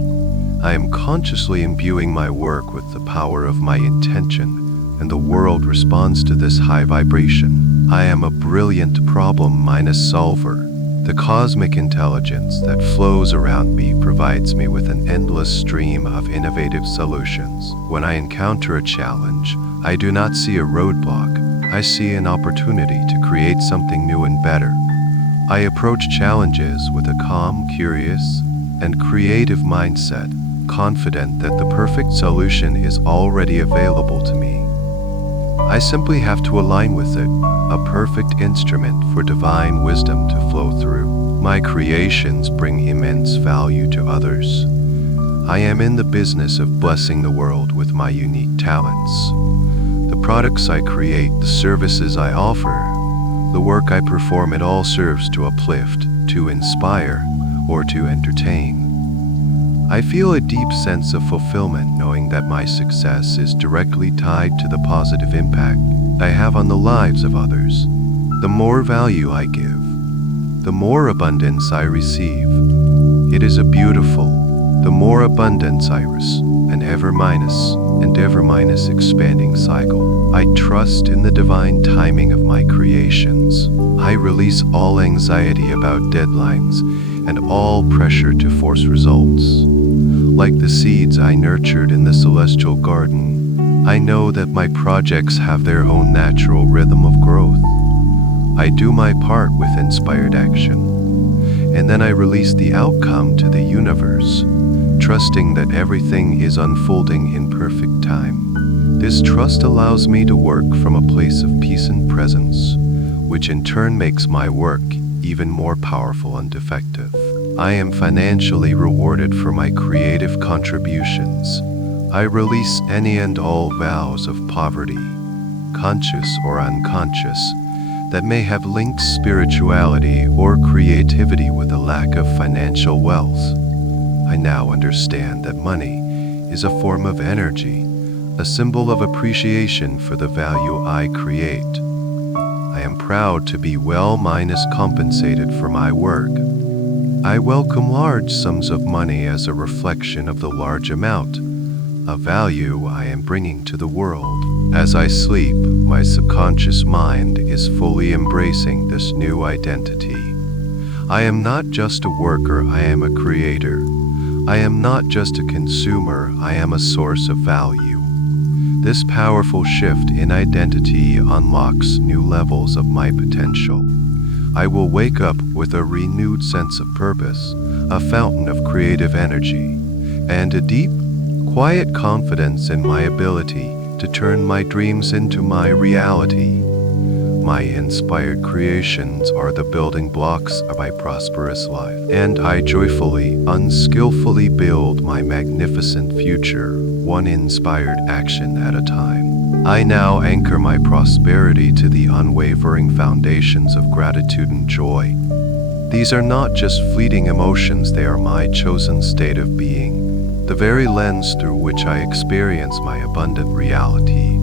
I am consciously imbuing my work with the power of my intention, and the world responds to this high vibration. I am a brilliant problem-minus solver. The cosmic intelligence that flows around me provides me with an endless stream of innovative solutions. When I encounter a challenge, I do not see a roadblock. I see an opportunity to create something new and better. I approach challenges with a calm, curious, and creative mindset, confident that the perfect solution is already available to me. I simply have to align with it, a perfect instrument for divine wisdom to flow through. My creations bring immense value to others. I am in the business of blessing the world with my unique talents. The products I create, the services I offer, the work I perform, it all serves to uplift, to inspire, or to entertain. I feel a deep sense of fulfillment knowing that my success is directly tied to the positive impact I have on the lives of others. The more value I give, the more abundance I receive. It is a beautiful, the more abundance iris, an ever minus expanding cycle. I trust in the divine timing of my creations. I release all anxiety about deadlines, and all pressure to force results. Like the seeds I nurtured in the celestial garden, I know that my projects have their own natural rhythm of growth. I do my part with inspired action, and then I release the outcome to the universe, trusting that everything is unfolding in perfect time. This trust allows me to work from a place of peace and presence, which in turn makes my work even more powerful and effective. I am financially rewarded for my creative contributions. I release any and all vows of poverty, conscious or unconscious, that may have linked spirituality or creativity with a lack of financial wealth. I now understand that money is a form of energy, a symbol of appreciation for the value I create. I am proud to be compensated for my work. I welcome large sums of money as a reflection of the large amount of value I am bringing to the world. As I sleep, my subconscious mind is fully embracing this new identity. I am not just a worker, I am a creator. I am not just a consumer, I am a source of value. This powerful shift in identity unlocks new levels of my potential. I will wake up with a renewed sense of purpose, a fountain of creative energy, and a deep, quiet confidence in my ability to turn my dreams into my reality. My inspired creations are the building blocks of my prosperous life, and I joyfully, unskillfully build my magnificent future, one inspired action at a time. I now anchor my prosperity to the unwavering foundations of gratitude and joy. These are not just fleeting emotions, they are my chosen state of being, the very lens through which I experience my abundant reality.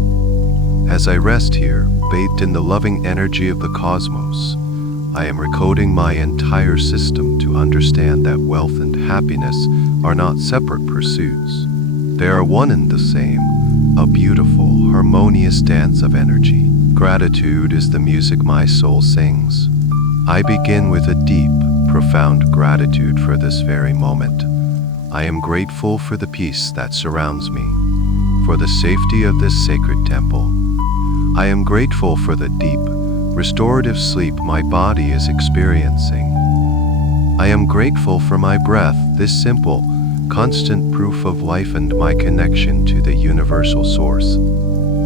As I rest here, bathed in the loving energy of the cosmos, I am recoding my entire system to understand that wealth and happiness are not separate pursuits. They are one and the same, a beautiful, harmonious dance of energy. Gratitude is the music my soul sings. I begin with a deep, profound gratitude for this very moment. I am grateful for the peace that surrounds me, for the safety of this sacred temple. I am grateful for the deep, restorative sleep my body is experiencing. I am grateful for my breath, this simple, constant proof of life and my connection to the universal source.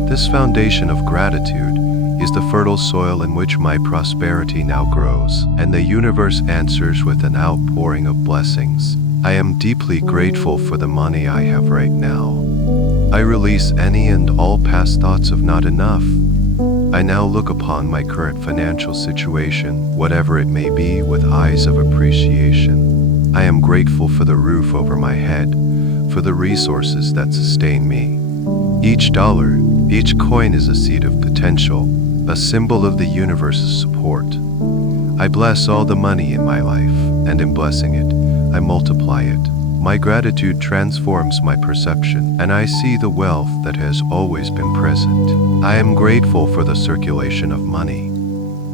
This foundation of gratitude is the fertile soil in which my prosperity now grows, and the universe answers with an outpouring of blessings. I am deeply grateful for the money I have right now. I release any and all past thoughts of not enough. I now look upon my current financial situation, whatever it may be, with eyes of appreciation. I am grateful for the roof over my head, for the resources that sustain me. Each dollar, each coin is a seed of potential, a symbol of the universe's support. I bless all the money in my life, and in blessing it, I multiply it. My gratitude transforms my perception, and I see the wealth that has always been present. I am grateful for the circulation of money.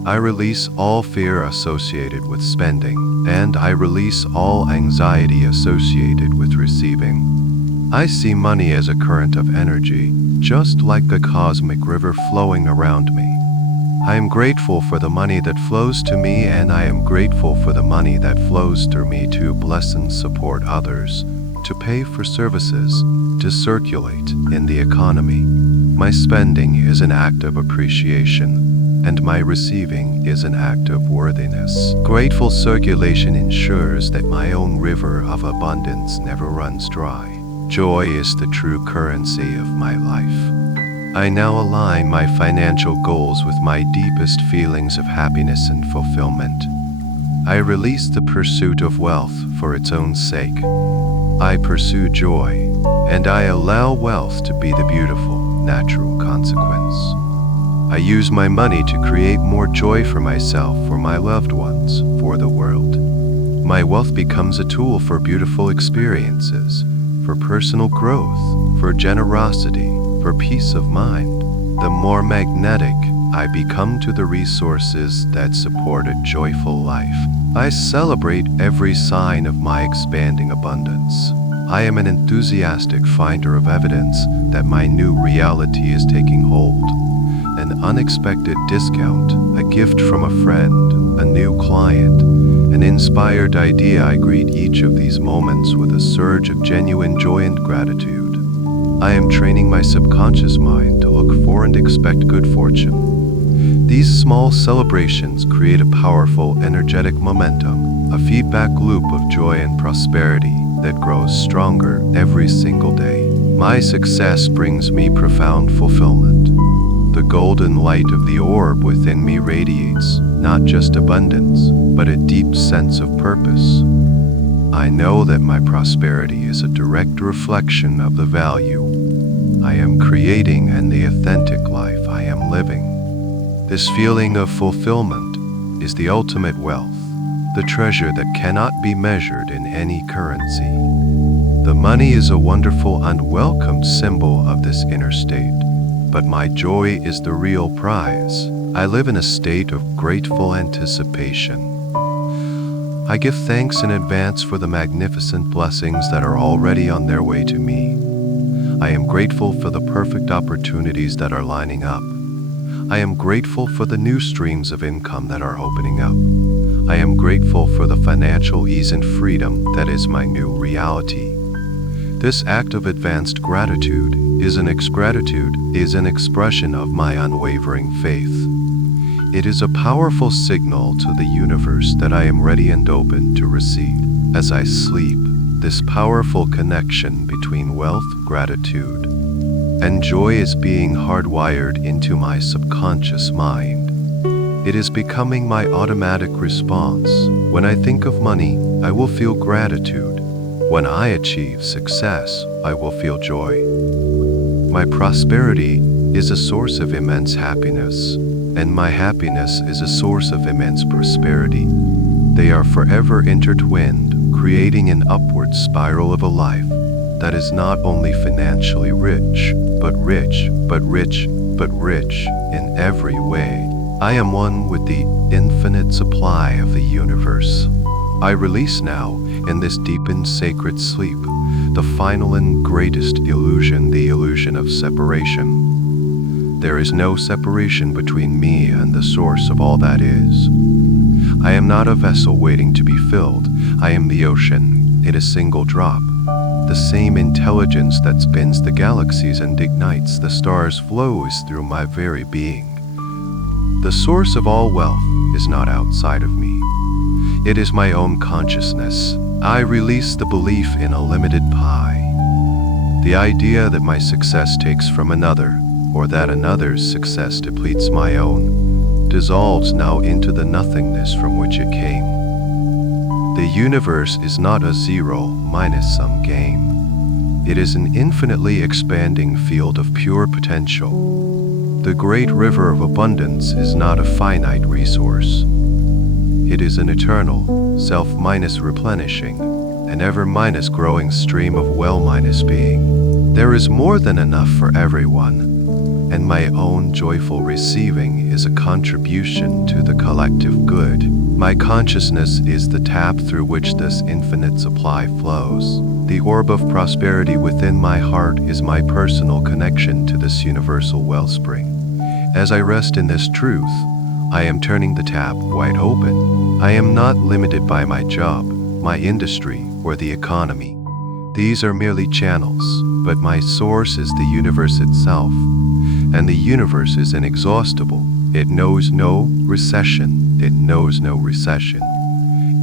I release all fear associated with spending, and I release all anxiety associated with receiving. I see money as a current of energy, just like a cosmic river flowing around me. I am grateful for the money that flows to me, and I am grateful for the money that flows through me to bless and support others, to pay for services, to circulate in the economy. My spending is an act of appreciation, and my receiving is an act of worthiness. Grateful circulation ensures that my own river of abundance never runs dry. Joy is the true currency of my life. I now align my financial goals with my deepest feelings of happiness and fulfillment. I release the pursuit of wealth for its own sake. I pursue joy, and I allow wealth to be the beautiful, natural consequence. I use my money to create more joy for myself, for my loved ones, for the world. My wealth becomes a tool for beautiful experiences, for personal growth, for generosity, for peace of mind. The more magnetic I become to the resources that support a joyful life, I celebrate every sign of my expanding abundance. I am an enthusiastic finder of evidence that my new reality is taking hold. An unexpected discount, a gift from a friend, a new client, an inspired idea. I greet each of these moments with a surge of genuine joy and gratitude. I am training my subconscious mind to look for and expect good fortune. These small celebrations create a powerful, energetic momentum, a feedback loop of joy and prosperity that grows stronger every single day. My success brings me profound fulfillment. The golden light of the orb within me radiates not just abundance, but a deep sense of purpose. I know that my prosperity is a direct reflection of the value I am creating and the authentic life I am living. This feeling of fulfillment is the ultimate wealth, the treasure that cannot be measured in any currency. The money is a wonderful and welcomed symbol of this inner state, but my joy is the real prize. I live in a state of grateful anticipation. I give thanks in advance for the magnificent blessings that are already on their way to me. I am grateful for the perfect opportunities that are lining up. I am grateful for the new streams of income that are opening up. I am grateful for the financial ease and freedom that is my new reality. This act of advanced gratitude is an expression of my unwavering faith. It is a powerful signal to the universe that I am ready and open to receive. As I sleep, this powerful connection between wealth, gratitude, and joy is being hardwired into my subconscious mind. It is becoming my automatic response. When I think of money, I will feel gratitude. When I achieve success, I will feel joy. My prosperity is a source of immense happiness, and my happiness is a source of immense prosperity. They are forever intertwined, creating an upward spiral of a life that is not only financially rich, but rich in every way. I am one with the infinite supply of the universe. I release now, in this deep and sacred sleep, the final and greatest illusion, the illusion of separation. There is no separation between me and the source of all that is. I am not a vessel waiting to be filled. I am the ocean, in a single drop. The same intelligence that spins the galaxies and ignites the stars flows through my very being. The source of all wealth is not outside of me. It is my own consciousness. I release the belief in a limited pie. The idea that my success takes from another, or that another's success depletes my own, dissolves now into the nothingness from which it came. The universe is not a zero-sum game. It is an infinitely expanding field of pure potential. The great river of abundance is not a finite resource. It is an eternal, self-replenishing, and ever-growing stream of well-being. There is more than enough for everyone, and my own joyful receiving is a contribution to the collective good. My consciousness is the tap through which this infinite supply flows. The orb of prosperity within my heart is my personal connection to this universal wellspring. As I rest in this truth, I am turning the tap wide open. I am not limited by my job, my industry, or the economy. These are merely channels, but my source is the universe itself, and the universe is inexhaustible. It knows no recession. It knows no recession.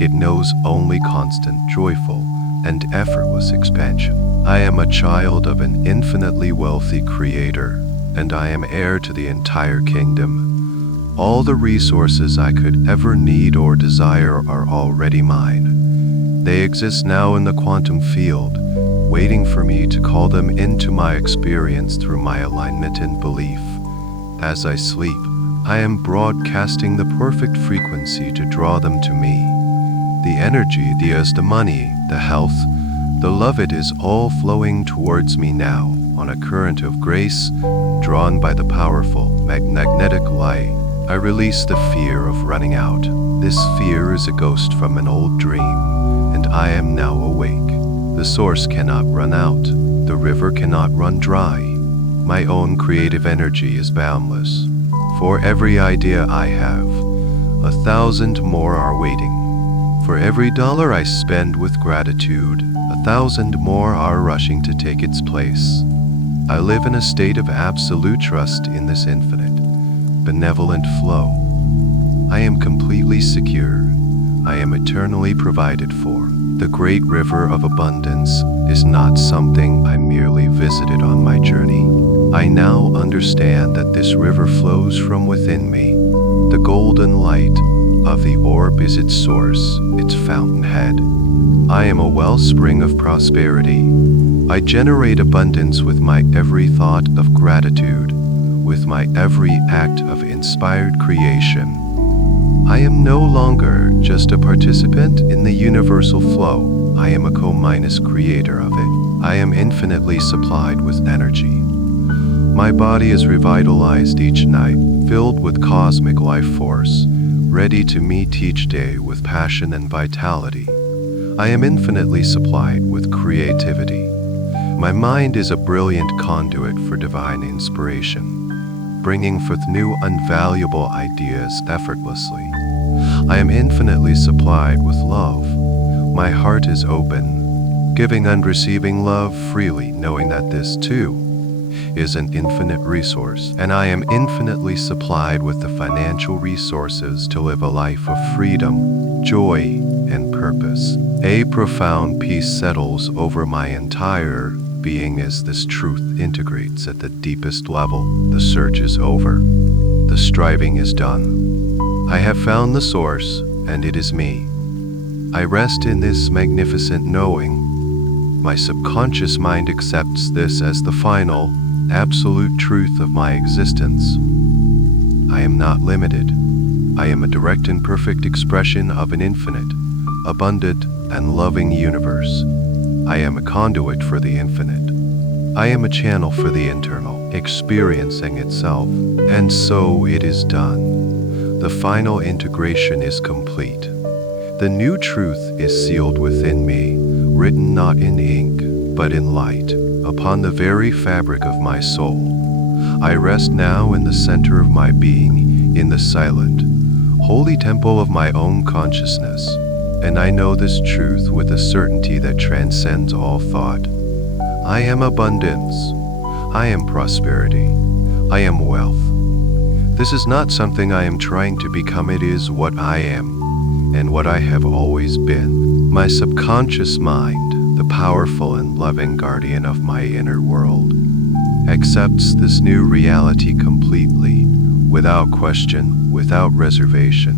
It knows only constant, joyful, and effortless expansion. I am a child of an infinitely wealthy creator, and I am heir to the entire kingdom. All the resources I could ever need or desire are already mine. They exist now in the quantum field, waiting for me to call them into my experience through my alignment and belief. As I sleep, I am broadcasting the perfect frequency to draw them to me. The energy, the money, the health, the love, it is all flowing towards me now on a current of grace, drawn by the powerful magnetic light I release the fear of running out. This fear is a ghost from an old dream, and I am now awake. The source cannot run out. The river cannot run dry. My own creative energy is boundless. For every idea I have, 1,000 more are waiting. For every dollar I spend with gratitude, 1,000 more are rushing to take its place. I live in a state of absolute trust in this infinite, benevolent flow. I am completely secure. I am eternally provided for. The great river of abundance is not something I merely visited on my journey. I now understand that this river flows from within me. The golden light of the orb is its source, its fountainhead. I am a wellspring of prosperity. I generate abundance with my every thought of gratitude, with my every act of inspired creation. I am no longer just a participant in the universal flow. I am a co-creator of it. I am infinitely supplied with energy. My body is revitalized each night, filled with cosmic life force, ready to meet each day with passion and vitality. I am infinitely supplied with creativity. My mind is a brilliant conduit for divine inspiration, bringing forth new invaluable ideas effortlessly. I am infinitely supplied with love. My heart is open, giving and receiving love freely, knowing that this too is an infinite resource, and I am infinitely supplied with the financial resources to live a life of freedom, joy, and purpose. A profound peace settles over my entire being as this truth integrates at the deepest level. The search is over. The striving is done. I have found the source, and it is me. I rest in this magnificent knowing. My subconscious mind accepts this as the final, absolute truth of my existence. I am not limited. I am a direct and perfect expression of an infinite, abundant, and loving universe. I am a conduit for the infinite. I am a channel for the internal, experiencing itself. And so it is done. The final integration is complete. The new truth is sealed within me, written not in ink, but in light, upon the very fabric of my soul. I rest now in the center of my being, in the silent, holy temple of my own consciousness, and I know this truth with a certainty that transcends all thought. I am abundance. I am prosperity. I am wealth. This is not something I am trying to become, it is what I am, and what I have always been. My subconscious mind, the powerful and loving guardian of my inner world, accepts this new reality completely, without question, without reservation.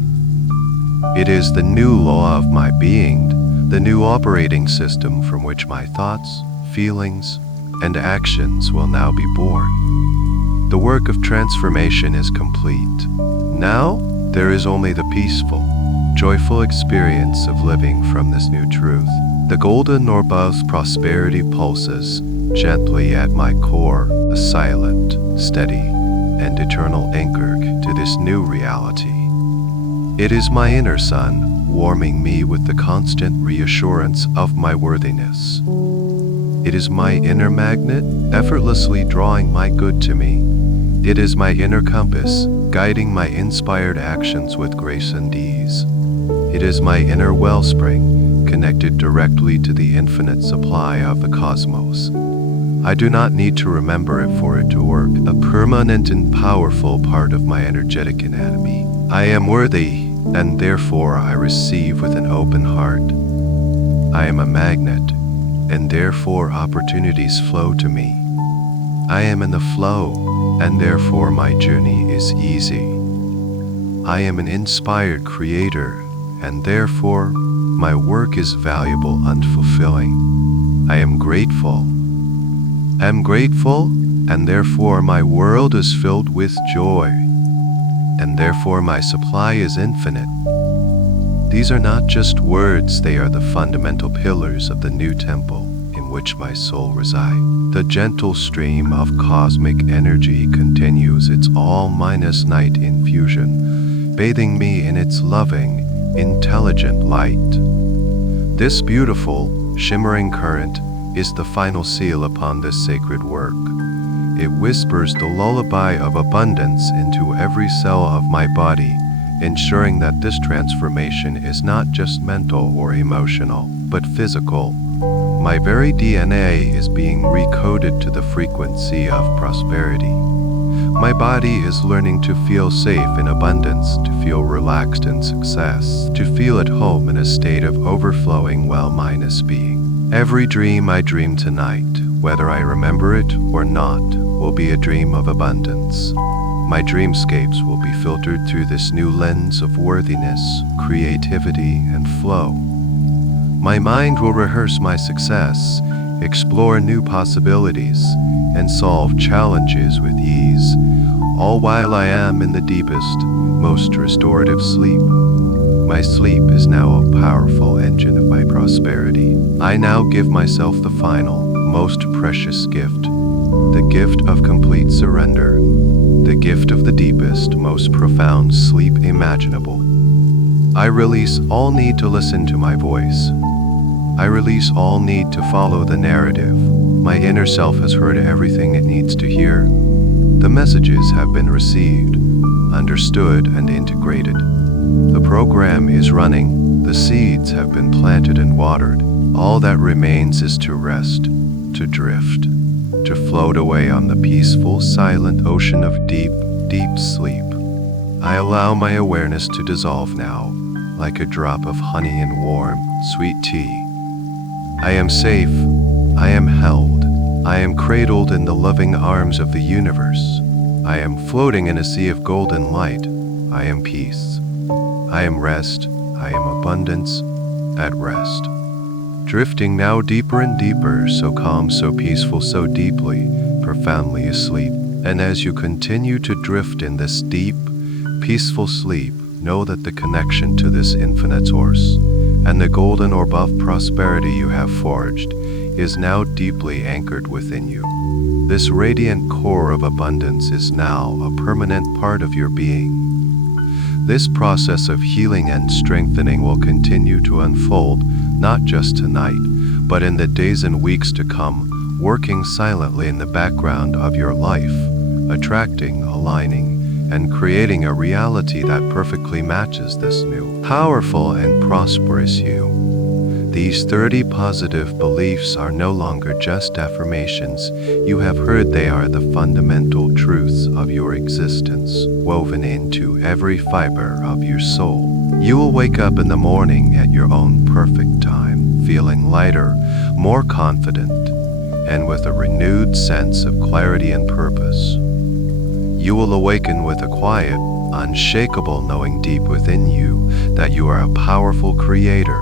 It is the new law of my being, the new operating system from which my thoughts, feelings, and actions will now be born. The work of transformation is complete. Now, there is only the peaceful, joyful experience of living from this new truth. The golden orb of prosperity pulses gently at my core, a silent, steady, and eternal anchor to this new reality. It is my inner sun, warming me with the constant reassurance of my worthiness. It is my inner magnet, effortlessly drawing my good to me. It is my inner compass, guiding my inspired actions with grace and ease. It is my inner wellspring, connected directly to the infinite supply of the cosmos. I do not need to remember it for it to work, a permanent and powerful part of my energetic anatomy. I am worthy, and therefore I receive with an open heart. I am a magnet, and therefore opportunities flow to me. I am in the flow, and therefore my journey is easy. I am an inspired creator, and therefore my work is valuable and fulfilling. I am grateful. And therefore my world is filled with joy, and therefore my supply is infinite. These are not just words, they are the fundamental pillars of the new temple in which my soul resides. The gentle stream of cosmic energy continues its all-night infusion, bathing me in its loving, intelligent light. This beautiful, shimmering current is the final seal upon this sacred work. It whispers the lullaby of abundance into every cell of my body, ensuring that this transformation is not just mental or emotional, but physical. My very DNA is being recoded to the frequency of prosperity. My body is learning to feel safe in abundance, to feel relaxed in success, to feel at home in a state of overflowing well-minus being. Every dream I dream tonight, whether I remember it or not, will be a dream of abundance. My dreamscapes will be filtered through this new lens of worthiness, creativity, and flow. My mind will rehearse my success, explore new possibilities, and solve challenges with ease, all while I am in the deepest, most restorative sleep. My sleep is now a powerful engine of my prosperity. I now give myself the final, most precious gift, the gift of complete surrender, the gift of the deepest, most profound sleep imaginable. I release all need to listen to my voice. I release all need to follow the narrative. My inner self has heard everything it needs to hear. The messages have been received, understood, and integrated. The program is running. The seeds have been planted and watered. All that remains is to rest, to drift, to float away on the peaceful, silent ocean of deep, deep sleep. I allow my awareness to dissolve now, like a drop of honey in warm, sweet tea. I am safe, I am held, I am cradled in the loving arms of the universe. I am floating in a sea of golden light. I am peace. I am rest, I am abundance, at rest. Drifting now deeper and deeper, so calm, so peaceful, so deeply, profoundly asleep. And as you continue to drift in this deep, peaceful sleep, know that the connection to this infinite source and the golden orb of prosperity you have forged is now deeply anchored within you. This radiant core of abundance is now a permanent part of your being. This process of healing and strengthening will continue to unfold not just tonight, but in the days and weeks to come, working silently in the background of your life, attracting, aligning, and creating a reality that perfectly matches this new, powerful, and prosperous you. These 30 positive beliefs are no longer just affirmations. You have heard they are the fundamental truths of your existence, woven into every fiber of your soul. You will wake up in the morning at your own perfect time, feeling lighter, more confident, and with a renewed sense of clarity and purpose. You will awaken with a quiet, unshakable knowing deep within you that you are a powerful creator,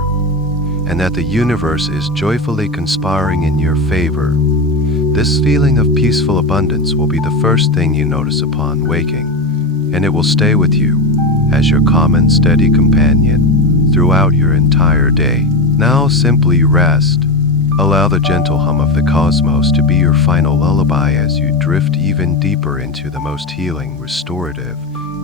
and that the universe is joyfully conspiring in your favor. This feeling of peaceful abundance will be the first thing you notice upon waking, and it will stay with you as your calm and steady companion throughout your entire day. Now simply rest. Allow the gentle hum of the cosmos to be your final lullaby as you drift even deeper into the most healing, restorative,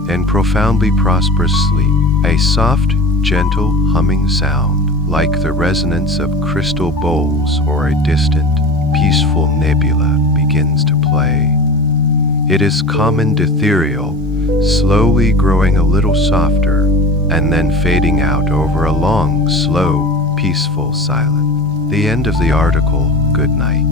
and profoundly prosperous sleep. A soft, gentle humming sound, like the resonance of crystal bowls or a distant, peaceful nebula, begins to play. It is calm and ethereal, slowly growing a little softer, and then fading out over a long, slow, peaceful silence. The end of the article. Good night.